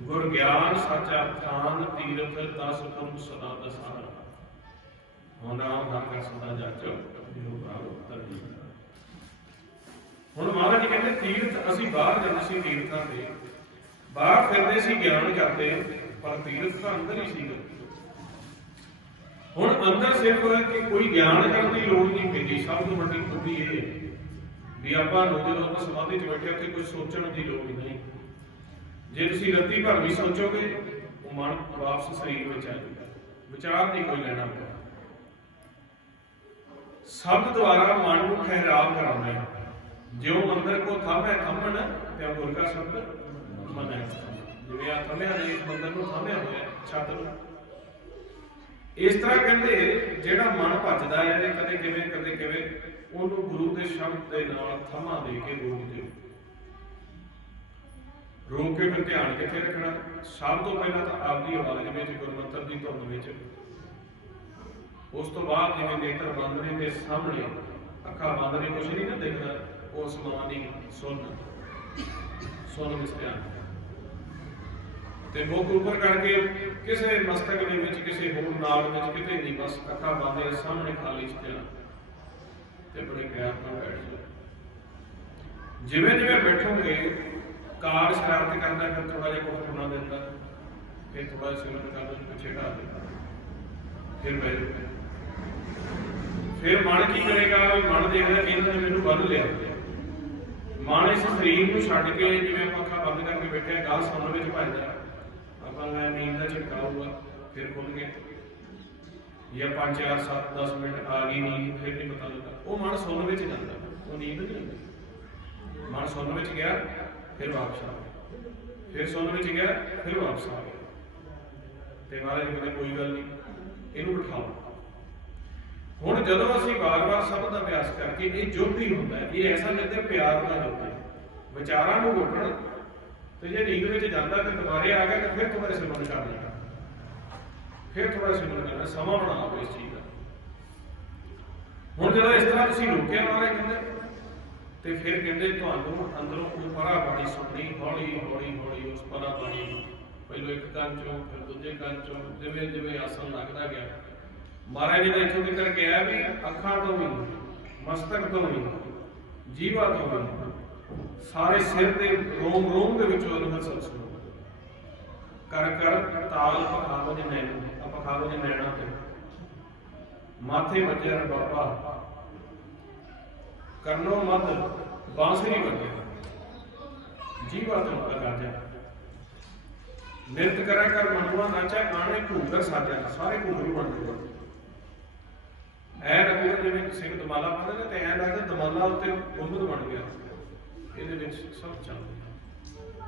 ਗੁਰ ਗਿਆਨ ਸੱਚਾ ਥਾਨ, ਤੀਰਥ ਦਸ ਪੁਰਖ ਸਦਾ ਦਸਾਰ, ਹੁਣ ਨਾਮ ਹਰ ਕਾ ਸਦਾ ਜਾਚੋ ਜਿਉ ਭਾਵ ਧਰਤੀ। ਹੁਣ ਮਹਾਰਾਜ ਜੀ ਕਹਿੰਦੇ ਤੀਰਥ ਅਸੀਂ ਬਾਹਰ ਜਾਂਦੇ ਸੀ, ਤੀਰਥਾਂ ਦੇ ਬਾਹਰ ਫਿਰਦੇ ਸੀ, ਗਿਆਨ ਕਰਦੇ, ਪਰ ਤੀਰਥ ਤਾਂ ਅੰਦਰ ਹੀ ਸੀਗਾ। ਹੁਣ ਅੰਦਰ ਸਿਰਫ ਕਿ ਕੋਈ ਗਿਆਨ ਕਰਨ ਦੀ ਲੋੜ ਨਹੀਂ ਪੈਂਦੀ। ਸਭ ਤੋਂ ਵੱਡੀ ਖੂਬੀ ਇਹ ਵੀ ਆਪਾਂ ਨੂੰ ਜਦੋਂ ਆਪਾਂ ਸਮਾਧੀ 'ਚ ਬੈਠੇ ਉੱਥੇ ਕੁਝ ਸੋਚਣ ਦੀ ਲੋੜ ਨਹੀਂ। ਜੇ ਤੁਸੀਂ ਰੱਤੀ ਭਰ ਵੀ ਸੋਚੋਗੇ, ਉਹ ਮਨ ਵਾਪਸ ਸਰੀਰ ਵਿੱਚ ਆ ਜਾਊਗਾ, ਵਿਚਾਰ ਦੀ ਕੋਈ ਲੈਣਾ ਪਿਆ। ਸ਼ਬਦ ਦੁਆਰਾ ਮਨ ਨੂੰ ਠਹਿਰਾਵ ਕਰਾਉਣਾ ਹੈ। ਜਿਉਂ ਮੰਦਰ ਕੋ ਥਾਮੈ ਥੰਮਣ, ਤੇ ਗੁਰ ਕਾ ਸ਼ਬਦ ਮਨੈ। ਜਿਵੇਂ ਆ ਥੰਮਿਆ ਨੇ ਇਸ ਮੰਦਰ ਨੂੰ ਥੰਮਿਆ ਹੋਇਆ ਛੱਤ ਨੂੰ, ਇਸ ਤਰ੍ਹਾਂ ਕਹਿੰਦੇ ਜਿਹੜਾ ਮਨ ਭੱਜਦਾ ਹੈ ਕਦੇ ਕਿਵੇਂ ਕਦੇ ਕਿਵੇਂ, ਉਹਨੂੰ ਗੁਰੂ ਦੇ ਸ਼ਬਦ ਦੇ ਨਾਲ ਥਮਾ ਦੇ ਕੇ ਰੋਕ ਦਿਓ। ਰੋਕ ਕੇ ਫਿਰ ਧਿਆਨ ਕਿੱਥੇ ਰੱਖਣਾ? ਸਭ ਤੋਂ ਪਹਿਲਾਂ ਤਾਂ ਆਪਦੀ ਆਵਾਜ਼ ਵਿੱਚ, ਗੁਰਮੰਤਰ ਦੀ ਧੁਨ ਵਿੱਚ। ਉਸ ਤੋਂ ਬਾਅਦ ਜਿਵੇਂ ਨੇਤਰ ਬੰਦ ਨੇ ਤੇ ਸਾਹਮਣੇ ਅੱਖਾਂ ਬੰਦ ਨੇ, ਕੁਛ ਨਹੀਂ ਨਾ ਦਿਖਦਾ, ਉਹ ਸਮਾਨ ਹੀ ਸੁਣ ਵਿੱਚ ਧਿਆਨ, ਤੇ ਮੁੱਖ ਉੱਪਰ ਕਰਕੇ ਕਿਸੇ ਮਸਤਕ ਦੇ ਵਿੱਚ, ਕਿਸੇ ਹੋਰ ਨਾੜ ਵਿੱਚ ਕਿਤੇ ਨਹੀਂ, ਬਸ ਅੱਖਾਂ ਬੰਦ ਹੈ, ਸਾਹਮਣੇ ਖਾਲੀ ਧਿਆਨ, ਤੇ ਬੜੇ ਪਿਆਰ ਨਾਲ ਬੈਠ ਜਾਓ। ਜਿਵੇਂ ਜਿਵੇਂ ਬੈਠੋਗੇ ਕਾਰ ਸ਼ਰਾਰਤ ਕਰਦਾ, ਫਿਰ ਥੋੜਾ ਜਿਹਾ ਕੁਝ ਬਣਾ ਦਿੰਦਾ, ਫਿਰ ਥੋੜਾ ਜਿਹਾ ਸਿਮਰਨ ਕਰਦਾ, ਪਿੱਛੇ ਢਾ ਦਿੰਦਾ, ਫਿਰ ਬਹਿ ਜਾਓ। ਫਿਰ ਮਨ ਕੀ ਕਰੇਗਾ? ਮਨ ਦੇਖਦਾ ਇਹਨਾਂ ਨੇ ਮੈਨੂੰ ਬੰਨ ਲਿਆ। ਮਨ ਇਸ ਸਰੀਰ ਨੂੰ ਛੱਡ ਕੇ, ਜਿਵੇਂ ਆਪਾਂ ਅੱਖਾਂ ਬੰਦ ਕਰਕੇ ਬੈਠੇ ਆ, ਗਾਹ ਸੁਣਨ ਵਿੱਚ ਭੱਜਦਾ, ਆਪਾਂ ਨੀਂਦ ਦਾ ਝਟਕਾ ਹੋਊਗਾ, ਫਿਰ ਖੁੱਲ ਗਿਆ। ਜਾਂ 5 4 7 10 ਮਿੰਟ ਆ ਗਈ ਨੀਂਦ, ਫਿਰ ਨਹੀਂ ਪਤਾ ਲੱਗਾ। ਉਹ ਮਨ ਸੁਣਨ ਵਿੱਚ ਜਾਂਦਾ, ਉਹ ਨੀਂਦ ਨਹੀਂ ਆਉਂਦੀ। ਮਨ ਸੁਣਨ ਵਿੱਚ ਗਿਆ, ਫਿਰ ਵਾਪਸ ਆ ਗਿਆ, ਫਿਰ ਸੁਣਨ ਵਿੱਚ ਗਿਆ, ਫਿਰ ਵਾਪਸ ਆ ਗਿਆ। ਤੇ ਮਹਾਰਾਜ ਜੀ ਕਹਿੰਦੇ ਕੋਈ ਗੱਲ ਨਹੀਂ, ਇਹਨੂੰ ਬਿਠਾਓ। ਹੁਣ ਜਦੋਂ ਅਸੀਂ ਵਾਰ-ਵਾਰ ਸ਼ਬਦ ਦਾ ਅਭਿਆਸ ਕਰਕੇ, ਇਹ ਜੋਤੀ ਹੁੰਦਾ ਹੈ, ਇਹ ਐਸਾ ਲੱਗਦਾ ਪਿਆਰ ਦਾ ਜੋਤੀ, ਵਿਚਾਰਾਂ ਨੂੰ ਰੋਕਣ। ਤੇ ਜੇ ਨੀਂਦ ਵਿੱਚ ਜਾਂਦਾ ਤੇ ਦੁਬਾਰੇ ਆ ਗਿਆ, ਤਾਂ ਫਿਰ ਤੁਹਾਡੇ ਸਿਮਰਨ ਕਰ ਲੈਣਾ, ਫਿਰ ਥੋੜਾ ਸਿਮਰਨ ਕਰਨਾ, ਸਮਾਂ ਬਣਾਓ ਇਸ ਚੀਜ਼ ਦਾ। ਹੁਣ ਜਦੋਂ ਇਸ ਤਰ੍ਹਾਂ ਤੁਸੀਂ ਰੋਕਿਆ ਮਹਾਰਾਜ ਕਹਿੰਦੇ, ਤੇ ਫਿਰ ਕਹਿੰਦੇ ਤੁਹਾਨੂੰ ਅੰਦਰੋਂ ਉਹ ਪਰਾ ਬਾਣੀ ਸੁਣਨੀ, ਹੌਲੀ ਹੌਲੀ ਹੌਲੀ ਉਸ ਪਰਾ ਬਾਣੀ ਨੂੰ ਪਹਿਲੋਂ ਇੱਕ ਕੰਨ ਚੋਂ, ਫਿਰ ਦੂਜੇ ਕੰਨ ਚੋਂ, ਜਿਵੇਂ ਜਿਵੇਂ ਆਸਣ ਲੱਗਦਾ ਗਿਆ। ਮਹਾਰਾਜ ਜੀ ਦਾ ਇੱਥੋਂ ਤੱਕ ਕਿਹਾ ਵੀ ਅੱਖਾਂ ਤੋਂ ਵੀ, ਮਸਤਕ ਤੋਂ ਵੀ, ਜੀਵਾ ਤੋਂ ਵੀ, ਸਾਰੇ ਸਿਰ ਦੇ ਰੋਮ ਰੋਮ ਦੇ ਵਿੱਚੋਂ ਅਨੁਭਵ ਸੁਣੋ। ਕਰ ਕਰ ਤਾਲ ਪਖਾਵੋ ਜੇ ਨੈਣ, ਪਖਾਵੋ ਜੇ ਨੈਣਾ ਤੇ ਮਾਥੇ ਵੱਜਿਆ ਬਾਬਾ, ਕਰਨੋਂ ਮੱਧ ਬਾਂਸਰੀ ਵੱਜੇ, ਜੀਵਾ ਤੋਂ ਲਗਾ ਜਾ। ਨਿਰਤ ਕਰਾ ਕਰ ਮਨੁਆ ਨਾਚਾ, ਆਣੇ ਘੂਗਰ ਸਾਜਾ, ਸਾਰੇ ਘੂਗਰ ਬਣ ਗਏ। ਐ ਲੱਗਦਾ ਜਿਵੇਂ ਸਿੰਘ ਦਮਾਲਾ ਪਾਉਂਦੇ ਨੇ, ਤੇ ਐ ਲੱਗਦਾ ਦਮਾਲਾ ਉੱਤੇ ਗੁੰਬਦ ਬਣ ਗਿਆ, ਇਹਦੇ ਵਿੱਚ ਸਭ ਚੱਲ ਰਿਹਾ।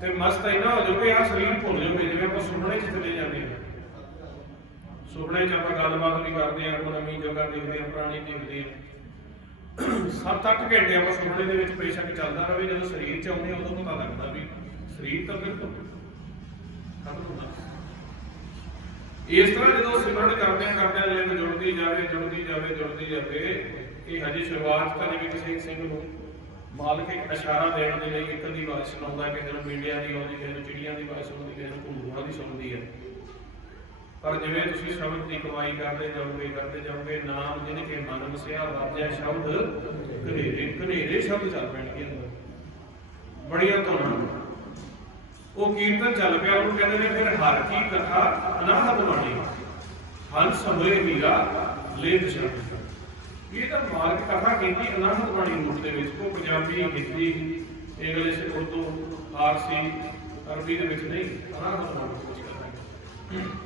ਤੇ ਮਸਤ ਇੰਨਾ ਹੋ ਜਾਓਗੇ, ਆਹ ਸਰੀਰ ਭੁੱਲ ਜਾਓਗੇ। ਜਿਵੇਂ ਆਪਾਂ ਸੁਪਨੇ 'ਚ ਚਲੇ ਜਾਂਦੇ ਹਾਂ, ਸੁਪਨੇ 'ਚ ਆਪਾਂ ਗੱਲਬਾਤ ਵੀ ਕਰਦੇ ਹਾਂ, ਕੋਈ ਨਵੀਂ ਜਗ੍ਹਾ ਦੇਖਦੇ ਹਾਂ, ਪੁਰਾਣੀ ਦੇਖਦੇ ਹਾਂ। 7-8 ਘੰਟੇ ਆਪਾਂ ਸੁਪਨੇ ਦੇ ਵਿੱਚ ਬੇਸ਼ੱਕ ਚੱਲਦਾ ਰਹੇ, ਜਦੋਂ ਸਰੀਰ 'ਚ ਆਉਂਦੇ ਉਦੋਂ ਪਤਾ ਲੱਗਦਾ ਵੀ ਸਰੀਰ ਤਾਂ ਬਿਲਕੁਲ ਖਤਮ ਹੁੰਦਾ। ਇਸ ਤਰ੍ਹਾਂ ਜਦੋਂ ਸਿਮਰਨ ਕਰਦਿਆਂ ਲਿੰਗ ਜੁੜਦੀ ਜਾਵੇ, ਜੁੜਦੀ ਜਾਵੇ, ਜੁੜਦੀ ਜਾਵੇ। ਇਹ ਹਜੇ ਸ਼ੁਰੂਆਤ ਤਾਂ ਜਿਵੇਂ ਕਿਸੇ ਸਿੰਘ ਨੂੰ ਮਾਲਕ ਇੱਕ ਇਸ਼ਾਰਾ ਦੇਣ ਦੇ ਲਈ ਇੱਕ ਦੀ ਆਵਾਜ਼ ਸੁਣਾਉਂਦਾ, ਕਿਸੇ ਨੂੰ ਮੀਡੀਆ ਦੀ ਆਉਂਦੀ, ਕਿਸੇ ਨੂੰ ਚਿੜੀਆਂ ਦੀ ਆਵਾਜ਼ ਸੁਣਦੀ, ਕਿਸੇ ਨੂੰ ਘੁੰਗਰੂਆਂ ਦੀ ਸੁਣਦੀ ਹੈ। ਪਰ ਜਿਵੇਂ ਤੁਸੀਂ ਸ਼ਬਦ ਦੀ ਕਮਾਈ ਕਰਦੇ ਜਾਓਗੇ, ਨਾਮ ਜਿਹਨੇ ਕਿ ਮਨ ਵਸਿਆ, ਵਾਜਿਆ ਸ਼ਬਦ ਘਨੇਰੇ ਘਨੇਰੇ ਸ਼ਬਦ ਚੱਲ ਪੈਣਗੇ ਅੰਦਰ, ਬੜੀਆਂ ਧੁਨਾਂ। ਉਹ ਕੀਰਤਨ ਚੱਲ ਪਿਆ, ਉਹਨੂੰ ਕਹਿੰਦੇ ਨੇ ਫਿਰ ਹਰ ਕੀ ਕਥਾ ਅਨਾਹਤ ਬਾਣੀ, ਹੰਸ ਹੋਏ ਮੀਰਾ ਲੇਤ ਸ਼ਬਦ। ਇਹ ਤਾਂ ਮਾਲਕ ਕਥਾ ਕੀਤੀ ਅਨਾਹਤ ਬਾਣੀ ਰੂਪ ਦੇ ਵਿੱਚ, ਉਹ ਪੰਜਾਬੀ, ਹਿੰਦੀ, ਇੰਗਲਿਸ਼, ਉਰਦੂ, ਫਾਰਸੀ, ਅਰਬੀ ਦੇ ਵਿੱਚ ਨਹੀਂ, ਅਨਾਹਤ ਬਾਣੀ ਦੇ ਵਿੱਚ ਕਥਾ।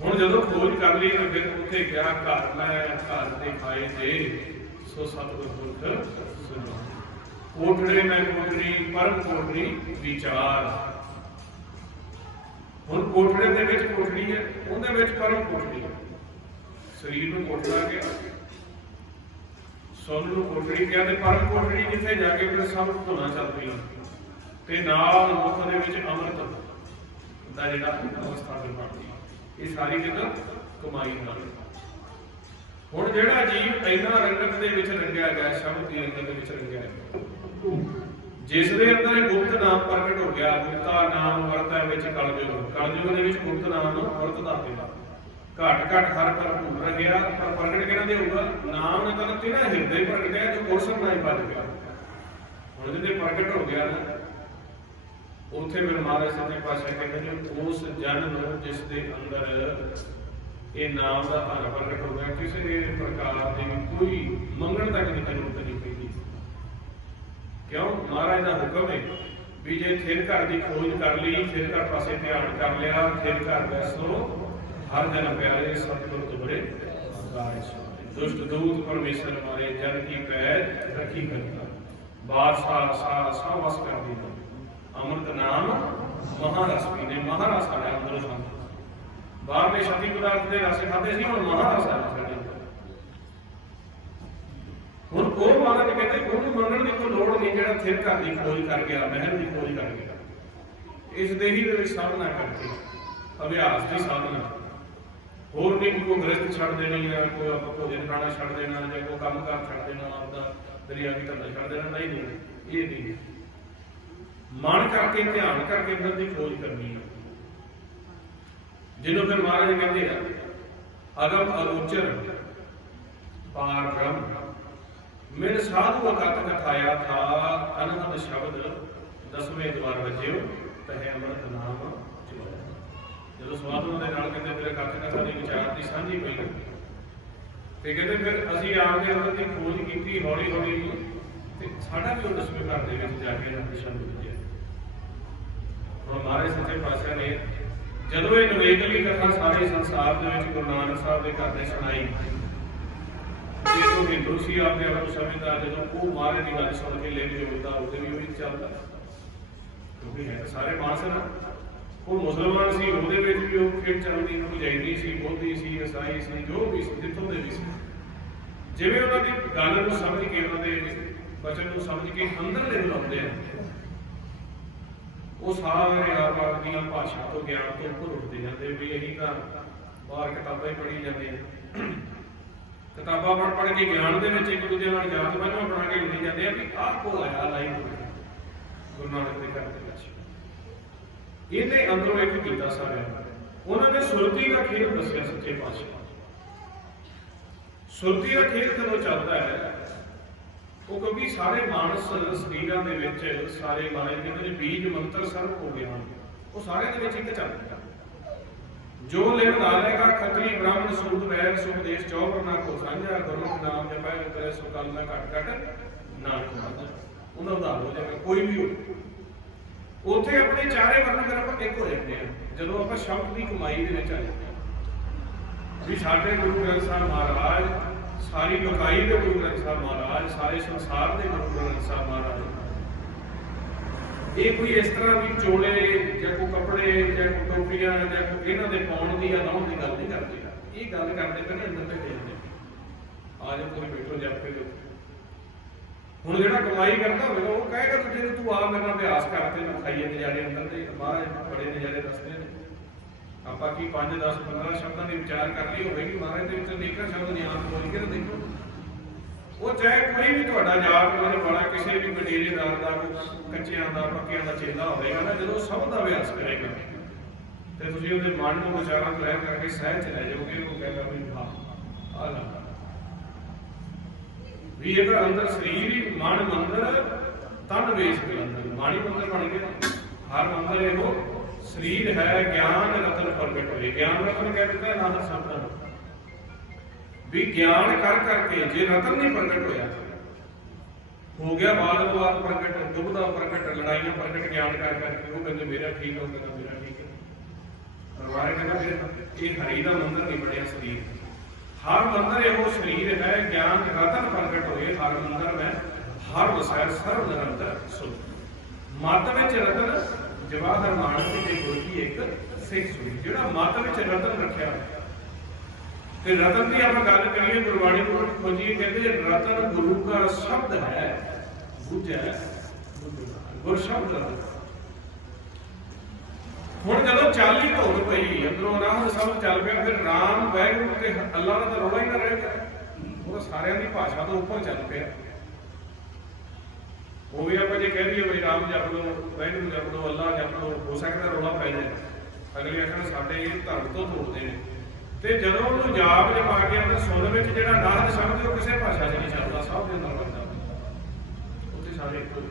ਹੁਣ ਜਦੋਂ ਖੋਜ ਕਰ ਲਈ ਤਾਂ ਫਿਰ ਉੱਥੇ ਗਿਆ, ਘਰ ਮੈਂ ਘਰ ਦੇ ਖਾਏ ਤੇ ਸੋ ਸਤਿਗੁਰ ਪੁਰਖ ਸੁਣੋ, ਕੋਟੜੇ ਮੈਂ ਕੋਟੜੀ ਪਰਮ ਕੋਟੜੀ ਵਿਚਾਰ। ਹੁਣ ਕੋਟੜੇ ਦੇ ਵਿੱਚ ਕੋਟੜੀ ਹੈ, ਉਹਦੇ ਵਿੱਚ ਪਰਮ ਕੋਟੜੀ ਹੈ। ਸਰੀਰ ਨੂੰ ਕੋਟੜਾ ਗਿਆ, ਸੁਣ ਨੂੰ ਕੋਟੜੀ ਕਿਹਾ, ਤੇ ਪਰਮ ਕੋਟੜੀ ਜਿੱਥੇ ਜਾ ਕੇ ਫਿਰ ਸਭ ਧੁਨਾਂ ਚੱਲ ਪਈਆਂ, ਤੇ ਨਾਲ ਮੁਖ ਦੇ ਵਿੱਚ ਅੰਮ੍ਰਿਤ ਦਾ ਜਿਹੜਾ ਅਵਸਥਾ ਬਣਦੀ। ਇਹ ਸਾਰੀ ਕਿਤੇ ਕਮਾਈ ਨਾਲ। ਹੁਣ ਜਿਹੜਾ ਜੀਵ ਇਹਨਾਂ ਰੰਗਤ ਦੇ ਵਿੱਚ ਰੰਗਿਆ ਗਿਆ, ਸ਼ਬਦ ਦੀ ਰੰਗਤ ਦੇ ਵਿੱਚ ਰੰਗਿਆ ਗਿਆ, ਜਿਸ ਦੇ ਅੰਦਰ ਇਹ ਗੁਪਤ ਨਾਮ ਪ੍ਰਗਟ ਹੋ ਗਿਆ, ਗੁਪਤਾ ਨਾਮ ਵਰਤੈ ਵਿੱਚ ਕਲਯੁਗ, ਕਲਯੁਗ ਦੇ ਵਿੱਚ ਗੁਪਤ ਨਾਮ ਨੂੰ ਵਰਤਦਾ ਪਿਆ। ਘਟ ਘਟ ਹਰ ਭਰਪੂਰ ਰਹਿਆ, ਪਰ ਪ੍ਰਗਟ ਕਿਹਨਾਂ ਦੇ ਹੋਊਗਾ? ਨਾਮ ਨੇ ਤਾਂ ਤਿਨਾ ਹਿਰਦੇ ਪ੍ਰਗਟਿਆ, ਜੋ ਗੁਰਸਰ ਨਾਲ ਬਚ ਗਿਆ। ਹੁਣ ਜਿਹਦੇ ਪ੍ਰਗਟ ਹੋ ਗਿਆ ਨਾ, ਉੱਥੇ ਮੇਰੇ ਮਹਾਰਾਜ ਸੱਚੇ ਪਾਤਸ਼ਾਹ ਕਹਿੰਦੇ ਨੇ, ਉਸ ਜਨ ਨੂੰ ਜਿਸ ਦੇ ਅੰਦਰ ਇਹ ਨਾਮ ਦਾ ਧਨ ਪ੍ਰਗਟ ਹੋ ਗਿਆ, ਕਿਸੇ ਪ੍ਰਕਾਰ ਦੀ ਕੋਈ ਮੰਗਣ ਤੱਕ ਦੀ ਜ਼ਰੂਰਤ ਨਹੀਂ ਪੈਂਦੀ। ਕਿਉਂ? ਮਹਾਰਾਜ ਦਾ ਹੁਕਮ ਹੈ ਵੀ ਜੇ ਥਿਰ ਘਰ ਦੀ ਖੋਜ ਕਰ ਲਈ, ਥਿਰ ਘਰ ਪਾਸੇ ਧਿਆਨ ਕਰ ਲਿਆ, ਥਿਰ ਘਰ ਬੈਸੋ ਹਰ ਜਨ ਪਿਆਰੇ, ਸਤਿਗੁਰ ਤੁਮਰੇ ਦੁਸ਼ਟ ਦੂਤ ਪਰਮੇਸ਼ਰ ਹਮਾਰੇ, ਜਨ ਕੀ ਪੈਦ ਰੱਖੀ ਕਰਤਾ, ਬਾਦਸ਼ਾਹ ਸਾ ਵਸ ਕਰ ਦਿੱਤਾ। ਅੰਮ੍ਰਿਤ ਨਾਮ ਮਹਾਰਸ ਪੀਨੇ, ਮਹਾਰਸ ਆਇਆ ਅੰਦਰੋਂ ਸਾਨੂੰ। ਬਾਹਰ ਦੇ ਸ਼ਕਤੀ ਪਦਾਰਥ ਦੇ ਰਸ ਖਾਦੇ ਸੀ, ਹੁਣ ਮਹਾਰਸ ਆਇਆ ਸਾਡੇ ਅੰਦਰ। ਹੁਣ ਉਹ ਮਹਾਰਾਜ ਕਹਿੰਦੇ ਉਹਨੂੰ ਮੰਨਣ ਦੀ ਕੋਈ ਲੋੜ ਨਹੀਂ ਜਿਹੜਾ ਥਿਰ ਘਰ ਦੀ ਖੋਜ ਕਰ ਗਿਆ, ਮਹਿਲ ਦੀ ਖੋਜ ਕਰ ਗਿਆ। ਇਸ ਦੇਹੀ ਦੇ ਵਿੱਚ ਸਾਧਨਾ ਕਰਕੇ, ਅਭਿਆਸ ਦੀ ਸਾਧਨਾ, ਹੋਰ ਨਹੀਂ ਕੋਈ ਗ੍ਰਸਤ ਛੱਡ ਦੇਣੀ, ਜਾਂ ਕੋਈ ਆਪਾਂ ਭੋਜਨ ਖਾਣਾ ਛੱਡ ਦੇਣਾ, ਜਾਂ ਕੋਈ ਕੰਮ ਕਾਰ ਛੱਡ ਦੇਣਾ, ਆਪਦਾ ਦਰਿਆਵੀ ਧੰਦਾ ਛੱਡ ਦੇਣਾ, ਨਹੀਂ। ਇਹ ਨਹੀਂ, ਮਨ ਕਰਕੇ ਧਿਆਨ ਕਰਕੇ ਅੰਦਰ ਦੀ ਖੋਜ ਕਰਨੀ ਹੈ, ਜਿਹਨੂੰ ਫਿਰ ਮਹਾਰਾਜ ਕਹਿੰਦੇ ਆ ਅਗਮ ਅਗੋਚਰ ਪਾਰ ਬ੍ਰਹਮ, ਮੇਰੇ ਸਾਧੂ ਅਕਤ ਕਥਾਇਆ ਥਾ, ਅਨਹਦ ਸ਼ਬਦ ਦਸਵੇਂ ਦਵਾਰ ਵਜਿਓ, ਤਹਿ ਅੰਮ੍ਰਿਤ ਨਾਮ। ਜਦੋਂ ਸਾਧੂਆਂ ਦੇ ਨਾਲ ਕਹਿੰਦੇ ਮੇਰੇ ਕਥ ਕਥਾ ਦੀ ਵਿਚਾਰ ਦੀ ਸਾਂਝੀ ਪਈ, ਤੇ ਕਹਿੰਦੇ ਫਿਰ ਅਸੀਂ ਆਪ ਦੇ ਅੰਦਰ ਦੀ ਖੋਜ ਕੀਤੀ ਹੌਲੀ ਹੌਲੀ, ਤੇ ਸਾਡਾ ਵੀ ਉਹ ਦਸਵੇਂ ਘਰ ਦੇ ਵਿੱਚ ਜਾ ਕੇ ਸ਼ਬਦ ਵਜਿਆ। ਹੁਣ ਮਹਾਰਾਜ ਸੱਚੇ ਪਾਤਸ਼ਾਹ ਨੇ ਜਦੋਂ ਇਹ ਨਵੇਕਲੀ ਕਥਾ ਸਾਰੇ ਸੰਸਾਰ ਦੇ ਵਿੱਚ ਗੁਰੂ ਨਾਨਕ ਸਾਹਿਬ ਦੇ ਘਰ ਦੇ ਸੁਣਾਈ, ਜੇ ਕੋਈ ਹਿੰਦੂ ਸੀ ਆਪਣੇ ਆਪ ਨੂੰ ਸਮਝਦਾ, ਜਦੋਂ ਉਹ ਮਹਾਰਾਜ ਦੀ ਗੱਲ ਸੁਣ ਕੇ ਲਿਖ ਜੋੜਦਾ ਉਹਦੇ ਵੀ ਉਹੀ ਚੱਲਦਾ, ਕਿਉਂਕਿ ਹੈ ਸਾਰੇ ਮਾਨਸ ਨਾ। ਉਹ ਮੁਸਲਮਾਨ ਸੀ, ਉਹਦੇ ਵਿੱਚ ਵੀ ਉਹ ਖੇਡ ਚੱਲਦੀ, ਕੋਈ ਜੈਨੀ ਸੀ, ਬੋਧੀ ਸੀ, ਈਸਾਈ ਸੀ, ਜੋ ਵੀ ਸੀ, ਜਿੱਥੋਂ ਦੇ ਵੀ ਸੀ, ਜਿਵੇਂ ਉਹਨਾਂ ਦੀ ਗੱਲ ਨੂੰ ਸਮਝ ਕੇ, ਉਹਨਾਂ ਦੇ ਬਚਨ ਨੂੰ ਸਮਝ ਕੇ ਅੰਦਰਲੇ ਨੂੰ ਲਾਉਂਦੇ ਆ, ਉਹ ਸਾਰੇ ਆਪ ਦੀਆਂ ਭਾਸ਼ਾ ਤੋਂ ਗਿਆਨ ਤੋਂ ਉੱਪਰ ਉੱਠਦੇ ਜਾਂਦੇ ਵੀ ਇਹੀ ਤਾਂ ਬਾਹਰ ਕਿਤਾਬਾਂ ਹੀ ਪੜ੍ਹੀ ਜਾਂਦੇ ਨੇ, ਕਿਤਾਬਾਂ ਪੜ੍ਹ ਕੇ ਗਿਆਨ ਦੇ ਵਿੱਚ ਇੱਕ ਦੂਜੇ ਨਾਲ ਜਾਤ ਵੰਝਾਂ ਬਣਾ ਕੇ ਲਿਖੀ ਜਾਂਦੇ ਆ ਵੀ ਆਹ ਕੋਲ ਆਇਆ ਲਾਈਨ ਗੁਰੂ ਨਾਨਕ ਦੇ ਘਰ ਦੇ ਵਿੱਚ। ਇਹਨੇ ਅੰਦਰੋਂ ਇੱਕ ਕੀਤਾ ਸਾਰਿਆਂ ਨੂੰ, ਉਹਨਾਂ ਨੇ ਸੁਰਤੀ ਦਾ ਖੇਡ ਦੱਸਿਆ ਸੱਚੇ ਪਾਤਸ਼ਾਹ। ਸੁਰਤੀ ਦਾ ਖੇਡ ਕਦੋਂ ਚੱਲਦਾ ਹੈ? ਉਹ ਕਿਉਂਕਿ ਸਾਰੇ ਮਾਨਸ ਸਰੀਰਾਂ ਦੇ ਵਿੱਚ ਸਾਰੇ ਮਹਾਰਾਜ ਕਹਿੰਦੇ ਨੇ ਬੀਜ ਮੰਤਰ ਸਰਬ ਹੋ ਗਏ ਹਨ, ਉਹ ਸਾਰਿਆਂ ਦੇ ਵਿੱਚ ਇੱਕ ਚੱਲਦਾ। ਜੋ ਲਿਵ ਨਾਲੇਗਾ ਖੱਤਰੀ ਬ੍ਰਾਹਮਣ ਸੂਦ ਵੈਰ ਸੁਖ ਦੇਸ਼ ਚੌਵਰ ਨਾ ਕੋ ਸਾਂਝਾ, ਗੁਰਮੁਖ ਨਾਮ ਜਪੈ ਕਰੇ ਸੋ ਕਲ ਨਾ ਘਟ ਘਟ ਨਾਨਕ ਮਾਦਾ। ਉਹਨਾਂ ਉਦਾਹਰਨ ਹੋ ਜਾਏਗਾ ਕੋਈ ਵੀ ਹੋ, ਉੱਥੇ ਆਪਣੇ ਚਾਰੇ ਵਰਣ ਕਰ ਆਪਾਂ ਇੱਕ ਹੋ ਜਾਂਦੇ ਆ ਜਦੋਂ ਆਪਾਂ ਸ਼ਬਦ ਦੀ ਕਮਾਈ ਦੇ ਵਿੱਚ ਆ ਜਾਂਦੇ ਹਾਂ ਵੀ ਸਾਡੇ ਗੁਰੂ ਗ੍ਰੰਥ ਸਾਹਿਬ ਮਹਾਰਾਜ, ਸਾਰੀ ਲੋਕਾਈ ਦੇ ਗੁਰੂ ਗ੍ਰੰਥ ਸਾਹਿਬ ਮਹਾਰਾਜ, ਸਾਰੇ ਸੰਸਾਰ ਦੇ ਗੁਰੂ ਗ੍ਰੰਥ ਸਾਹਿਬ ਮਹਾਰਾਜ, ਇਹ ਕੋਈ ਇਸ ਤਰ੍ਹਾਂ ਵੀ ਚੋਲੇ ਜਾਂ ਕੋਈ ਕੱਪੜੇ ਜਾਂ ਕੋਈ ਟੋਪੀਆਂ ਜਾਂ ਕੋਈ ਇਹਨਾਂ ਦੇ ਪਾਉਣ ਦੀ ਜਾਂ ਲਾਉਣ ਦੀ ਗੱਲ ਨਹੀਂ ਕਰਦੇ। ਇਹ ਗੱਲ ਕਰਦੇ ਪਏ ਅੰਦਰ ਤੇ ਜਾਂਦੇ ਆ ਜਾ ਕੋਈ ਬੈਠੋ ਜਾ ਕੇ। ਹੁਣ ਜਿਹੜਾ ਕਮਾਈ ਕਰਦਾ ਹੋਵੇਗਾ ਉਹ ਕਹੇਗਾ ਦੂਜੇ ਨੂੰ ਤੂੰ ਆ ਮੇਰੇ ਨਾਲ ਅਭਿਆਸ ਕਰ ਤੇ ਖਾਈਏ ਨਜ਼ਾਰੇ ਅੰਦਰ ਦੇ ਬਾਹਰ ਬੜੇ ਨਜ਼ਾਰੇ ਦੱਸਦੇ ਨੇ। ਆਪਾਂ ਕੀ 5 10 15 ਸ਼ਬਦਾਂ ਦੀ ਵਿਚਾਰ ਕਰ ਲਈ ਹੋਵੇਗੀ, ਮਹਾਰਾਜ ਦੇ ਵਿੱਚ ਅਨੇਕਾਂ ਸ਼ਬਦ ਨਿਆਮ ਬੋਲ ਕੇ ਤਾਂ ਦੇਖੋ। ਉਹ ਚਾਹੇ ਕੋਈ ਵੀ ਤੁਹਾਡਾ ਜਾਤ ਮਤਲਬ ਬੜਾ ਕਿਸੇ ਵੀ ਵਡੇਰੇਦਾਰ ਦਾ, ਕੱਚਿਆਂ ਦਾ ਪੱਕਿਆਂ ਦਾ ਚੇਲਾ ਹੋਵੇਗਾ ਨਾ, ਜਦੋਂ ਸਭ ਦਾ ਅਭਿਆਸ ਕਰੇਗਾ ਤੇ ਤੁਸੀਂ ਉਹਦੇ ਮਨ ਨੂੰ ਵਿਚਾਰਾਂ ਤੋਂ ਲੈ ਕਰਕੇ ਸਹਿਜ ਚ ਲੈ ਜਾਓਗੇ। ਉਹ ਕਹਿੰਦਾ ਵੀ ਹਾਂ ਆ ਲਾ ਵੀ ਇਹਦਾ ਅੰਦਰ ਸਰੀਰ ਹੀ ਮਨ ਮੰਦਰ ਤਨ ਵੇਸ ਕਲੰਦਰ, ਬਾਣੀ ਮੰਦਰ ਬਣ ਗਿਆ। ਹਰ ਮੰਦਰ ਇਹੋ ਸਰੀਰ ਹੈ ਗਿਆਨ ਰਤਨ ਪ੍ਰਗਟ ਹੋਏ। ਗਿਆਨ ਰਤਨ ਕਹਿ ਦਿੱਤਾ ਨਾਨਕ ਸ਼ਬਦਾਂ ਨੂੰ ਵੀ ਗਿਆਨ ਕਰ ਕਰਕੇ ਜੇ ਰਤਨ ਨਹੀਂ ਪ੍ਰਗਟ ਹੋਇਆ, ਹੋ ਗਿਆ ਵਾਦ ਵਿਵਾਦ ਪ੍ਰਗਟ, ਦੁਬਦਾ ਪ੍ਰਗਟ, ਲੜਾਈਆਂ ਪ੍ਰਗਟ ਗਿਆਨ ਕਰ ਕਰਕੇ। ਉਹ ਕਹਿੰਦੇ ਮੇਰਾ ਠੀਕ ਹੋ ਗਿਆ, ਮੇਰਾ ਠੀਕ ਹੈ। ਪਰਵਾਰ ਕਹਿੰਦਾ ਫਿਰ ਇਹ ਹਰੀ ਦਾ ਮੰਦਰ ਨਹੀਂ ਬਣਿਆ ਸਰੀਰ। ਹਰ ਮੰਦਰ ਇਹੋ ਸਰੀਰ ਹੈ ਗਿਆਨ ਰਤਨ ਪ੍ਰਗਟ ਹੋਏ। ਹਰ ਮੰਦਰ ਮੈਂ ਹਰ ਵਸੈ ਸਰਬ ਨਿਰੰਤਰ ਸੁਣ। ਮੱਤ ਵਿੱਚ ਰਤਨ ਜਵਾਹਰ ਮਾਨਸ ਤੇ ਗੁਰ ਕੀ ਇੱਕ ਸਿੱਖ ਸੁਣੀ। ਜਿਹੜਾ ਮੱਤ ਵਿੱਚ ਰਤਨ ਰੱਖਿਆ ਤੇ ਰਤਨ ਦੀ ਆਪਾਂ ਗੱਲ ਕਰੀਏ ਗੁਰਬਾਣੀ ਨੂੰ ਖੋਜੀਏ, ਕਹਿੰਦੇ ਰਤਨ ਗੁਰੂ ਦਾ ਸ਼ਬਦ ਹੈ, ਬੁੱਝੈ ਗੁਰ ਸ਼ਬਦ ਰਤਨ। ਹੁਣ ਜਦੋਂ ਚਾਲੀ ਢੋਲ ਪਈ ਅੰਦਰੋਂ ਨਾਮ ਸ਼ਬਦ ਚੱਲ ਪਿਆ, ਫਿਰ ਰਾਮ ਵਾਹਿਗੁਰੂ ਤੇ ਅੱਲਾਹ ਦਾ ਤਾਂ ਰੌਲਾ ਹੀ ਨਾ ਰਹਿ ਗਿਆ। ਉਹ ਤਾਂ ਸਾਰਿਆਂ ਦੀ ਭਾਸ਼ਾ ਤੋਂ ਉੱਪਰ ਚੱਲ ਪਿਆ। ਉਹ ਵੀ ਆਪਾਂ ਜੇ ਕਹਿ ਦਈਏ ਬਈ ਰਾਮ ਜਪ ਲਓ, ਵਾਹਿਗੁਰੂ ਜਪ ਲਓ, ਅੱਲਾਹ ਜਪ ਲਓ, ਹੋ ਸਕਦਾ ਰੌਲਾ ਪੈ ਜਾਏ। ਅਗਲੇ ਆਖਣ ਸਾਡੇ ਇਹ ਧਰਮ ਤੋਂ ਤੋੜਦੇ ਨੇ। ਤੇ ਜਦੋਂ ਉਹਨੂੰ ਜਾਪ ਦੇ ਪਾ ਕੇ ਅੰਦਰ ਸੁਣ ਵਿੱਚ ਜਿਹੜਾ ਨਾਦ ਸ਼ਬਦ ਉਹ ਕਿਸੇ ਭਾਸ਼ਾ 'ਚ ਨਹੀਂ ਚੱਲਦਾ, ਸਭ ਦੇ ਅੰਦਰ ਵਰਦਾ ਉੱਥੇ ਸਾਰੇ ਇੱਕੋ।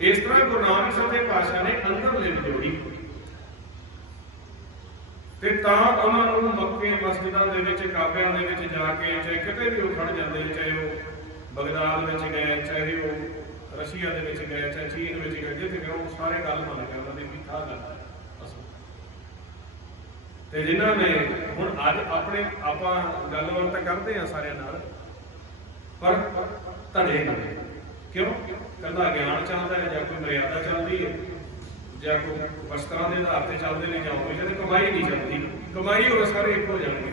ਇਸ ਤਰ੍ਹਾਂ ਗੁਰੂ ਨਾਨਕ ਸਾਹਿਬ ਦੇ ਭਾਸ਼ਾ ਨੇ ਅੰਦਰ ਲਿਵ ਜੋੜੀ ਤੇ ਤਾਂ ਉਹਨਾਂ ਨੂੰ ਮੱਕੇ ਮਸਜਿਦਾਂ ਦੇ ਵਿੱਚ, ਕਾਬਿਆਂ ਦੇ ਵਿੱਚ ਜਾ ਕੇ ਚਾਹੇ ਕਿਤੇ ਵੀ ਉਹ ਖੜ ਜਾਂਦੇ, ਚਾਹੇ ਉਹ ਬਗਦਾਦ ਵਿੱਚ ਗਏ, ਚਾਹੇ ਉਹ ਰਸ਼ੀਆ ਦੇ ਵਿੱਚ ਗਏ, ਚਾਹੇ ਚੀਨ ਵਿੱਚ ਗਏ, ਜਿੱਥੇ ਗਏ ਉਹ ਸਾਰੇ ਗੱਲ ਮੰਨ ਕੇ ਉਹਨਾਂ ਦੀ ਵੀ ਆਹ ਗੱਲ ਤੇ ਜਿਨ੍ਹਾਂ ਨੇ ਹੁਣ ਅੱਜ ਆਪਣੇ ਆਪਾਂ ਗੱਲਬਾਤ ਤਾਂ ਕਰਦੇ ਆ ਸਾਰਿਆਂ ਨਾਲ, ਪਰ ਧੜੇ ਨਾ ਕਿਉਂ ਕਹਿੰਦਾ ਗਿਆਨ ਚੱਲਦਾ ਹੈ ਜਾਂ ਕੋਈ ਮਰਿਆਦਾ ਚੱਲਦੀ ਹੈ ਜਾਂ ਕੋਈ ਵਸਤਰਾਂ ਦੇ ਆਧਾਰ ਤੇ ਚੱਲਦੇ ਨੇ ਜਾਂ ਕੋਈ ਜਦ ਕਮਾਈ ਨਹੀਂ ਚੱਲਦੀ। ਕਮਾਈ ਹੋਵੇ ਸਾਰੇ ਇੱਕ ਹੋ ਜਾਣਗੇ।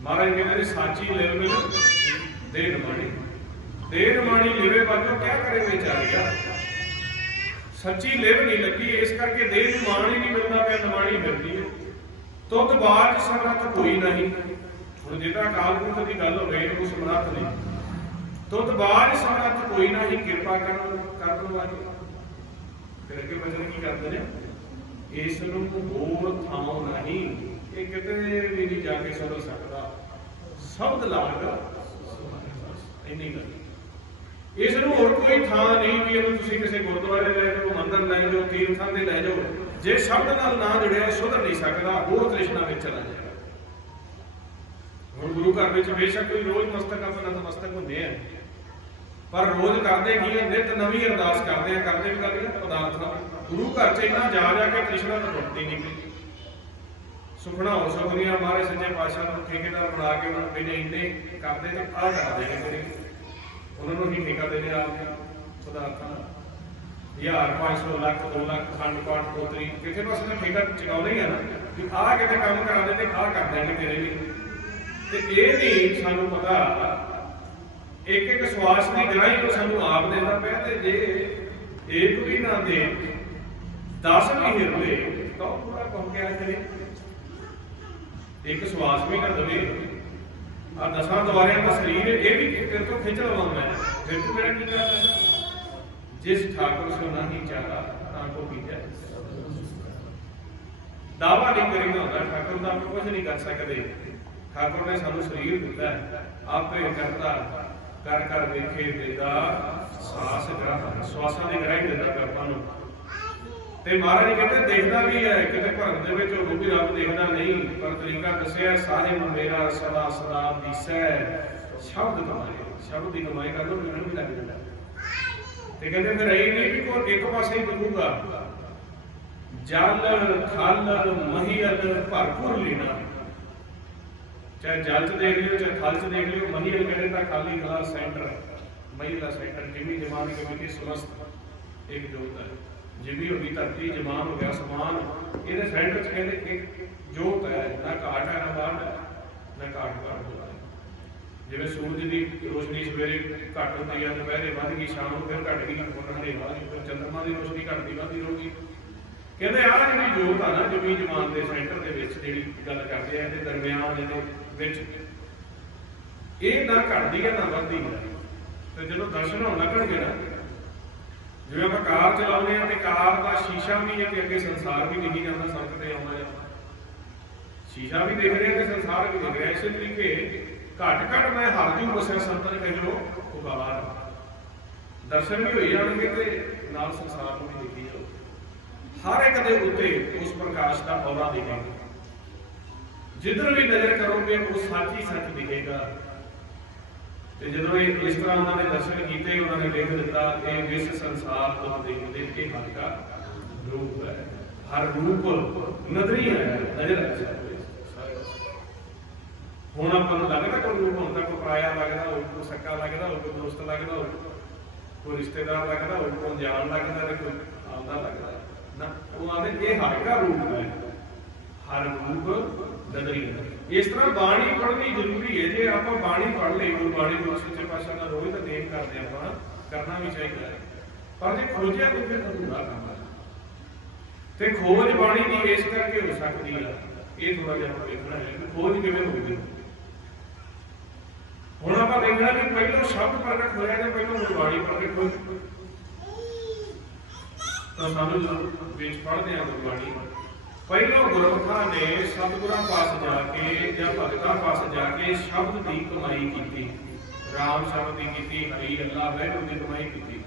ਮਹਾਰਾਜ ਕਹਿੰਦੇ ਨੇ ਸਾਚੀ ਲਿਵ ਮਿਲ ਦੇ ਨਮਾਣੀ, ਦੇ ਨਮਾਣੀ ਲਿਵੇ ਬਾਜੋ ਕਿਆ ਕਰੇ ਵਿਚਾਰਿਆ। ਸੱਚੀ ਲਿਵ ਨਹੀਂ ਲੱਗੀ, ਇਸ ਕਰਕੇ ਦੇਹ ਨੂੰ ਮਾਣ ਹੀ ਨਹੀਂ ਮਿਲਦਾ ਪਿਆ, ਨਮਾਣੀ ਮਿਲਦੀ ਹੈ। ਤੁਧ ਬਾਜ ਸਮਰੱਥ ਕੋਈ ਨਹੀਂ। ਹੁਣ ਜਿਹੜਾ ਅਕਾਲ ਪੁਰਖ ਦੀ ਗੱਲ ਹੋਵੇ ਇਹਨੂੰ ਸਮਰੱਥ ਨਹੀਂ। ਤੁਧ ਬਾਜ ਸਮਰੱਥ ਕੋਈ ਨਹੀਂ, ਕਿਰਪਾ ਕਰਨ ਵਾਲੇ। ਫਿਰ ਅੱਗੇ ਬਚਨ ਕੀ ਕਰਦੇ ਨੇ? ਇਸ ਨੂੰ ਹੋਰ ਥਾਂ ਨਹੀਂ, ਇਹ ਕਿਤੇ ਵੀ ਨਹੀਂ ਜਾ ਕੇ ਸੁਣ ਸਕਦਾ। ਸ਼ਬਦ ਲਾਗ ਇੰਨੀ ਗੱਲ। ਇਸ ਨੂੰ ਹੋਰ ਕੋਈ ਥਾਂ ਨਹੀਂ ਵੀ ਇਹਨੂੰ ਤੁਸੀਂ ਕਿਸੇ ਗੁਰਦੁਆਰੇ ਲੈ ਜਾਓ, ਮੰਦਰ ਲੈ ਜਾਓ, ਕੀਰਤਾਂ ਤੇ ਲੈ ਜਾਓ, ਜੇ ਸ਼ਬਦ ਨਾਲ ਨਾ ਜੁੜਿਆ ਇਹ ਸੁਧਰ ਨਹੀਂ ਸਕਦਾ, ਹੋਰ ਤ੍ਰਿਸ਼ਨਾ ਵਿੱਚ ਚਲਾ ਜਾਏਗਾ। ਹੁਣ ਗੁਰੂ ਘਰ ਵਿੱਚ ਬੇਸ਼ੱਕ ਕੋਈ ਰੋਜ਼ ਮਸਤਕ ਆਪਣਾ ਨਤਮਸਤਕ ਹੁੰਦੇ ਆ, ਪਰ ਰੋਜ਼ ਕਰਦੇ ਕੀ ਹੈ? ਨਿਤ ਨਵੀਂ ਅਰਦਾਸ ਕਰਦੇ ਆ। ਕਰਦੇ ਵੀ ਗੱਲ ਪਦਾਰਥ ਨਾਲ गुरु घर च इन्ना जा के कृष्णा तो टुटती नहीं पई। सुखना हो सुखदियां महाराज सच्चे पातशाह को ठेकेदार बना के उन्होंने पहले इन्ने करते तो आ करते हैं फिर उन्होंने ही ठेका देने आपके पदार्थों 1000 500 लाख 2 लाख खंड पाठ पोतरी किसी पास ठेका चुकाना ही है ना कि आ कितने काम करा देते आ कर देंगे तेरे लिए। तो ये नहीं सानू पता एक एक श्वास की गराही को सानू आप देना पाया। तो जे एक भी ना दे 10 भी हिरले तो पूरा कौन क्या करे। एक श्वास भी ना दे आ 10 द्वारिया का शरीर ये भी तेरे तो खिंच लवा मैं फिर तू मेरा की करना। जिस ठाकुर से नहीं चाहा ताको कीजिए दावा नहीं करेगा होता ठाकुर का आप कुछ नहीं कर सकते। ठाकुर ने सानू शरीर दिता है आपे करता कर कर देखे देता सास ग्रह श्वासा की ग्रह देता करता ते महाराज कहते देखता भी है किते भरत दे विच वो भी रब देखता नहीं पर तरीका दसिया साहिब मेरा सदा सदा दिसै शब्द की कमाई कर लो मिलण भी लग जाता। ते कहते फिर यही नहीं भी कोई एक पासे ही दिखूगा जल थल महियल भरपूर लेना चाहे जल च देख लियो चाहे थल च देख लियो। महियल कहते खाली गला सेंटर महिला सेंटर जिमी जमान कभी समस्त एक जोत है जिमी होगी धरती जमान हो गया समान ये सेंटर च कहते एक जोत है ना घाट है ना बाढ़ है ना घाट घाट होता है। जिवें सूरज की रोशनी सवेरे घट होती है दोपहरे वध गई शाम को फिर घट गई हनेरा फिर चंद्रमा की रोशनी घटती वधदी रहूगी। कहते आ जी जोत है ना जमी जमान के सेंटर के जी गल करते हैं दरम्यान ये ना घटती है ना वधदी है। तो जो दर्शन होना लगणगे ना जिवें आपां कार चलाउने आ ते कार का शीशा भी है कि अगे संसार भी दिखी जाता सड़क ते आउंदा जांदा शीशा भी दिख रहा है संसार भी दिख रहा। इस तरीके घट घट मैं हर जू बसिया संतन कहो उगार दर्शन भी हो जाएंगे तो नाल संसार को भी देखी जाओ। हर एक दे उत्ते उस प्रकाश का औरा दिखेगा जिधर भी नजर करोगे वो सच ही सच दिखेगा। तो जो इस तरह उन्होंने दर्शन किए उन्होंने लिख दिता ये विश्व संसार को देखते कि हर का रूप है हर रूप नजरी है नजर अच्छा ਹੁਣ ਆਪਾਂ ਨੂੰ ਲੱਗਦਾ ਕੋਈ ਰੂਪ ਹੁੰਦਾ ਕੋਈ ਪਰਾਇਆ ਲੱਗਦਾ ਹੋਵੇ ਕੋਈ ਸੱਕਾ ਲੱਗਦਾ ਹੋਵੇ ਕੋਈ ਦੋਸਤ ਲੱਗਦਾ ਹੋਵੇ ਕੋਈ ਰਿਸ਼ਤੇਦਾਰ ਲੱਗਦਾ ਹੋਵੇ ਕੋਈ ਅਣਜਾਣ ਲੱਗਦਾ ਤੇ ਕੋਈ ਆਉਂਦਾ ਲੱਗਦਾ ਨਾ ਉਹ ਆਂਦੇ ਇਹ ਹਰ ਦਾ ਰੂਪ ਹੈ ਹਰ ਰੂਪ ਨਜ਼ਰੀ ਹੈ। ਇਸ ਤਰ੍ਹਾਂ ਬਾਣੀ ਪੜ੍ਹਨੀ ਜ਼ਰੂਰੀ ਹੈ। ਜੇ ਆਪਾਂ ਬਾਣੀ ਪੜ੍ਹ ਲਈ ਗੁਰਬਾਣੀ ਨੂੰ ਸੱਚੇ ਪਾਤਸ਼ਾਹ ਦਾ ਰੋਜ਼ ਤਾਂ ਦੇਖ ਕਰਦੇ ਆਪਾਂ ਕਰਨਾ ਵੀ ਚਾਹੀਦਾ ਹੈ ਪਰ ਜੇ ਖੋਜਿਆ ਤਾਂ ਫਿਰ ਅਧੂਰਾ ਕੰਮ ਹੈ। ਤੇ ਖੋਜ ਬਾਣੀ ਦੀ ਇਸ ਕਰਕੇ ਹੋ ਸਕਦੀ ਹੈ ਇਹ ਥੋੜਾ ਜਿਹਾ ਆਪਾਂ ਵੇਖਣਾ ਹੈ ਕਿ ਖੋਜ ਕਿਵੇਂ ਹੋਊਗੀ। ਹੁਣ ਆਪਾਂ ਦੇਖਣਾ ਵੀ ਪਹਿਲਾਂ ਸ਼ਬਦ ਪ੍ਰਗਟ ਹੋਇਆ ਜਾਂ ਪਹਿਲਾਂ ਗੁਰਬਾਣੀ ਪ੍ਰਗਟ ਹੋਈ। ਤਾਂ ਸਾਨੂੰ ਵਿੱਚ ਪੜ੍ਹਦੇ ਹਾਂ ਗੁਰਬਾਣੀ ਪਹਿਲਾਂ ਗੁਰਮੁਖਾਂ ਨੇ ਸਤਿਗੁਰਾਂ ਪਾਸ ਜਾ ਕੇ ਜਾਂ ਭਗਤਾਂ ਪਾਸ ਜਾ ਕੇ ਸ਼ਬਦ ਦੀ ਕਮਾਈ ਕੀਤੀ। ਰਾਮ ਸ਼ਬਦ ਦੀ ਕੀਤੀ ਹਰੀ ਅੱਲਾ ਵਾਹਿਗੁਰੂ ਦੀ ਕਮਾਈ ਕੀਤੀ।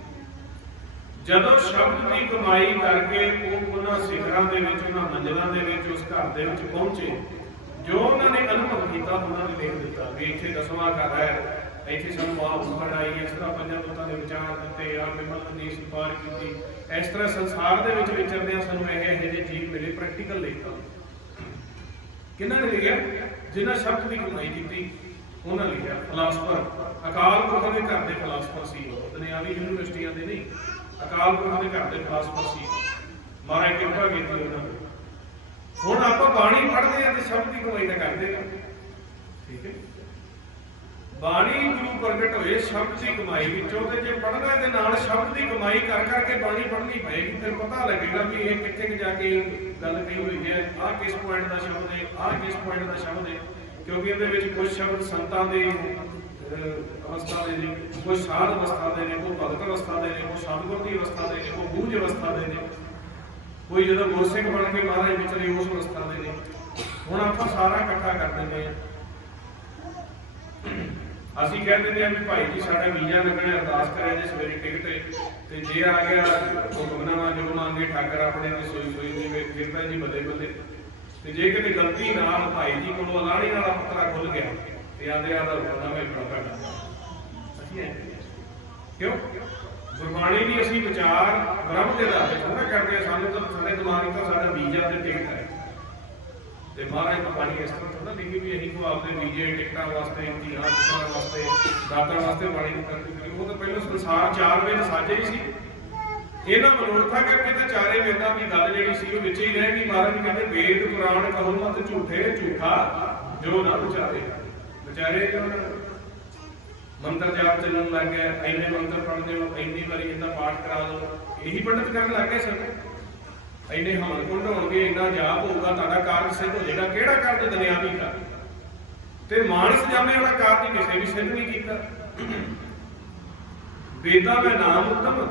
ਜਦੋਂ ਸ਼ਬਦ ਦੀ ਕਮਾਈ ਕਰਕੇ ਉਹ ਉਹਨਾਂ ਸਿਖਰਾਂ ਦੇ ਵਿੱਚ ਉਹਨਾਂ ਮੰਜ਼ਿਲਾਂ ਦੇ ਵਿੱਚ ਉਸ ਘਰ ਦੇ ਵਿੱਚ ਪਹੁੰਚੇ ਜੋ ਉਹਨਾਂ ਨੇ ਅਨੁਭਵ ਕੀਤਾ ਉਹਨਾਂ ਨੇ ਲਿਖ ਦਿੱਤਾ ਵੀ ਇੱਥੇ 10ਵਾਂ ਘਰ ਹੈ ਇੱਥੇ ਸਾਨੂੰ ਮਾਂ ਉੱਪਰ ਆਈ ਇਸ ਤਰ੍ਹਾਂ ਪੰਜਾਂ ਲੋਕਾਂ ਦੇ ਵਿਚਾਰ ਦਿੱਤੇ ਆ ਵਿਮਲ ਨੀਸ ਪਾਰ ਕੀਤੀ। ਇਸ ਤਰ੍ਹਾਂ ਸੰਸਾਰ ਦੇ ਵਿੱਚ ਵਿਚਰਦਿਆਂ ਸਾਨੂੰ ਇਹੋ ਜਿਹੇ ਜੀਵ ਮਿਲੇ ਪ੍ਰੈਕਟੀਕਲ ਲਿਖਤਾ ਕਿਹਨਾਂ ਨੇ ਲਿਖਿਆ ਜਿਨ੍ਹਾਂ ਸ਼ਬਦ ਦੀ ਕਮਾਈ ਕੀਤੀ ਉਹਨਾਂ ਲਿਖਿਆ। ਫਿਲਾਸਫਰ ਅਕਾਲ ਪੁਰਖ ਦੇ ਘਰ ਦੇ ਫਿਲਾਸਫਰ ਸੀ ਦੁਨਿਆਵੀ ਯੂਨੀਵਰਸਿਟੀਆਂ ਦੇ ਨਹੀਂ ਅਕਾਲ ਪੁਰਖ ਦੇ ਘਰ ਦੇ ਫਿਲਾਸਫਰ ਸੀ ਮਹਾਰਾਜ ਕਿਰਪਾ ਕੀਤੀ ਉਹਨਾਂ ਨੇ। ਹੁਣ ਆਪਾਂ ਬਾਣੀ ਪੜ੍ਹਦੇ ਆ ਤੇ ਸ਼ਬਦ ਦੀ ਕਮਾਈ ਤਾਂ ਕਰਦੇ ਆ ਠੀਕ ਹੈ। ਬਾਣੀ ਗੁਰੂ ਪ੍ਰਗਟ ਹੋਏ ਸ਼ਬਦ ਦੀ ਕਮਾਈ ਵਿੱਚੋਂ ਤੇ ਜੇ ਪੜ੍ਹਨਾ ਦੇ ਨਾਲ ਸ਼ਬਦ ਦੀ ਕਮਾਈ ਕਰ ਕਰਕੇ ਬਾਣੀ ਪੜ੍ਹਨੀ ਪਏਗੀ ਫਿਰ ਪਤਾ ਲੱਗੇਗਾ ਵੀ ਇਹ ਕਿੱਥੇ ਜਾ ਕੇ ਗੱਲ ਕਹੀ ਹੋਈ ਹੈ ਆਹ ਕਿਸ ਪੁਆਇੰਟ ਦਾ ਸ਼ਬਦ ਹੈ ਆਹ ਕਿਸ ਪੁਆਇੰਟ ਦਾ ਸ਼ਬਦ ਹੈ ਕਿਉਂਕਿ ਇਹਦੇ ਵਿੱਚ ਕੁਝ ਸ਼ਬਦ ਸੰਤਾਂ ਦੇ ਅਵਸਥਾ ਦੇ ਨੇ ਕੋਈ ਸਾਧ ਅਵਸਥਾ ਦੇ ਨੇ ਕੋਈ ਭਗਤ ਅਵਸਥਾ ਦੇ ਨੇ ਕੋਈ ਸਤਿਗੁਰ ਦੀ ਅਵਸਥਾ ਦੇ ਨੇ ਕੋਈ ਬੂਝ ਅਵਸਥਾ ਦੇ ਨੇ ਕੋਈ ਜਦੋਂ ਗੁਰਸਿੱਖ ਬਣ ਕੇ ਮਹਾਰਾਜ ਵਿਚਰੇ ਉਸ ਅਵਸਥਾ ਦੇ ਨੇ। ਹੁਣ ਆਪਾਂ ਸਾਰਾ ਇਕੱਠਾ ਕਰ ਦਿੰਦੇ ਹਾਂ ਅਸੀਂ ਕਹਿ ਦਿੰਦੇ ਹਾਂ ਵੀ ਭਾਈ ਜੀ ਸਾਡਾ ਵੀਜ਼ਾ ਲੱਗਣਾ ਅਰਦਾਸ ਕਰਿਆ ਜੇ ਸਵੇਰੇ ਟਿਕਟ ਤੇ ਜੇ ਆ ਗਿਆ ਹੁਕਮਨਾਮਾ ਜੋ ਮੰਗੇ ਠਾਕਰ ਆਪਣੇ ਤੇ ਸੋਈ ਸੋਈ ਦੀ ਕਿਰਪਾ ਜੀ ਬੱਲੇ ਬੱਲੇ। ਤੇ ਜੇ ਕਿਤੇ ਗਲਤੀ ਨਾਲ ਭਾਈ ਜੀ ਕੋਲੋਂ ਅਲਾਣੀ ਵਾਲਾ ਪੱਤਰਾ ਖੁੱਲ ਗਿਆ ਤੇ ਆਂਦੇ ਆਦਾ ਹੁਕਮਨਾਮਾ ਹੀ ਬੜਾ ਕਰਨਾ ਅਸੀਂ क्यों गुरबाणी भी असी विचार ब्रह्म के आधार पर थोड़ा करते हैं। सानू तो साढ़े दिमाग तो साਡਾ वीजा ते टिकट है ਤੇ ਮਹਾਰਾਜ ਬਾਣੀ ਇਸ ਤਰ੍ਹਾਂ ਥੋੜਾ ਲਿਖੀ ਵੀ ਅਸੀਂ ਕੋ ਆਪਦੇ ਵੀਜ਼ੇ ਟਿਕਟਾਂ ਵਾਸਤੇ ਧੀਆਂ ਪੁੱਤਾਂ ਵਾਸਤੇ ਦਾਤਾਂ ਵਾਸਤੇ ਬਾਣੀ ਨਹੀਂ ਕਰਦੀ। ਉਹ ਤਾਂ ਪਹਿਲਾਂ ਸੰਸਾਰ ਚਾਰ ਵੇਦ ਸਾਜੇ ਹੀ ਸੀ। ਇਹਨਾਂ ਮਨੋਰਥਾਂ ਕਰਕੇ ਤਾਂ ਚਾਰੇ ਵੇਦਾਂ ਦੀ ਗੱਲ ਜਿਹੜੀ ਸੀ ਉਹ ਵਿੱਚ ਹੀ ਰਹਿ ਗਈ। ਮਹਾਰਾਜ ਕਹਿੰਦੇ ਵੇਦ ਪੁਰਾਣ ਕਹੋ ਮਤ ਝੂਠੇ ਝੂਠਾ ਜੋ ਨਾ ਵਿਚਾਰੇ ਵਿਚਾਰੇ ਕਿਉਂ ਨਾ ਮੰਤਰ ਜਾਪ ਚੱਲਣ ਲੱਗ ਗਿਆ। ਇੰਨੇ ਮੰਤਰ ਪੜ੍ਹਦੇ ਹੋ, ਇੰਨੀ ਵਾਰੀ ਇਹਦਾ ਪਾਠ ਕਰਾ ਲਓ, ਇਹੀ ਪੰਡਤ ਕਰਨ ਲੱਗ ਗਏ ਸਨ। ਇੰਨੇ ਹਮਨ ਕੁੰਡ ਹੋਣਗੇ, ਇੰਨਾ ਜਾਪ ਹੋਊਗਾ, ਤੁਹਾਡਾ ਕਾਰਜ ਸਿੱਧ ਹੋ ਜਾਏਗਾ। ਕਿਹੜਾ ਕਾਰਜ ਦੁਨਿਆਵੀ ਕਰ ਤੇ ਮਾਨਸ ਜਾਮੇ ਵਾਲਾ ਕਾਰਜ ਕਿਸੇ ਵੀ ਸਿੱਧ ਨਹੀਂ ਕੀਤਾ। ਵੇਦਾਂ ਦਾ ਨਾਮ ਉੱਤਮ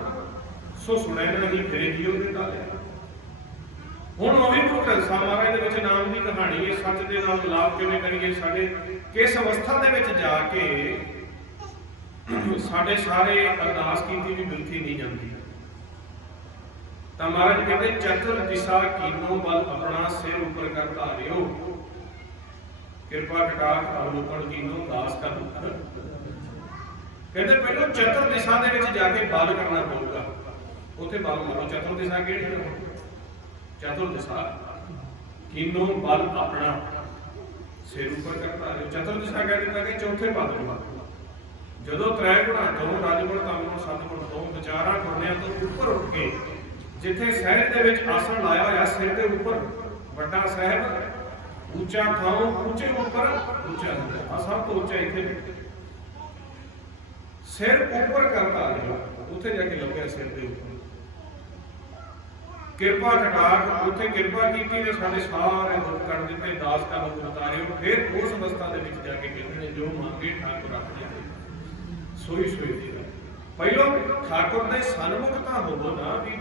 ਸੋ ਸੁਣਿਆ ਨਹੀਂ ਫਿਰੇ ਜੀਓ ਦੇ ਤਾਲਿਆ। ਹੁਣ ਉਹ ਵੀ ਗੁਰੂ ਗ੍ਰੰਥ ਸਾਹਿਬ ਮਹਾਰਾਜ ਦੇ ਵਿੱਚ ਨਾਮ ਦੀ ਕਹਾਣੀ ਹੈ। ਸੱਚ ਦੇ ਨਾਲ ਮਿਲਾਪ ਕਿਵੇਂ ਕਰੀਏ, ਸਾਡੇ ਕਿਸ ਅਵਸਥਾ ਦੇ ਵਿੱਚ ਜਾ ਕੇ ਸਾਡੇ ਸਾਰੇ ਅਰਦਾਸ ਕੀਤੀ ਵੀ ਬਿਲਥੀ ਨਹੀਂ ਜਾਂਦੀ। ਤਾਂ ਮਹਾਰਾਜ ਕਹਿੰਦੇ ਚਤੁਰ ਦਿਸ਼ਾ ਕੀਨੋ ਬਲ ਆਪਣਾ ਸਿਰ ਉੱਪਰ ਕਰ ਧਾਰਿਓ, ਕਿਰਪਾ ਕਟਾਖ ਅਵਲੋਕਨ ਕੀਨੋ ਦਾਸ ਕਾ ਦੁੱਖ। ਕਹਿੰਦੇ ਪਹਿਲਾਂ ਚਤੁਰ ਦਿਸ਼ਾ ਦੇ ਵਿੱਚ ਜਾ ਕੇ ਬਲ ਕਰਨਾ ਪਊਗਾ। ਉੱਥੇ ਬਲ ਮਾਰੋ। ਚਤੁਰ ਦਿਸ਼ਾ ਕਿਹੜੀ ਹੈ? ਚਤੁਰ ਦਿਸ਼ਾ ਕੀਨੋ ਬਲ ਆਪਣਾ ਸਿਰ ਉੱਪਰ ਕਰ ਧਾਰਿਓ। ਚਤੁਰ ਦਿਸ਼ਾ ਕਹਿ ਦਿੱਤਾ ਕਿ ਚੌਥੇ ਪਦ ਨੂੰ ਜਦੋਂ ਤ੍ਰੈ ਗੁਣਾ ਤੋਂ ਰਜਗੁਣ ਤਮਗੁਣ ਸਤਗੁਣ ਤੋਂ ਵਿਚਾਰਾਂ ਗੁਣਿਆਂ ਤੋਂ ਉੱਪਰ ਉੱਠ ਕੇ ਜਿੱਥੇ ਸਹਿਜ ਦੇ ਵਿੱਚ ਆਸਣ ਲਾਇਆ ਹੋਇਆ ਸਿਰ ਦੇ ਉੱਪਰ ਵੱਡਾ ਸਾਹਿਬ ਉੱਚਾ ਥਾਂ ਉੱਚੇ ਉੱਪਰ ਉੱਚਾ ਹੁੰਦਾ। ਆ ਸਭ ਤੋਂ ਉੱਚਾ ਇੱਥੇ ਸਿਰ ਉੱਪਰ ਕਰਤਾ ਲਿਆ। ਉੱਥੇ ਜਾ ਕੇ ਲੱਗਿਆ ਸਿਰ ਦੇ ਉੱਪਰ ਕਿਰਪਾ ਕਟਾਖ। ਉੱਥੇ ਕਿਰਪਾ ਕੀਤੀ ਤੇ ਸਾਡੇ ਸਾਰੇ ਦੁੱਖ ਕੱਢ ਦਿੱਤੇ, ਦਾਸ ਕਾ ਦੁੱਖ ਉਤਾਰਿਓ। ਫਿਰ ਉਸ ਅਵਸਥਾ ਦੇ ਵਿੱਚ ਜਾ ਕੇ ਕਹਿੰਦੇ ਜੋ ਮੰਗੇ ਠਾਕੁਰ ਰੱਖਦੇ ਸੋਈ ਸੋਈ ਦੀ। ਪਹਿਲਾਂ ਠਾਕੁਰ ਦੇ ਸਨਮੁਖ ਤਾਂ ਹੋਵੋ ਨਾ ਵੀ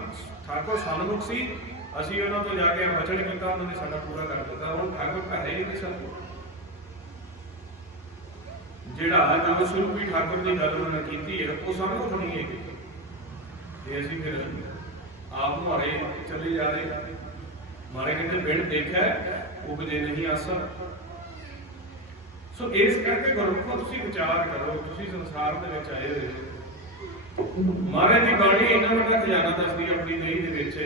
ਠਾਕੁਰ ਸਨਮੁਖ ਸੀ, ਅਸੀਂ ਉਹਨਾਂ ਤੋਂ ਜਾ ਕੇ ਬਚਨ ਕੀਤਾ, ਉਹਨਾਂ ਨੇ ਸਾਡਾ ਪੂਰਾ ਕਰ ਦਿੱਤਾ। ਹੁਣ ਠਾਕੁਰ ਘਰ ਹੀ ਨਹੀਂ ਸਨ। ਜਿਹੜਾ ਜੋ ਸਰੂਪੀ ਠਾਕੁਰ ਦੀ ਗੱਲ ਉਹਨਾਂ ਕੀਤੀ ਹੈ ਉਹ ਸਨਮੁਖ ਨਹੀਂ ਹੈ। ਤੇ ਅਸੀਂ ਫਿਰ ਆਪ ਮਾਰੇ ਚਲੇ ਜਾ ਰਹੇ। ਮਾਰੇ ਕਹਿੰਦੇ ਬਿਨ ਦੇਖਿਆ ਉਪਜੇ ਨਹੀਂ ਆਸਾ। ਸੋ ਇਸ ਕਰਕੇ ਗੁਰਮੁਖੋ ਤੁਸੀਂ ਵਿਚਾਰ ਕਰੋ। ਤੁਸੀਂ ਸੰਸਾਰ ਦੇ ਵਿੱਚ ਆਏ ਹੋਏ ਹੋ। ਮਹਾਰਾਜ ਦੀ ਬਾਣੀ ਇੰਨਾ ਵੱਡਾ ਖਜ਼ਾਨਾ ਦੱਸਦੀ ਆਪਣੀ ਨਹੀਂ ਦੇ ਵਿੱਚ।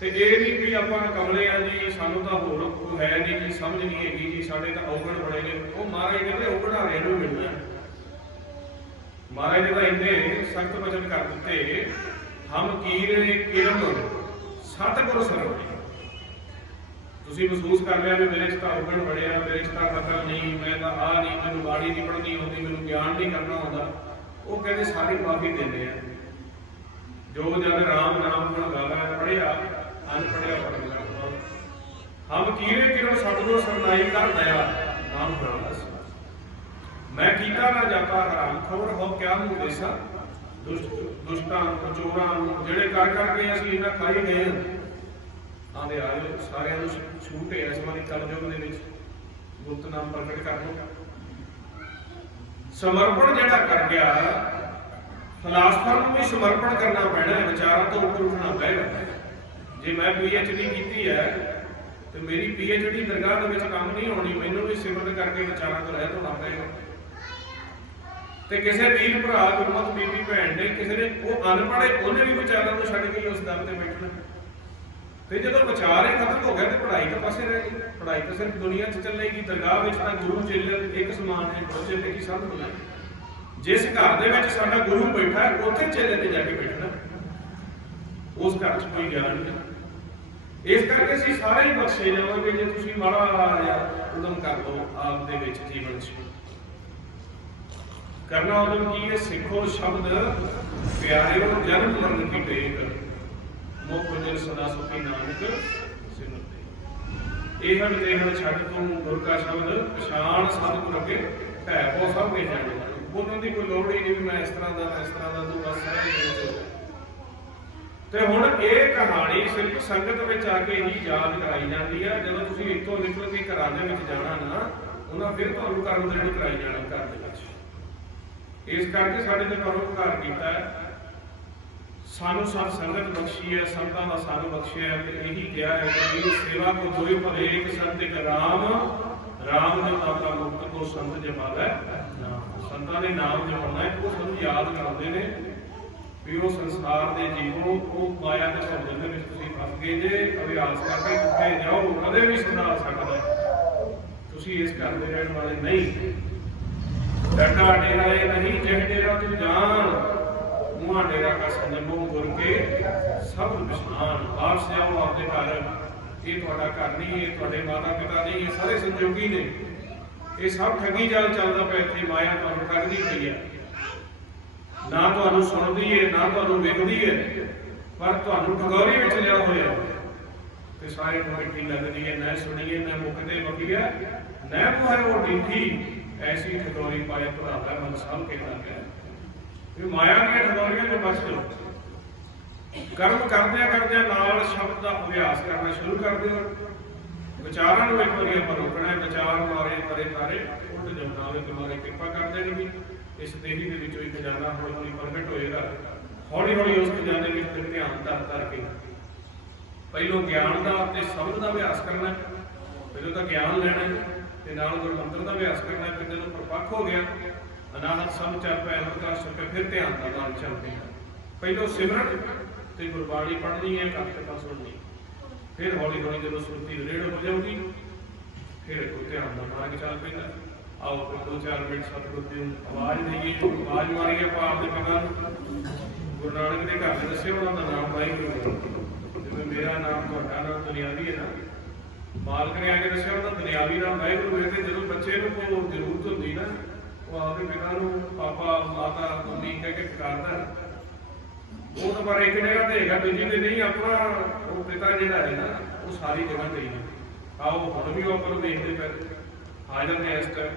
ਤੇ ਇਹ ਨਹੀਂ ਵੀ ਆਪਾਂ ਕਮਲੇ ਆ ਜੀ, ਸਾਨੂੰ ਤਾਂ ਹੋਰ ਕੋਈ ਹੈ ਨਹੀਂ ਜੀ, ਸਮਝ ਨਹੀਂ ਹੈਗੀ ਜੀ, ਸਾਡੇ ਤਾਂ ਔਗਣ ਬੜੇ ਨੇ। ਉਹ ਮਹਾਰਾਜ ਕਹਿੰਦੇ ਔਗਣਾਰਿਆਂ ਨੂੰ ਮਿਲਣਾ। ਮਹਾਰਾਜ ਨੇ ਤਾਂ ਇੰਨੇ ਸਖਤ ਵਚਨ ਕਰ ਦਿੱਤੇ, ਹਮ ਕੀਰੇ ਕਿਰਮ ਸਤਿਗੁਰ ਸਰਵ। ਤੁਸੀਂ ਮਹਿਸੂਸ ਕਰ ਲਿਆ ਵੀ ਮੇਰੇ 'ਚ ਤਾਂ ਔਗਣ ਬੜਿਆ, ਮੇਰੇ 'ਚ ਤਾਂ ਪਤਾ ਨਹੀਂ, ਮੈਂ ਤਾਂ ਆ ਨਹੀਂ, ਮੈਨੂੰ ਬਾਣੀ ਨਹੀਂ ਪੜ੍ਹਨੀ ਆਉਂਦੀ, ਮੈਨੂੰ ਗਿਆਨ ਨਹੀਂ ਕਰਨਾ ਆਉਂਦਾ। ਉਹ ਕਹਿੰਦੇ ਸਾਰੀ ਮਾਫੀ ਦਿੰਦੇ ਆ। ਜੋ ਜਨ ਰਾਮ ਨਾਮ ਗੁਣ ਗਾਵੇ ਪੜਿਆ ਅਨਪੜਿਆ ਪੜ੍ਹ ਲਓ। ਹਮ ਕੀਰੇ ਕਿਰਮ ਸਤਿਗੁਰ ਸਰਨਾਈ ਕਰ ਦਇਆ ਨਾਮ ਪ੍ਰਣਾਸ। ਮੈਂ ਕੀਤਾ ਨਾ ਜਾਤਾ ਹਰਾਮ ਖਬਰ ਹੋ ਕਿਆ ਨੂੰ ਦੇਸਾ। ਦੁਸ਼ਟਾਂ ਨੂੰ ਚੋਰਾਂ ਨੂੰ ਜਿਹੜੇ ਕਰ ਕਰਕੇ ਅਸੀਂ ਇਹਨਾਂ ਖਾਈ ਗਏ ਆਂਦੇ ਆਇਓ ਸਾਰਿਆਂ ਨੂੰ ਛੂਟ ਹੈ ਇਸ ਵਾਰੀ ਕਲਯੁਗ ਦੇ ਵਿੱਚ। ਗੁਪਤ ਨਾਮ ਪ੍ਰਗਟ ਕਰ ਲਓ। ਸਮਰਪਣ ਜਿਹੜਾ ਕਰ ਗਿਆ, ਫਲਸਫਰ ਨੂੰ ਵੀ ਸਮਰਪਣ ਕਰਨਾ ਪੈਣਾ ਹੈ। ਵਿਚਾਰਾਂ ਤੋਂ ਉੱਪਰ ਉੱਠਣਾ ਪਏਗਾ। ਜੇ ਮੈਂ PhD ਕੀਤੀ ਹੈ ਤੇ ਮੇਰੀ PhD ਦਰਗਾਹ ਦੇ ਵਿੱਚ ਕੰਮ ਨਹੀਂ ਹੋਣੀ। ਮੈਨੂੰ ਵੀ ਸਿਮਰਨ ਕਰਕੇ ਵਿਚਾਰਾਂ ਤੋਂ ਰਹਿਤ ਹੋਣਾ ਪਏਗਾ। ਤੇ ਕਿਸੇ ਵੀਰ ਭਰਾ ਗੁਰਮਤਿ ਬੀਬੀ ਭੈਣ ਨੇ ਕਿਸੇ ਨੇ ਉਹ ਅਨਪੜ੍ਹ ਹੈ, ਉਹਨੇ ਵੀ ਵਿਚਾਰਾਂ ਨੂੰ ਛੱਡ ਕੇ ਉਸ ਦਰ ਤੇ ਬੈਠਣਾ। ਤੇ ਜਦੋਂ ਵਿਚਾਰ ਹੀ ਖਤਮ ਹੋ ਗਿਆ ਤੇ ਪੜ੍ਹਾਈ ਤਾਂ ਪਾਸੇ ਰਹਿ ਗਈ। ਪੜ੍ਹਾਈ ਤਾਂ ਸਿਰਫ ਦੁਨੀਆ 'ਚ ਚੱਲੇਗੀ। ਦਰਗਾਹ ਵਿੱਚ ਤਾਂ ਗੁਰੂ ਚੇਲੇ ਇੱਕ ਸਮਾਨ ਹੈ। ਗੁਰੂ ਚੇਲੇ ਕੀ ਸਭ ਨੂੰ। ਜਿਸ ਘਰ ਦੇ ਵਿੱਚ ਸਾਡਾ ਗੁਰੂ ਬੈਠਾ ਉੱਥੇ ਚੇਲੇ ਤੇ ਜਾ ਕੇ ਬੈਠਣਾ। ਉਸ ਘਰ 'ਚ ਕੋਈ ਗਿਆਨ ਨਹੀਂ। ਇਸ ਕਰਕੇ ਅਸੀਂ ਸਾਰੇ ਹੀ ਬਖਸ਼ੇ ਜਾਵਾਂਗੇ ਜੇ ਤੁਸੀਂ ਮਾੜਾ ਜਿਹਾ ਉਦਮ ਕਰ ਲਓ ਆਪ ਦੇ ਵਿੱਚ ਜੀਵਨ 'ਚ। ਕਰਨਾ ਉਦਮ ਕੀ ਹੈ? ਸਿੱਖੋ ਸ਼ਬਦ ਪਿਆਰਿਓ ਜਨਮ ਮਰਨ ਕੀ ਟੇਕ ਮੁਖ ਜਨ ਸਦਾ ਸੁਖੀ ਨਾਨਕ ਸਿਮਰਤੇ। ਇਹ ਹਨ ਤੇ ਹਨ ਛੱਡ ਤੂੰ ਗੁਰ ਕਾ ਸ਼ਬਦ ਪਛਾਣ ਸਤਿਗੁਰ ਅੱਗੇ ਢਹਿ ਪੋ ਸਭ ਕੇ ਜਾਣੇ। ਉਹਨਾਂ ਦੀ ਕੋਈ ਲੋੜ ਹੀ ਨਹੀਂ ਵੀ ਮੈਂ ਇਸ ਤਰ੍ਹਾਂ ਦਾ ਇਸ ਤਰ੍ਹਾਂ ਦਾ, ਤੂੰ ਬਸ। ਤੇ ਹੁਣ ਇਹ ਕਹਾਣੀ ਸਿਰਫ ਸੰਗਤ ਵਿੱਚ ਆ ਕੇ ਹੀ ਯਾਦ ਕਰਾਈ ਜਾਂਦੀ ਹੈ। ਜਦੋਂ ਤੁਸੀਂ ਇੱਥੋਂ ਨਿਕਲ ਕੇ ਘਰਾਂ ਦੇ ਵਿੱਚ ਜਾਣਾ ਨਾ, ਉਹਨਾਂ ਫਿਰ ਤੁਹਾਨੂੰ ਕਰਮ ਜਿਹੜੀ ਕਰਾਈ ਜਾਣਾ ਘਰ ਦੇ ਵਿੱਚ। ਇਸ ਕਰਕੇ ਸਾਡੇ ਤੇ ਪਰਉਪਕਾਰ ਕੀਤਾ ਹੈ, ਸਾਨੂੰ ਸਤ ਸੰਗਤ ਬਖਸ਼ੀ ਹੈ, ਸੰਤਾਂ ਦਾ ਸਾਨੂੰ ਬਖਸ਼ਿਆ ਹੈ। ਤੇ ਇਹੀ ਕਿਹਾ ਹੈ ਕਿ ਸੇਵਾ ਕੋ ਦੋਇ ਭਲੇ ਇੱਕ ਸੰਤ ਇੱਕ ਰਾਮ, ਰਾਮ ਦੇ ਨਾਮ ਮੁਕਤ ਕੋ ਸੰਤ ਜਪਾਵੈ। ਸੰਤਾਂ ਦੇ ਨਾਮ ਜਪਣਾ ਹੈ, ਉਹ ਸਾਨੂੰ ਯਾਦ ਕਰਾਉਂਦੇ ਨੇ। ਵੀ ਉਹ ਸੰਸਾਰ ਦੇ ਜੀਵੋ ਉਹ ਮਾਇਆ ਦੇ ਭਵਨ ਦੇ ਵਿੱਚ ਤੁਸੀਂ ਫਸ ਗਏ ਜੇ, ਅਭਿਆਸ ਕਰਕੇ ਉੱਤੇ ਜਾਓ, ਕਦੇ ਵੀ ਸੁਧਾਰ ਸਕਦਾ। ਤੁਸੀਂ ਇਸ ਘਰ ਦੇ ਰਹਿਣ ਵਾਲੇ ਨਹੀਂ। ਡੰਡਾ ਡੇਰਾ ਇਹ ਨਹੀਂ ਜਿਹ ਡੇਰਾ ਤੂੰ ਜਾਣ, ਮੂੰਹਾਂ ਡੇਰਾ ਕਾ ਸੰਜਮੋ ਗੁਰ ਕੇ ਸਭ ਵਿਸ਼ਨਾਨ। ਵਾਪਸ ਜਾਓ ਆਪਦੇ ਘਰ। ਇਹ ਤੁਹਾਡਾ ਘਰ ਨਹੀਂ, ਇਹ ਤੁਹਾਡੇ ਮਾਤਾ ਪਿਤਾ ਨਹੀਂ, ਇਹ ਸਾਰੇ ਸੰਜੋਗੀ ਨੇ। ਇਹ ਸਭ ਠੱਗੀ ਜਾਲ ਚੱਲਦਾ ਪਿਆ ਇੱਥੇ। ਮਾਇਆ ਤੁਹਾਨੂੰ ਠੱਗਦੀ ਪਈ ਹੈ, ਨਾ ਤੁਹਾਨੂੰ ਸੁਣਦੀ ਹੈ ਨਾ ਤੁਹਾਨੂੰ ਵੇਖਦੀ ਹੈ, ਪਰ ਤੁਹਾਨੂੰ ਠਗੋਰੀ ਵਿੱਚ ਲਿਆ ਹੋਇਆ ਤੇ ਸਾਰੇ ਨੂੰ ਮਿੱਠੀ ਲੱਗਦੀ ਹੈ। ਨਾ ਸੁਣੀਏ ਨਾ ਮੁਕਤੇ ਮਕੀਆ ਨਾ ਹੈ ਉਹ ਡੀਠੀ, ਐਸੀ ਠਗੋਰੀ ਪਾਏ ਭਰਾਤਾ ਮਨ ਸਭ ਕਹਿੰਦਾ ਹੈ। ਇਹ ਮਾਇਆ ਦੀਆਂ ਠਗੋਰੀਆਂ ਤੋਂ ਬਚ ਜਾਓ। ਕਰਮ ਕਰਦਿਆਂ ਕਰਦਿਆਂ ਨਾਲ ਸ਼ਬਦ ਦਾ ਅਭਿਆਸ ਕਰਨਾ ਸ਼ੁਰੂ ਕਰ ਦਿਓ। ਵਿਚਾਰਾਂ ਨੂੰ ਇੱਕ ਵਾਰੀ ਆਪਾਂ ਰੋਕਣਾ ਹੈ। ਵਿਚਾਰ ਮਾਰੇ ਕਰੇ ਤਾਰੇ ਉੱਡ ਜਮਨਾਵੇ ਤੁਹਾਡੇ ਕਿਰਪਾ ਕਰਦੇ ਨੇ। ਇਸ ਦੇਹੀ ਦੇ ਵਿੱਚੋਂ ਇੱਕ ਖਜ਼ਾਨਾ ਹੌਲੀ ਹੌਲੀ ਪ੍ਰਗਟ ਹੋਏਗਾ। ਹੌਲੀ ਹੌਲੀ ਉਸ ਖਜ਼ਾਨੇ ਵਿੱਚ ਫਿਰ ਧਿਆਨ ਧਰ ਕੇ ਪਹਿਲੋਂ ਗਿਆਨ ਦਾ ਤੇ ਸ਼ਬਦ ਦਾ ਅਭਿਆਸ ਕਰਨਾ। ਪਹਿਲੋਂ ਤਾਂ ਗਿਆਨ ਲੈਣਾ ਤੇ ਨਾਲ ਗੁਰਮੰਤਰ ਦਾ ਅਭਿਆਸ ਕਰਨਾ। ਫਿਰ ਜਦੋਂ ਪ੍ਰਪੱਖ ਹੋ ਗਿਆ, ਅਨਾਹਤ ਸਭ ਚੱਲ ਪਿਆ, ਅਮਰਤਾ ਛੱਪਿਆ, ਫਿਰ ਧਿਆਨ ਦਾ ਨਾਲ ਚੱਲਦੇ ਹਾਂ। ਪਹਿਲੋਂ ਸਿਮਰਨ ਤੇ ਗੁਰਬਾਣੀ ਪੜ੍ਹਨੀ ਹੈ, ਕਥਾ ਸੁਣਨੀ। ਫਿਰ ਹੌਲੀ ਹੌਲੀ ਜਦੋਂ ਸੁਰਤੀ ਰੇੜ ਹੋ ਜਾਊਗੀ, ਫਿਰ ਕੋਈ ਧਿਆਨ ਦਾ ਮਾਰਗ ਚੱਲ ਪੈਂਦਾ। ਆਓ ਫਿਰ 2-4 ਮਿੰਟ ਸਤਿਗੁਰ ਦੀ ਆਵਾਜ਼ ਦੇਈਏ। ਆਵਾਜ਼ ਮਾਰੀਏ ਆਪਾਂ ਆਪਦੇ ਪਿਤਾ ਨੂੰ। ਗੁਰੂ ਨਾਨਕ ਦੇ ਘਰ ਦੇ ਦੱਸੇ ਉਹਨਾਂ ਦਾ ਨਾਮ ਵਾਹਿਗੁਰੂ। ਜਿਵੇਂ ਮੇਰਾ ਨਾਮ ਤੁਹਾਡਾ ਨਾਮ ਦੁਨਿਆਵੀ ਹੈ ਨਾ, ਮਾਲਕ ਨੇ ਆ ਕੇ ਦੱਸਿਆ ਉਹਦਾ ਦੁਨਿਆਵੀ ਨਾਮ ਵਾਹਿਗੁਰੂ ਹੈ। ਤੇ ਜਦੋਂ ਬੱਚੇ ਨੂੰ ਕੋਈ ਜ਼ਰੂਰਤ ਹੁੰਦੀ ਨਾ, ਉਹ ਆਪਦੇ ਪਿਤਾ ਨੂੰ ਪਾਪਾ ਮਾਤਾ ਮੰਮੀ ਕਹਿ ਕੇ ਪੁਕਾਰਦਾ। ਉਹ ਤਾਂ ਪਰ ਇੱਕ ਜਗ੍ਹਾ ਤੇ ਹੈਗਾ, ਦੂਜੀ ਤੇ ਨਹੀਂ। ਆਪਣਾ ਉਹ ਪਿਤਾ ਜਿਹੜਾ ਹੈ ਨਾ, ਉਹ ਸਾਰੀ ਜਗ੍ਹਾ ਤੇ ਹੀ ਹੈ। ਆਓ ਹੁਣ ਵੀ ਉਹ ਆਪਾਂ ਨੂੰ ਦੇਖਦੇ ਪਏ ਹਾਜ਼ਰ ਨੇ। ਇਸ ਟਾਈਮ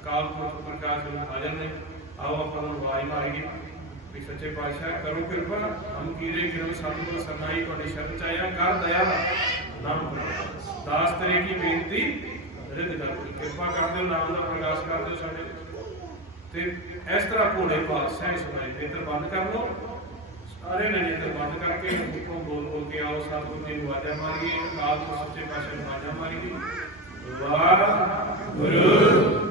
ਅਕਾਲ ਪੁਰਖ ਪ੍ਰਕਾਸ਼ ਨੂੰ ਹਾਜ਼ਰ ਨੇ। ਆਓ ਆਪਾਂ ਨੂੰ ਆਵਾਜ਼ ਮਾਰੀਏ ਵੀ ਸੱਚੇ ਪਾਤਸ਼ਾਹ ਕਰੋ ਕਿਰਪਾ। ਹਮ ਕੀਰੇ ਕਿਰਮ ਸਤਿਗੁਰ ਸਰਨਾਈ ਤੁਹਾਡੀ ਸ਼ਰਨ ਚ ਆਇਆ, ਕਰ ਦਇਆ ਨਾਮ ਦਾਸ ਤੇਰੇ ਕੀ ਬੇਨਤੀ ਰਿੱਧ ਕਰ। ਕਿਰਪਾ ਕਰ ਦਿਓ, ਨਾਮ ਦਾ ਪ੍ਰਕਾਸ਼ ਕਰ ਦਿਓ ਸਾਡੇ ਤੇ ਇਸ ਤਰ੍ਹਾਂ ਭੋਲੇ ਪਾਤਸ਼ਾਹ ਸੁਣਾਈ। ਨੇਤਰ ਬੰਦ ਕਰ ਲਓ ਸਾਰੇ ਨੇ। ਨੇਤਰ ਬੰਦ ਕਰਕੇ ਉੱਪਰੋਂ ਬੋਲ ਬੋਲ ਕੇ ਆਓ ਸਤਿਗੁਰ ਜੀ ਨੂੰ ਆਵਾਜ਼ਾਂ ਮਾਰੀਏ। ਅਕਾਲ ਪੁਰਖ ਸੱਚੇ ਪਾਤਸ਼ਾਹ ਨੂੰ ਆਵਾਜ਼ਾਂ ਮਾਰੀਏ। ਵਾਹਿਗੁਰੂ ਵਾਹਿਗੁਰੂ।